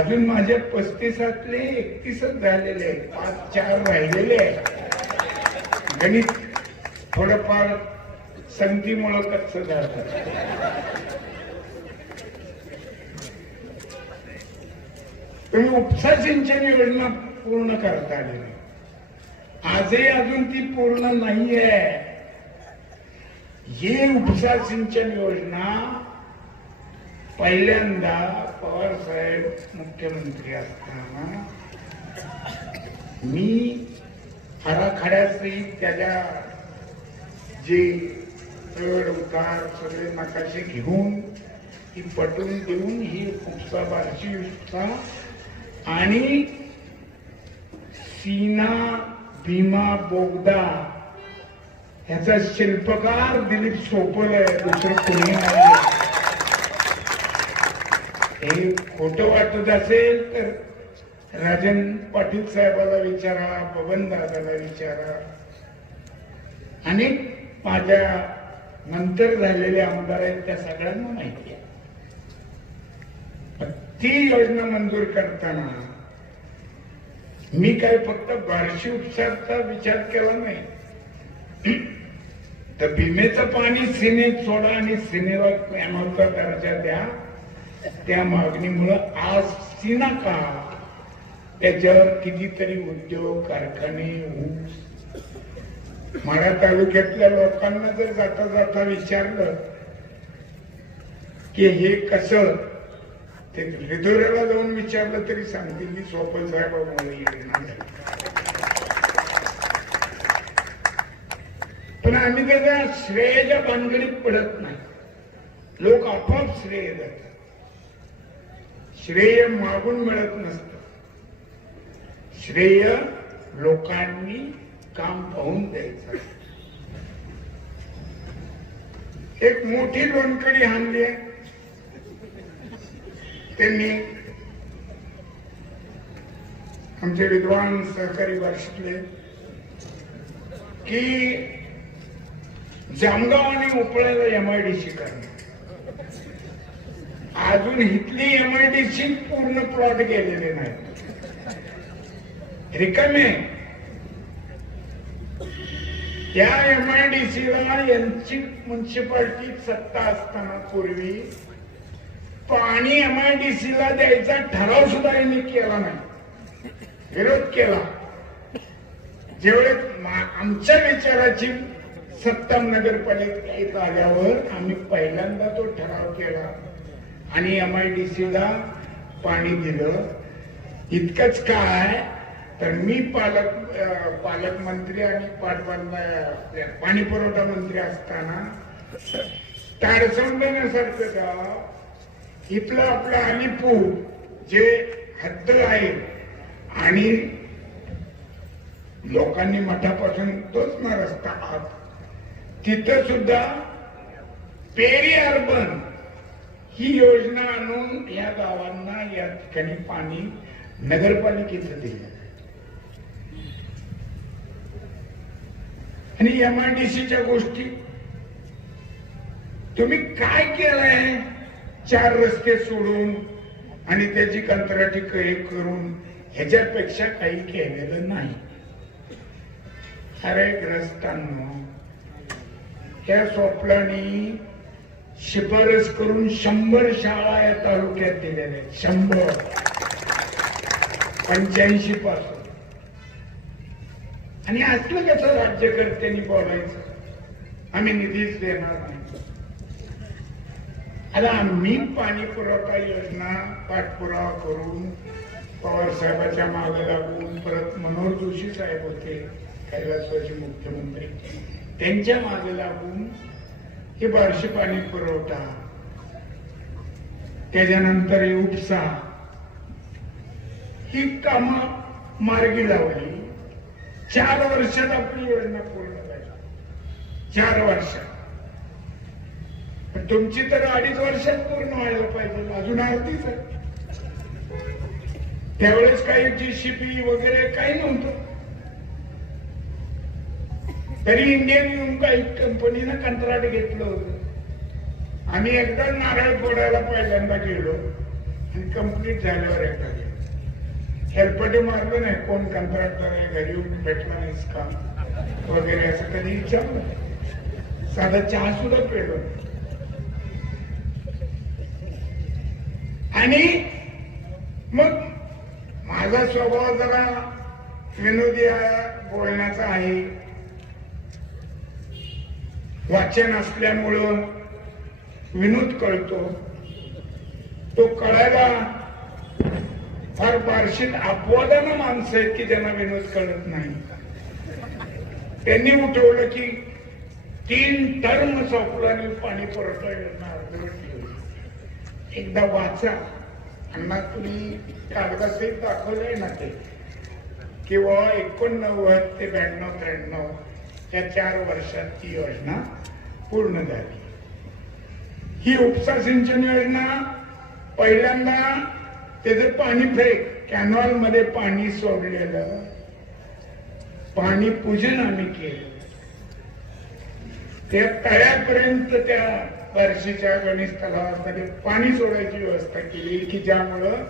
अजून माझ्या 35तले 31च झालेले, 5-4 राहिलेले आहे. गणित थोडंफार संगतीमुळं कच्च झालं. तुम्ही उपसा सिंचन योजना पूर्ण करता आली नाही. आजही अजून ती पूर्ण नाहीये. ही उपसा सिंचन योजना पहिल्यांदा पवार साहेब मुख्यमंत्री असताना मी आराखड्याचे त्याच्या जे चढ उतार सगळे नकाशे घेऊन ती पटवून देऊन ही उपसा, बार्शी उपसा आणि सीना भीमा बोगदा ह्याचा शिल्पकार दिलीप सोपल आहे, दुसरं कोणी नाही. हे खोटं वाटत असेल तर राजन पाटील साहेबाला विचारा, बबन दादाला विचारा, आणि माझ्या नंतर झालेले आमदार आहेत त्या सगळ्यांना माहिती आहे. ती योजना मंजूर करताना मी काय फक्त बार्शी उपचारचा विचार केला नाही, तर भीमेचं पाणी सिनेत सोडा आणि सिनेला कॅनलचा दर्जा द्या, त्या मागणीमुळं आज सिनाका त्याच्यावर कितीतरी उद्योग, कारखाने, ऊस. माढा तालुक्यातल्या लोकांना जर जाता जाता विचारलं की हे कसं, ते रिधोऱ्याला जाऊन विचारलं तरी सांगतील की सोपल साहेबांमुळे योजना झाली. पण आम्ही त्याच्या श्रेयाच्या भानगडीत पडत नाही. लोक आपोआप श्रेय देतात. श्रेय मागून मिळत नसतं. श्रेय लोकांनी काम पाहून द्यायचं. एक मोठी लोणकडी हाणली आहे त्यांनी, आमचे विद्वान सहकारी बार्शीतले, की जामगाव आणि उपळ्याला MIDC करणार. अजून इथली MIDC पूर्ण प्लॉट गेलेले नाही, रिकामे. त्या MIDCला यांची म्युन्सिपाल्टी सत्ता असताना पूर्वी पाणी MIDCला द्यायचा ठराव सुद्धा यांनी केला नाही, विरोध केला. जेवढे आमच्या विचाराची सत्ता नगरपालिकेत आल्यावर आम्ही पहिल्यांदा तो ठराव केला आणि MIDCला पाणी दिलं. इतकंच काय तर मी पालकमंत्री आणि पाणी पुरवठा मंत्री असताना ताडसंबेण्यासारखं गाव इथलं आपलं अलीपूर जे हद्द आहे आणि लोकांनी मठापासून तोच ना रस्ता आत, तिथं सुद्धा पेरी अर्बन ही योजना आणून या गावांना या ठिकाणी पाणी नगरपालिकेचं दिलं. आणि MIDCच्या गोष्टी तुम्ही काय केलंय? 4 रस्ते सोडून आणि त्याची कंत्राटी हे करून ह्याच्यापेक्षा काही केलेलं नाही. अरे ग्रस्तांनो, त्या स्वप्नानी शिफारस करून 100 शाळा या तालुक्यात दिलेल्या आहेत. 100 85 पासून. आणि असलं कसं राज्यकर्त्यांनी बोलायचं आम्ही निधीच देणार नाही. आता आम्ही पाणी पुरवठा योजना पाठपुरावा करून पवार साहेबांच्या मागे लागून, परत मनोहर जोशी साहेब होते कैलासवासी मुख्यमंत्री, त्यांच्या मागे लागून हे बार्शी पाणी पुरवठा, त्याच्यानंतर उपसा, ही कामं मार्गी लावली. 4 वर्षात आपली योजना पूर्ण झाली. 4 वर्षात. तुमची तर 2.5 वर्षात पूर्ण व्हायला पाहिजे, अजून अर्धीच आहे. त्यावेळेस काही GCP वगैरे काही नव्हतं. तरी इंडियन येऊन काही कंपनीनं कंत्राट घेतलं होतं. आम्ही एकदा नारळ फोडायला पहिल्यांदा गेलो आणि कंप्लीट झाल्यावर एकदा गेलो. हेलपटे मारलं नाही, कोण कंत्राटदार आहे, घरी येऊन भेटला नाहीस का वगैरे असं कधी विचारलं. साधा चहा सुद्धा पेलो. आणि मग माझा स्वभाव जरा विनोदी बोलण्याचा आहे, वाचन असल्यामुळं विनोद कळतो. तो कळायला फार बार्शीत अपवादानं माणसं आहेत की ज्यांना विनोद कळत नाही. त्यांनी उठवलं की 3 टर्म सोपल्याने पाणी पुरवठा योजना अर्धवट ठेवली. एकदा वाचा. अण्णा तुम्ही कागदासहित दाखवलंय ना ते, किंवा 89 ते 92-93 त्या 4 वर्षात ती योजना पूर्ण झाली. ही उपसा सिंचन योजना पहिल्यांदा त्याचं पाणी फेक कॅनॉल मध्ये पाणी सोडलेलं, पाणी पूजन आम्ही केलं. त्या तळ्यापर्यंत त्या बार्शीच्या गणेश तलावामध्ये पाणी सोडायची व्यवस्था केली की ज्यामुळं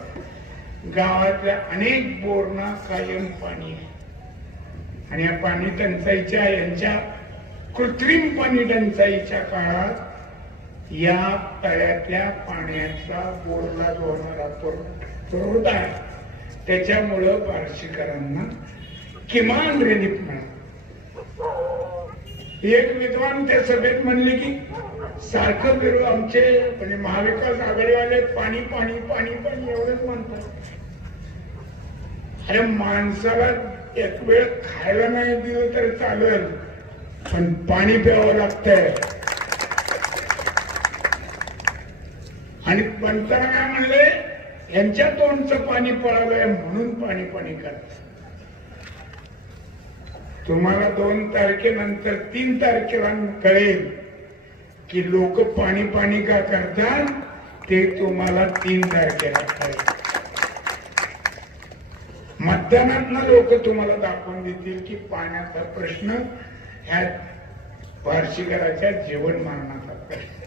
गावातल्या अनेक बोरना कायम पाणी आहे. आणि या पाणी टंचाईच्या यांच्या कृत्रिम पाणी टंचाईच्या काळात या तळ्यातल्या पाण्याचा बोरला जो होणारा पुरवठा आहे त्याच्यामुळं बार्शीकरांना किमान रिलीफ मिळालं. एक विद्वान त्या सभेत म्हणले की सारखं फिरू आमचे म्हणजे महाविकास आघाडीवाले पाणी पाणी पाणी पाणी एवढंच म्हणतात. अरे माणसाला एक वेळ खायला नाही दिलं तर चालेल पण पाणी प्यावं लागतंय. आणि पंतांना काय म्हणले यांच्या तोंडचं पाणी पळालंय म्हणून पाणी पाणी करत. तुम्हाला 2 तारखेनंतर 3 तारखेला कळेल की लोक पाणी पाणी का करतात ते तुम्हाला 3 तारखेला कळेल. मतदानातनं लोक तुम्हाला दाखवून देतील की पाण्याचा प्रश्न ह्या बार्शीकराच्या जीवन मरणाचा प्रश्न.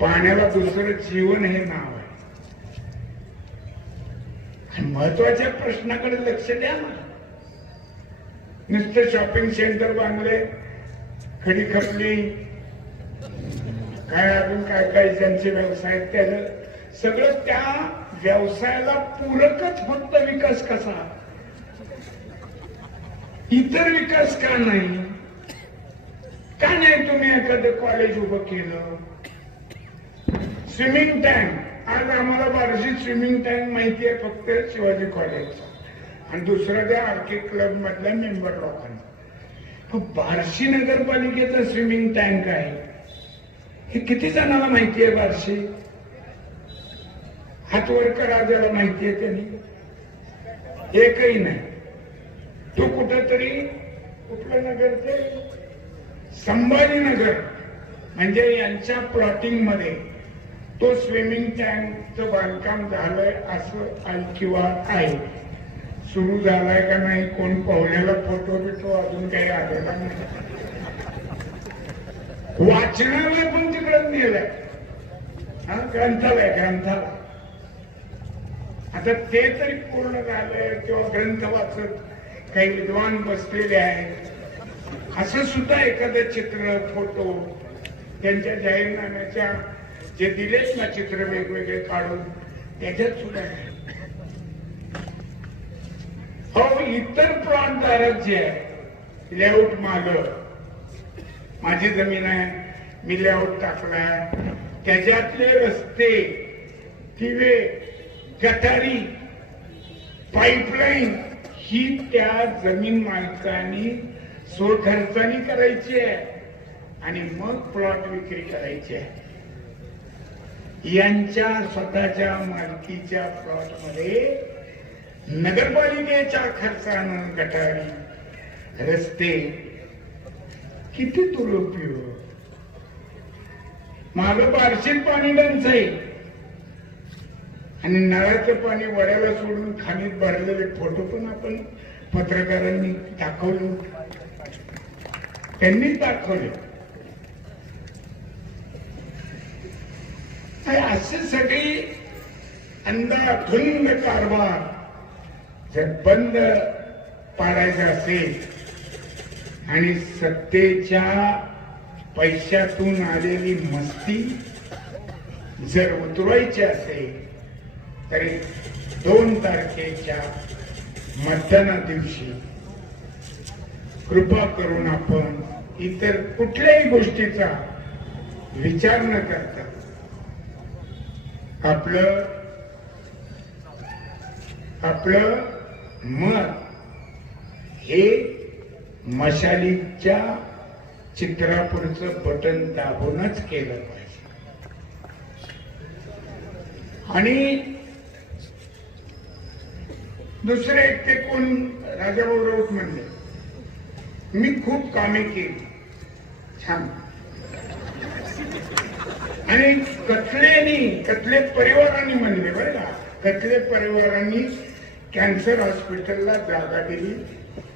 पाण्याला दुसरं जीवन हे नाव आहे. महत्वाच्या प्रश्नाकडे लक्ष द्या ना. नुसतं शॉपिंग सेंटर बांधले, खडी खपली, काय अजून काय काय ज्यांचे व्यवसाय त्याचं सगळं त्या व्यवसायाला पूरकच फक्त विकास कसा, इतर विकास का नाही? का नाही तुम्ही एखादं कॉलेज उभं केलं? स्विमिंग टँक, आज आम्हाला बार्शीत स्विमिंग टँक माहिती आहे फक्त शिवाजी कॉलेजचा आणि दुसरा त्या आर्किड क्लब मधल्या मेंबर लोकांना. बार्शी नगरपालिकेचा स्विमिंग टँक आहे हे किती जणांना माहिती आहे? बार्शी हात वर करा ज्याला माहिती आहे त्यांनी. एकही नाही. तो कुठंतरी कुठलं नगर ते संभाजीनगर म्हणजे यांच्या प्लॉटिंग मध्ये तो स्विमिंग टँकचं बांधकाम झालंय असं ऐकिवात आहे. सुरू झालाय का नाही कोण पाहुण्याला फोटो बिटो अजून काही आलेला नाही. वाचनालय पण तिकडं नेलंय. ग्रंथालय आता ते तरी पूर्ण झालंय किंवा ग्रंथ वाचत काही विद्वान बसलेले आहेत. असं सुद्धा एखादं चित्र फोटो त्यांच्या जाहीरनाम्याच्या जे दिलेत ना चित्र वेगवेगळे काढून त्याच्यात सुद्धा हो. इतर प्लॉट धारक जे आहे लेआउट मालक, माझी जमीन आहे मी लेआउट टाकलाय त्याच्यातले रस्ते, दिवे, गटारी, पाईपलाईन ही त्या जमीन मालकांनी स्वखर्चानी करायची आहे आणि मग प्लॉट विक्री करायची आहे. यांच्या स्वतःच्या मालकीच्या प्लॉट मध्ये नगरपालिकेच्या खर्चानं गटारी, रस्ते किती दुरुपयोग. मागं बार्शीत पाणी टंचाई आणि नळाचं पाणी वड्याला सोडून खाणीत भरलेले फोटो पण आपण पत्रकारांनी दाखवले, त्यांनीच दाखवले. असे सगळी अंधाधुंद कारभार जर बंद पाडायचा असेल आणि सत्तेच्या पैशातून आलेली मस्ती जर उतरवायची असेल तरी 2 तारखेच्या मतदाना दिवशी कृपा करून आपण इतर कुठल्याही गोष्टीचा विचार न करता आपलं मत हे मशालीच्या चित्रापुरचं बटन दाबूनच केलं पाहिजे. आणि दुसरे एक ते कोण राजाभाऊ राऊत म्हणले मी खूप कामे केली, छान. आणि कथले परिवारांनी म्हणले बरं का, कथले परिवारांनी कॅन्सर हॉस्पिटलला जागा दिली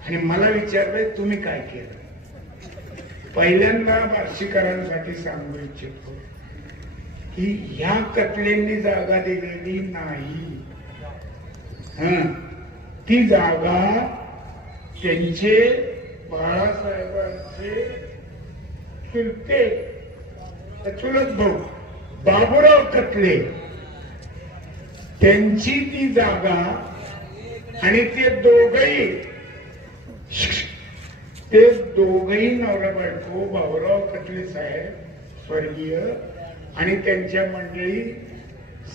आणि मला विचारलंय तुम्ही काय केलं. पहिल्यांदा बार्शीकरांसाठी सांगू इच्छितो की ह्या कथलेंनी जागा दिलेली नाही. ती जागा त्यांचे बाळासाहेबांचे चुलत भाऊ बाबूराव कथले त्यांची ती जागा. आणि ते दोघही नवरा बायको बाबूराव कथले साहेब स्वर्गीय आणि त्यांच्या मंडळी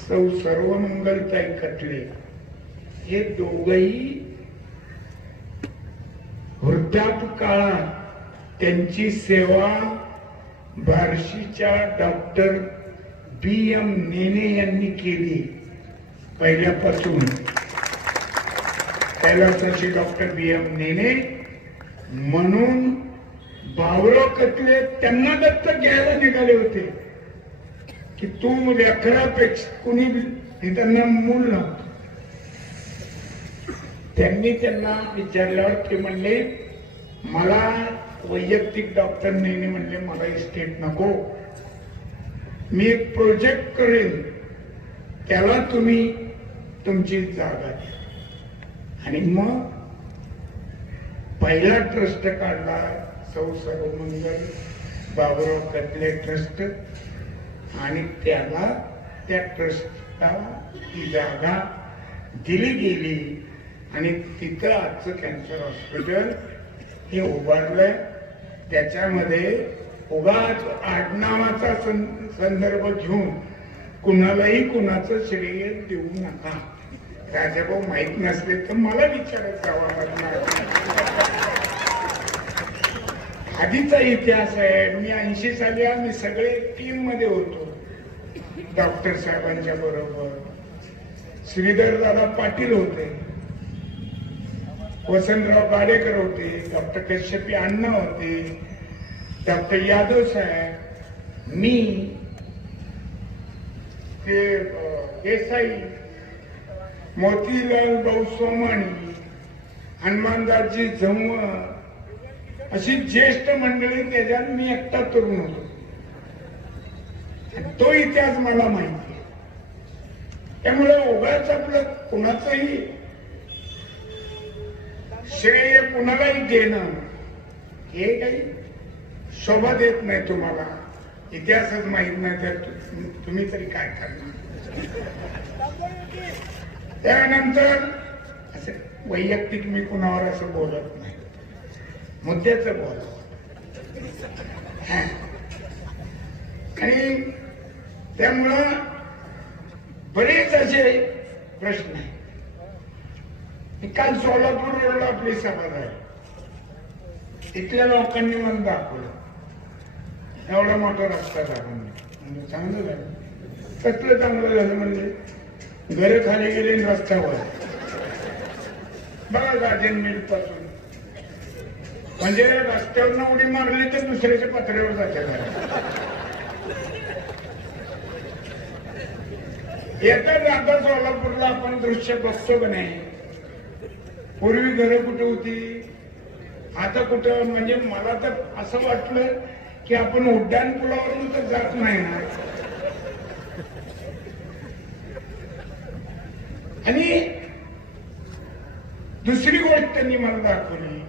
सौ सर्वमंगलताई कथले हे दोघही वृद्धापकाळात त्यांची सेवा बार्शीच्या डॉक्टर B.M. नेने यांनी केली. पहिल्यापासून कैलासाची डॉक्टर B.M. नेने म्हणून बाबूराव कथले त्यांना दत्तक घ्यायला निघाले होते की तू लेकरापेक्षा कुणी त्यांना मूल नव्हतं. त्यांनी त्यांना विचारल्यावर ते म्हणले मला वैयक्तिक डॉक्टर नेने म्हणले मला इस्टेट नको, मी एक प्रोजेक्ट करेन त्याला तुम्ही तुमची जागा द्या. आणि मग पहिला ट्रस्ट काढला सौ सर्वमंगल बाबूराव कथले ट्रस्ट आणि त्याला त्या ट्रस्टला ती जागा दिली गेली आणि तिथं आजचं कॅन्सर हॉस्पिटल हे उभारलंय. त्याच्यामध्ये उगाच आडनावाचा संदर्भ घेऊन कुणालाही कुणाचं श्रेय देऊ नका. राजाभाऊ माहित नसले तर मला विचारत जावं लागणार. आधीचा इतिहास आहे. मी 80 साली आम्ही सगळे टीम मध्ये होतो डॉक्टर साहेबांच्या बरोबर. श्रीधर दादा पाटील होते, वसंतराव गाडेकर होते, डॉक्टर कश्यपी अण्णा होते, डॉक्टर यादव साहेब, मी, ते देसाई, मोतीलाल भाऊ सोमाणी, हनुमानदासजी जमव, अशी ज्येष्ठ मंडळी. त्याच्यात मी एकटा तरुण होतो. तो इतिहास मला माहिती आहे. त्यामुळे उगाच आपलं कुणाचंही श्रेय कुणालाही देणं हे काही शोभा देत नाही. तुम्हाला इतिहासच माहित नाही तर तुम्ही तरी काय करणार. त्यानंतर असं वैयक्तिक मी कुणावर असं बोलत नाही, मुद्द्याचं बोलत. आणि त्यामुळं बरेच असे प्रश्न आहेत. काल सोलापूर रोडला आपली सभा झाली. इथल्या लोकांनी मला दाखवलं एवढा मोठा रस्ता झाला म्हणजे चांगलं झालं. कसलं चांगलं झालं म्हणजे घर खाली गेले रस्त्यावर बघा गार्डन मिल पासून म्हणजे रस्त्यावर उडी मारली तर दुसऱ्याच्या पत्र्यावर जाते. येता जाता सोलापूरला आपण दृश्य बघतो का नाही. पूर्वी घरं कुठे होती, आता कुठं. म्हणजे मला तर असं वाटलं की आपण उड्डाण पुलावरून तर जात नाही ना. आणि दुसरी गोष्ट त्यांनी मला दाखवली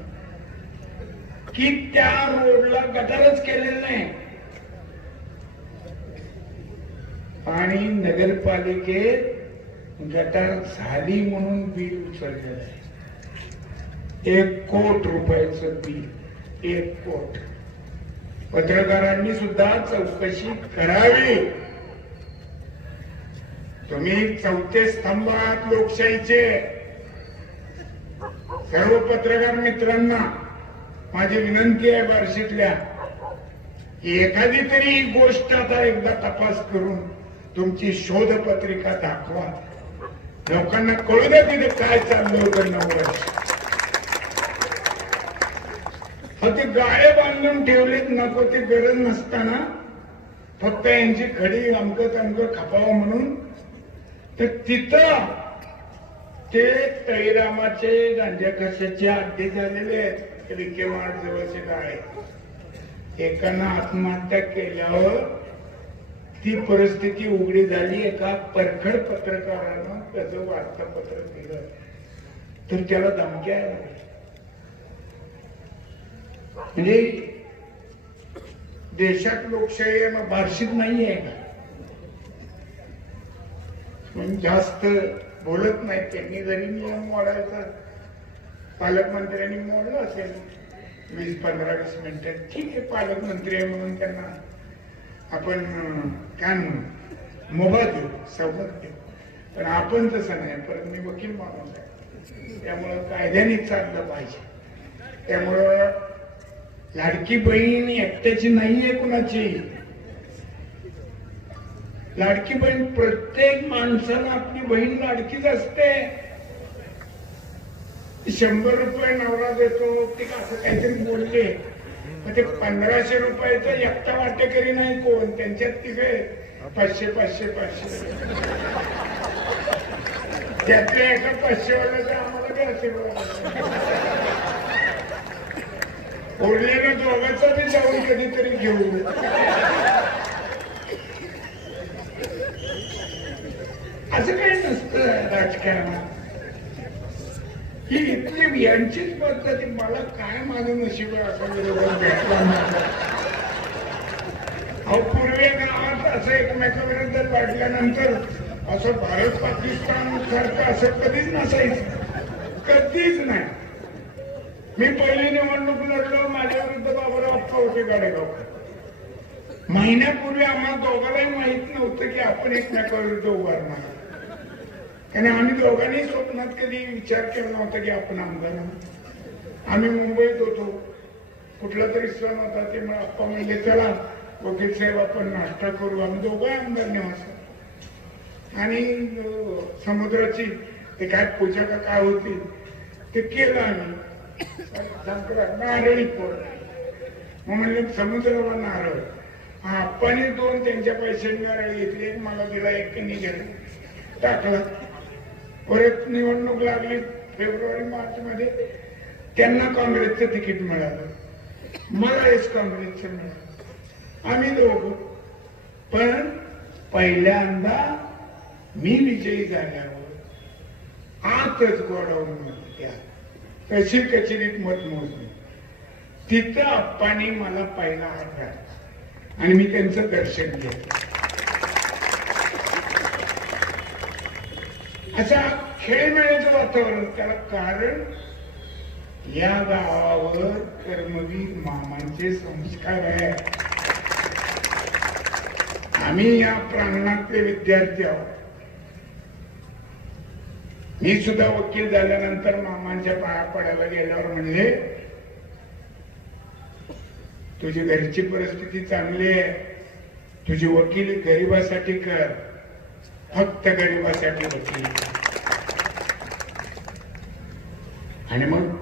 की त्या रोडला गटारच केलेलं नाही आणि नगरपालिकेत गटार झाली म्हणून बिल उचललेलं आहे. 1 कोटी रुपयाचं बिल. 1 कोटी. पत्रकारांनी सुद्धा चौकशी करावी. तुम्ही 4थ्या स्तंभात लोकशाहीचे. सर्व पत्रकार मित्रांना माझी विनंती आहे बार्शीतल्या एखादी तरी गोष्ट आता एकदा तपास करून तुमची शोध पत्रिका दाखवा. लोकांना कळू द्या तिथे काय चाललं होतं 9 वर्ष. ते गाळे बांधून ठेवलेत, नको ते गरज नसताना फक्त यांची खडी अमकं तमकं खपावं म्हणून. तर तिथं ते तळीरामाचे गांजा कशाचे अड्डे झालेले आहेत. विकेमाड जवळचे गाळे. एकानं आत्महत्या केल्यावर ती परिस्थिती उघडी झाली. एका परखड पत्रकारानं त्याचं वार्तापत्र दिलं तर त्याला धमक्या आहे. म्हणजे देशात लोकशाही बारशीत नाही आहे का? म्हणजे जास्त बोलत नाही. त्यांनी जरी नियम मोडायचा पालकमंत्र्यांनी मोडलं असेल 20-15-20 मिनिटं, ठीक आहे, पालकमंत्री आहे म्हणून त्यांना आपण काय म्हणू मुभा देऊ, सवलत देऊ. पण आपण तसं नाही. परत मी वकील माणूस आहे, त्यामुळं कायद्याने चाललं पाहिजे. त्यामुळं लाडकी बहीण एकट्याची नाहीये कुणाची. लाडकी बहीण प्रत्येक माणसाला आपली बहीण लाडकीच असते. 100 रुपये नवरा देतो ते असं काहीतरी बोलले, ते 1500 रुपयाचा एकटा वाटेकरी नाही कोण. त्यांच्यात तिघे 500-500-500 त्यातल्या एका 500 वाल्याचा आम्हाला काय असेल उरलेलं दोघांचा बी जाऊन कधीतरी घेऊ. असं काही नसतं राजकारणात. ही इथली यांचीच पद्धती. मला काय माझं नशीब आहे असं विरोधात भेटला. अहो पूर्वी गावात असं एकमेकाविरुद्ध वाढल्यानंतर असं भारत पाकिस्तान सारखं असं कधीच नसायचं, कधीच नाही. मी पहिली निवडणूक लढलो, माझ्या विरुद्ध बाबाराव अप्पा होते गाडेगाव. महिन्यापूर्वी आम्हाला दोघांनाही माहित नव्हतं की आपण एकमेकाविरुद्ध उभारणार. कारण आम्ही दोघांनी स्वप्नात कधी विचार केला नव्हता की आपण आमदार. आम्ही मुंबईत होतो, कुठला तरी सण होता, ते मग अप्पा म्हणजे चला वकील साहेब आपण नाश्ता करू. आम्ही दोघं आमदार निवास. आणि समुद्राची ते काय पूजा का काय होती ते केलं आम्ही. नारळी पोळ मग म्हणले समुद्राला नारळ. हा आप्पाने 2 त्यांच्या पैशांनी नारळ घेतले, एक मला दिला, एक त्यांनी गेला टाकला. परत निवडणूक लागली फेब्रुवारी-मार्च मध्ये. त्यांना काँग्रेसचं तिकीट मिळालं, मला एस काँग्रेसचं मिळालं. आम्ही दोघं. पण पहिल्यांदा मी विजयी झाल्यावर आतच गोडाऊन त्या तशी कचेरीत मत मोजली. तिथं अप्पांनी मला पहिला हात घातला आणि मी त्यांचं दर्शन घेतलं. असा खेळमेळ्याचं वातावरण. त्याला कारण या गावावर कर्मवीर मामांचे संस्कार आहे. आम्ही या प्रांगणातले विद्यार्थी आहोत. मी सुद्धा वकील झाल्यानंतर मामांच्या पाया पडायला गेल्यावर म्हणले तुझी घरची परिस्थिती चांगली आहे, तुझी वकिली गरिबासाठी कर, फक्त गरिबासाठी वकील. आणि मग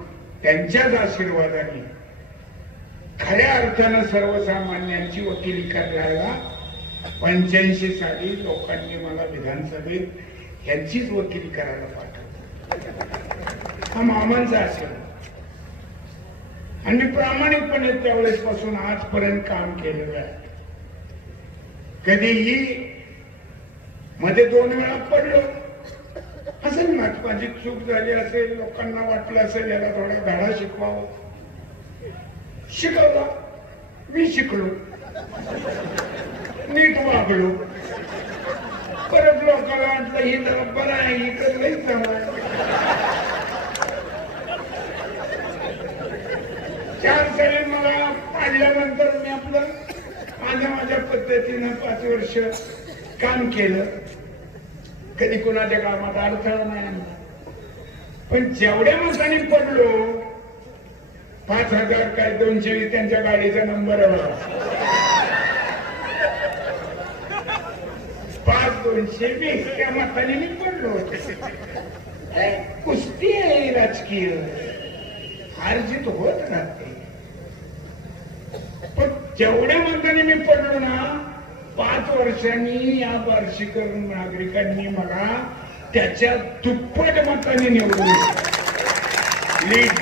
त्यांच्याच आशीर्वादाने खऱ्या अर्थानं सर्वसामान्यांची वकिली करायला 85 साली लोकांनी मला विधानसभेत यांचीच वकिली करायला पाठवलं. हा मामांचा आशीर्वाद. आणि मी प्रामाणिकपणे त्यावेळेस पासून आजपर्यंत काम केलेलं आहे. कधीही मध्ये 2 वेळा पडलो असेल ना, माझी चूक झाली असेल, लोकांना वाटलं असेल याला थोडा धडा शिकवावं, शिकवला. मी शिकलो, नीट वागलो. परत लोकांना वाटलं ही जरा बरं आहे, ही तर लईच चांगला आहे. 4 साली मला पाडल्यानंतर मी आपलं माझ्या पद्धतीनं 5 वर्ष काम केलं. कधी कुणाच्या कामात अडथळा नाही आणला. पण जेवढ्या मतांनी पडलो 5000 काय 200 त्यांच्या गाडीचा नंबर आला. 5,220 त्या मताने मी पडलो होते. कुस्ती आहे राजकीय, हार जीत होत राहते. जेवढ्या मतांनी मी पडलो ना 5 वर्षांनी या बार्शीकर नागरिकांनी मला त्याच्या दुप्पट मतांनी निवडून लीड.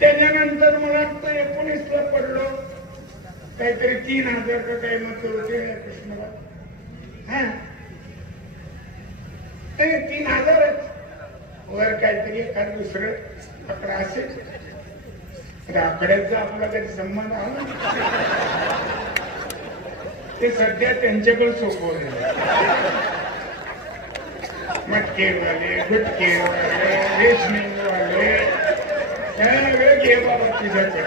त्याच्यानंतर मला वाटतं 19ला पडलो, काहीतरी 3000 का काही मत होते कृष्णाला. हा 3000च वर काहीतरी एखाद दुसरं आकडा असेल. आकड्याचा आपला काही संबंध आहे ना, ते सध्या त्यांच्याकडे सोपवले. मटकेवाले, गुटकेवाले, रेशनिंगवाले सगळे घे बाबा तुझ्याकडे.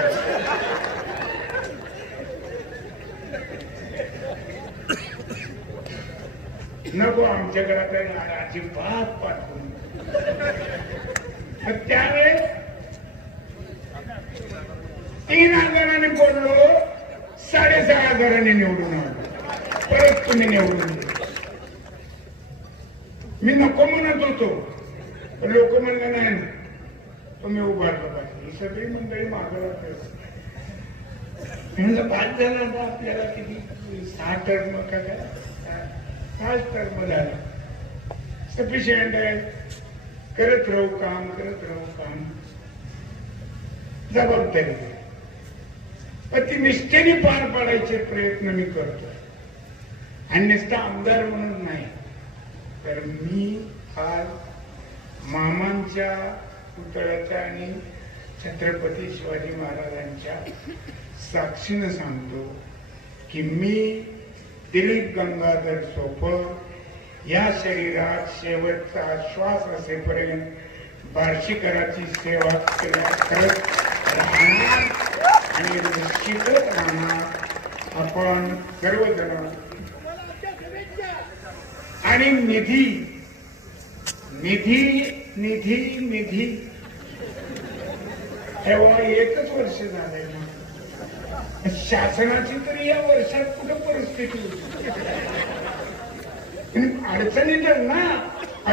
नको आमच्याकडे आता अजिबात पाठवून. त्यावेळेस 3000 बोललो, 6500 निवडून आलो. परत तुम्ही निवडून दिले. मी नको म्हणत होतो, पण लोक म्हणलं नाही तुम्ही उभारलं पाहिजे. ही सगळी मंडळी मागं लागतात. म्हणलं 5 जणांना आपल्याला किती 6 टर्म का 5 टर्म झाला सफिशियंट आहे. करत राहू काम, करत राहू काम. जबाबदारी पण ती निष्ठेने पार पाडायचे प्रयत्न मी करतो. आणि नुसता आमदार म्हणून नाही, तर मी आज मामांच्या पुतळ्याचा आणि छत्रपती शिवाजी महाराजांच्या साक्षीनं सांगतो की मी दिलीप गंगाधर सोपल या शरीरात शेवटचा श्वास असेपर्यंत बार्शीकराची सेवा करत राहणार आणि निश्चितच राहणार. आपण सर्वजण आणि निधी निधी निधी निधी तेव्हा 1च वर्ष झालंय ना. शासनाची तरी या वर्षात कुठं परिस्थिती होती. अडचणीत ना,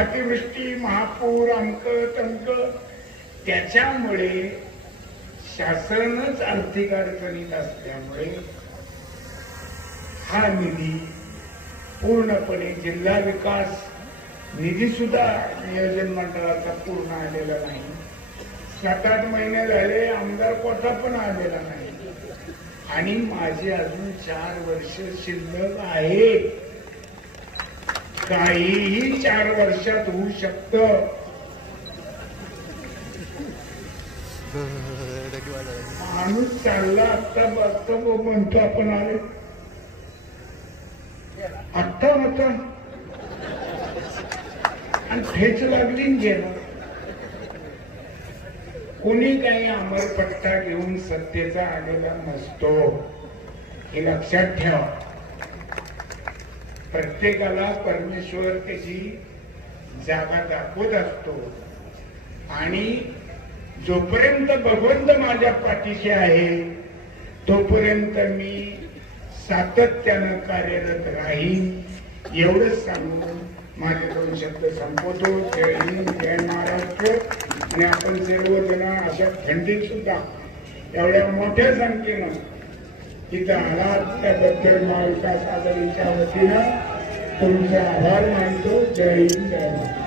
अतिवृष्टी, महापूर, अंक तंक, त्याच्यामुळे शासनच आर्थिक अडचणीत असल्यामुळे हा निधी पूर्णपणे जिल्हा विकास निधी सुद्धा नियोजन मंडळाचा पूर्ण आलेला नाही. 7-8 महिने झाले आमदार कोटा पण आलेला नाही. आणि माझे अजून 4 वर्ष शिल्लक आहे. काहीही 4 वर्षात होऊ शकतं. माणूस चालला आत्ता बघतो म्हणतो आपण आले आत्ता होता आणि ठेच लागली गेला. कोणी काही अमरपट्टा घेऊन सत्तेचा आलेला नसतो, हे लक्षात ठेवा. प्रत्येकाला परमेश्वर त्याची जागा दाखवत असतो. आणि जोपर्यंत भगवंत माझ्या पाठीशी आहे तोपर्यंत मी सातत्यानं कार्यरत राहीन. एवढंच सांगून माझे 2 शब्द संपवतो. जय हिंद, जय महाराष्ट्र. आणि आपण सर्वजण अशा थंडीत सुद्धा एवढ्या मोठ्या संख्येनं इथं आलात त्याबद्दल महाविकास आघाडीच्या वतीनं तुमचा आभार मानतो. जय हिंद, जय महाराष्ट्र.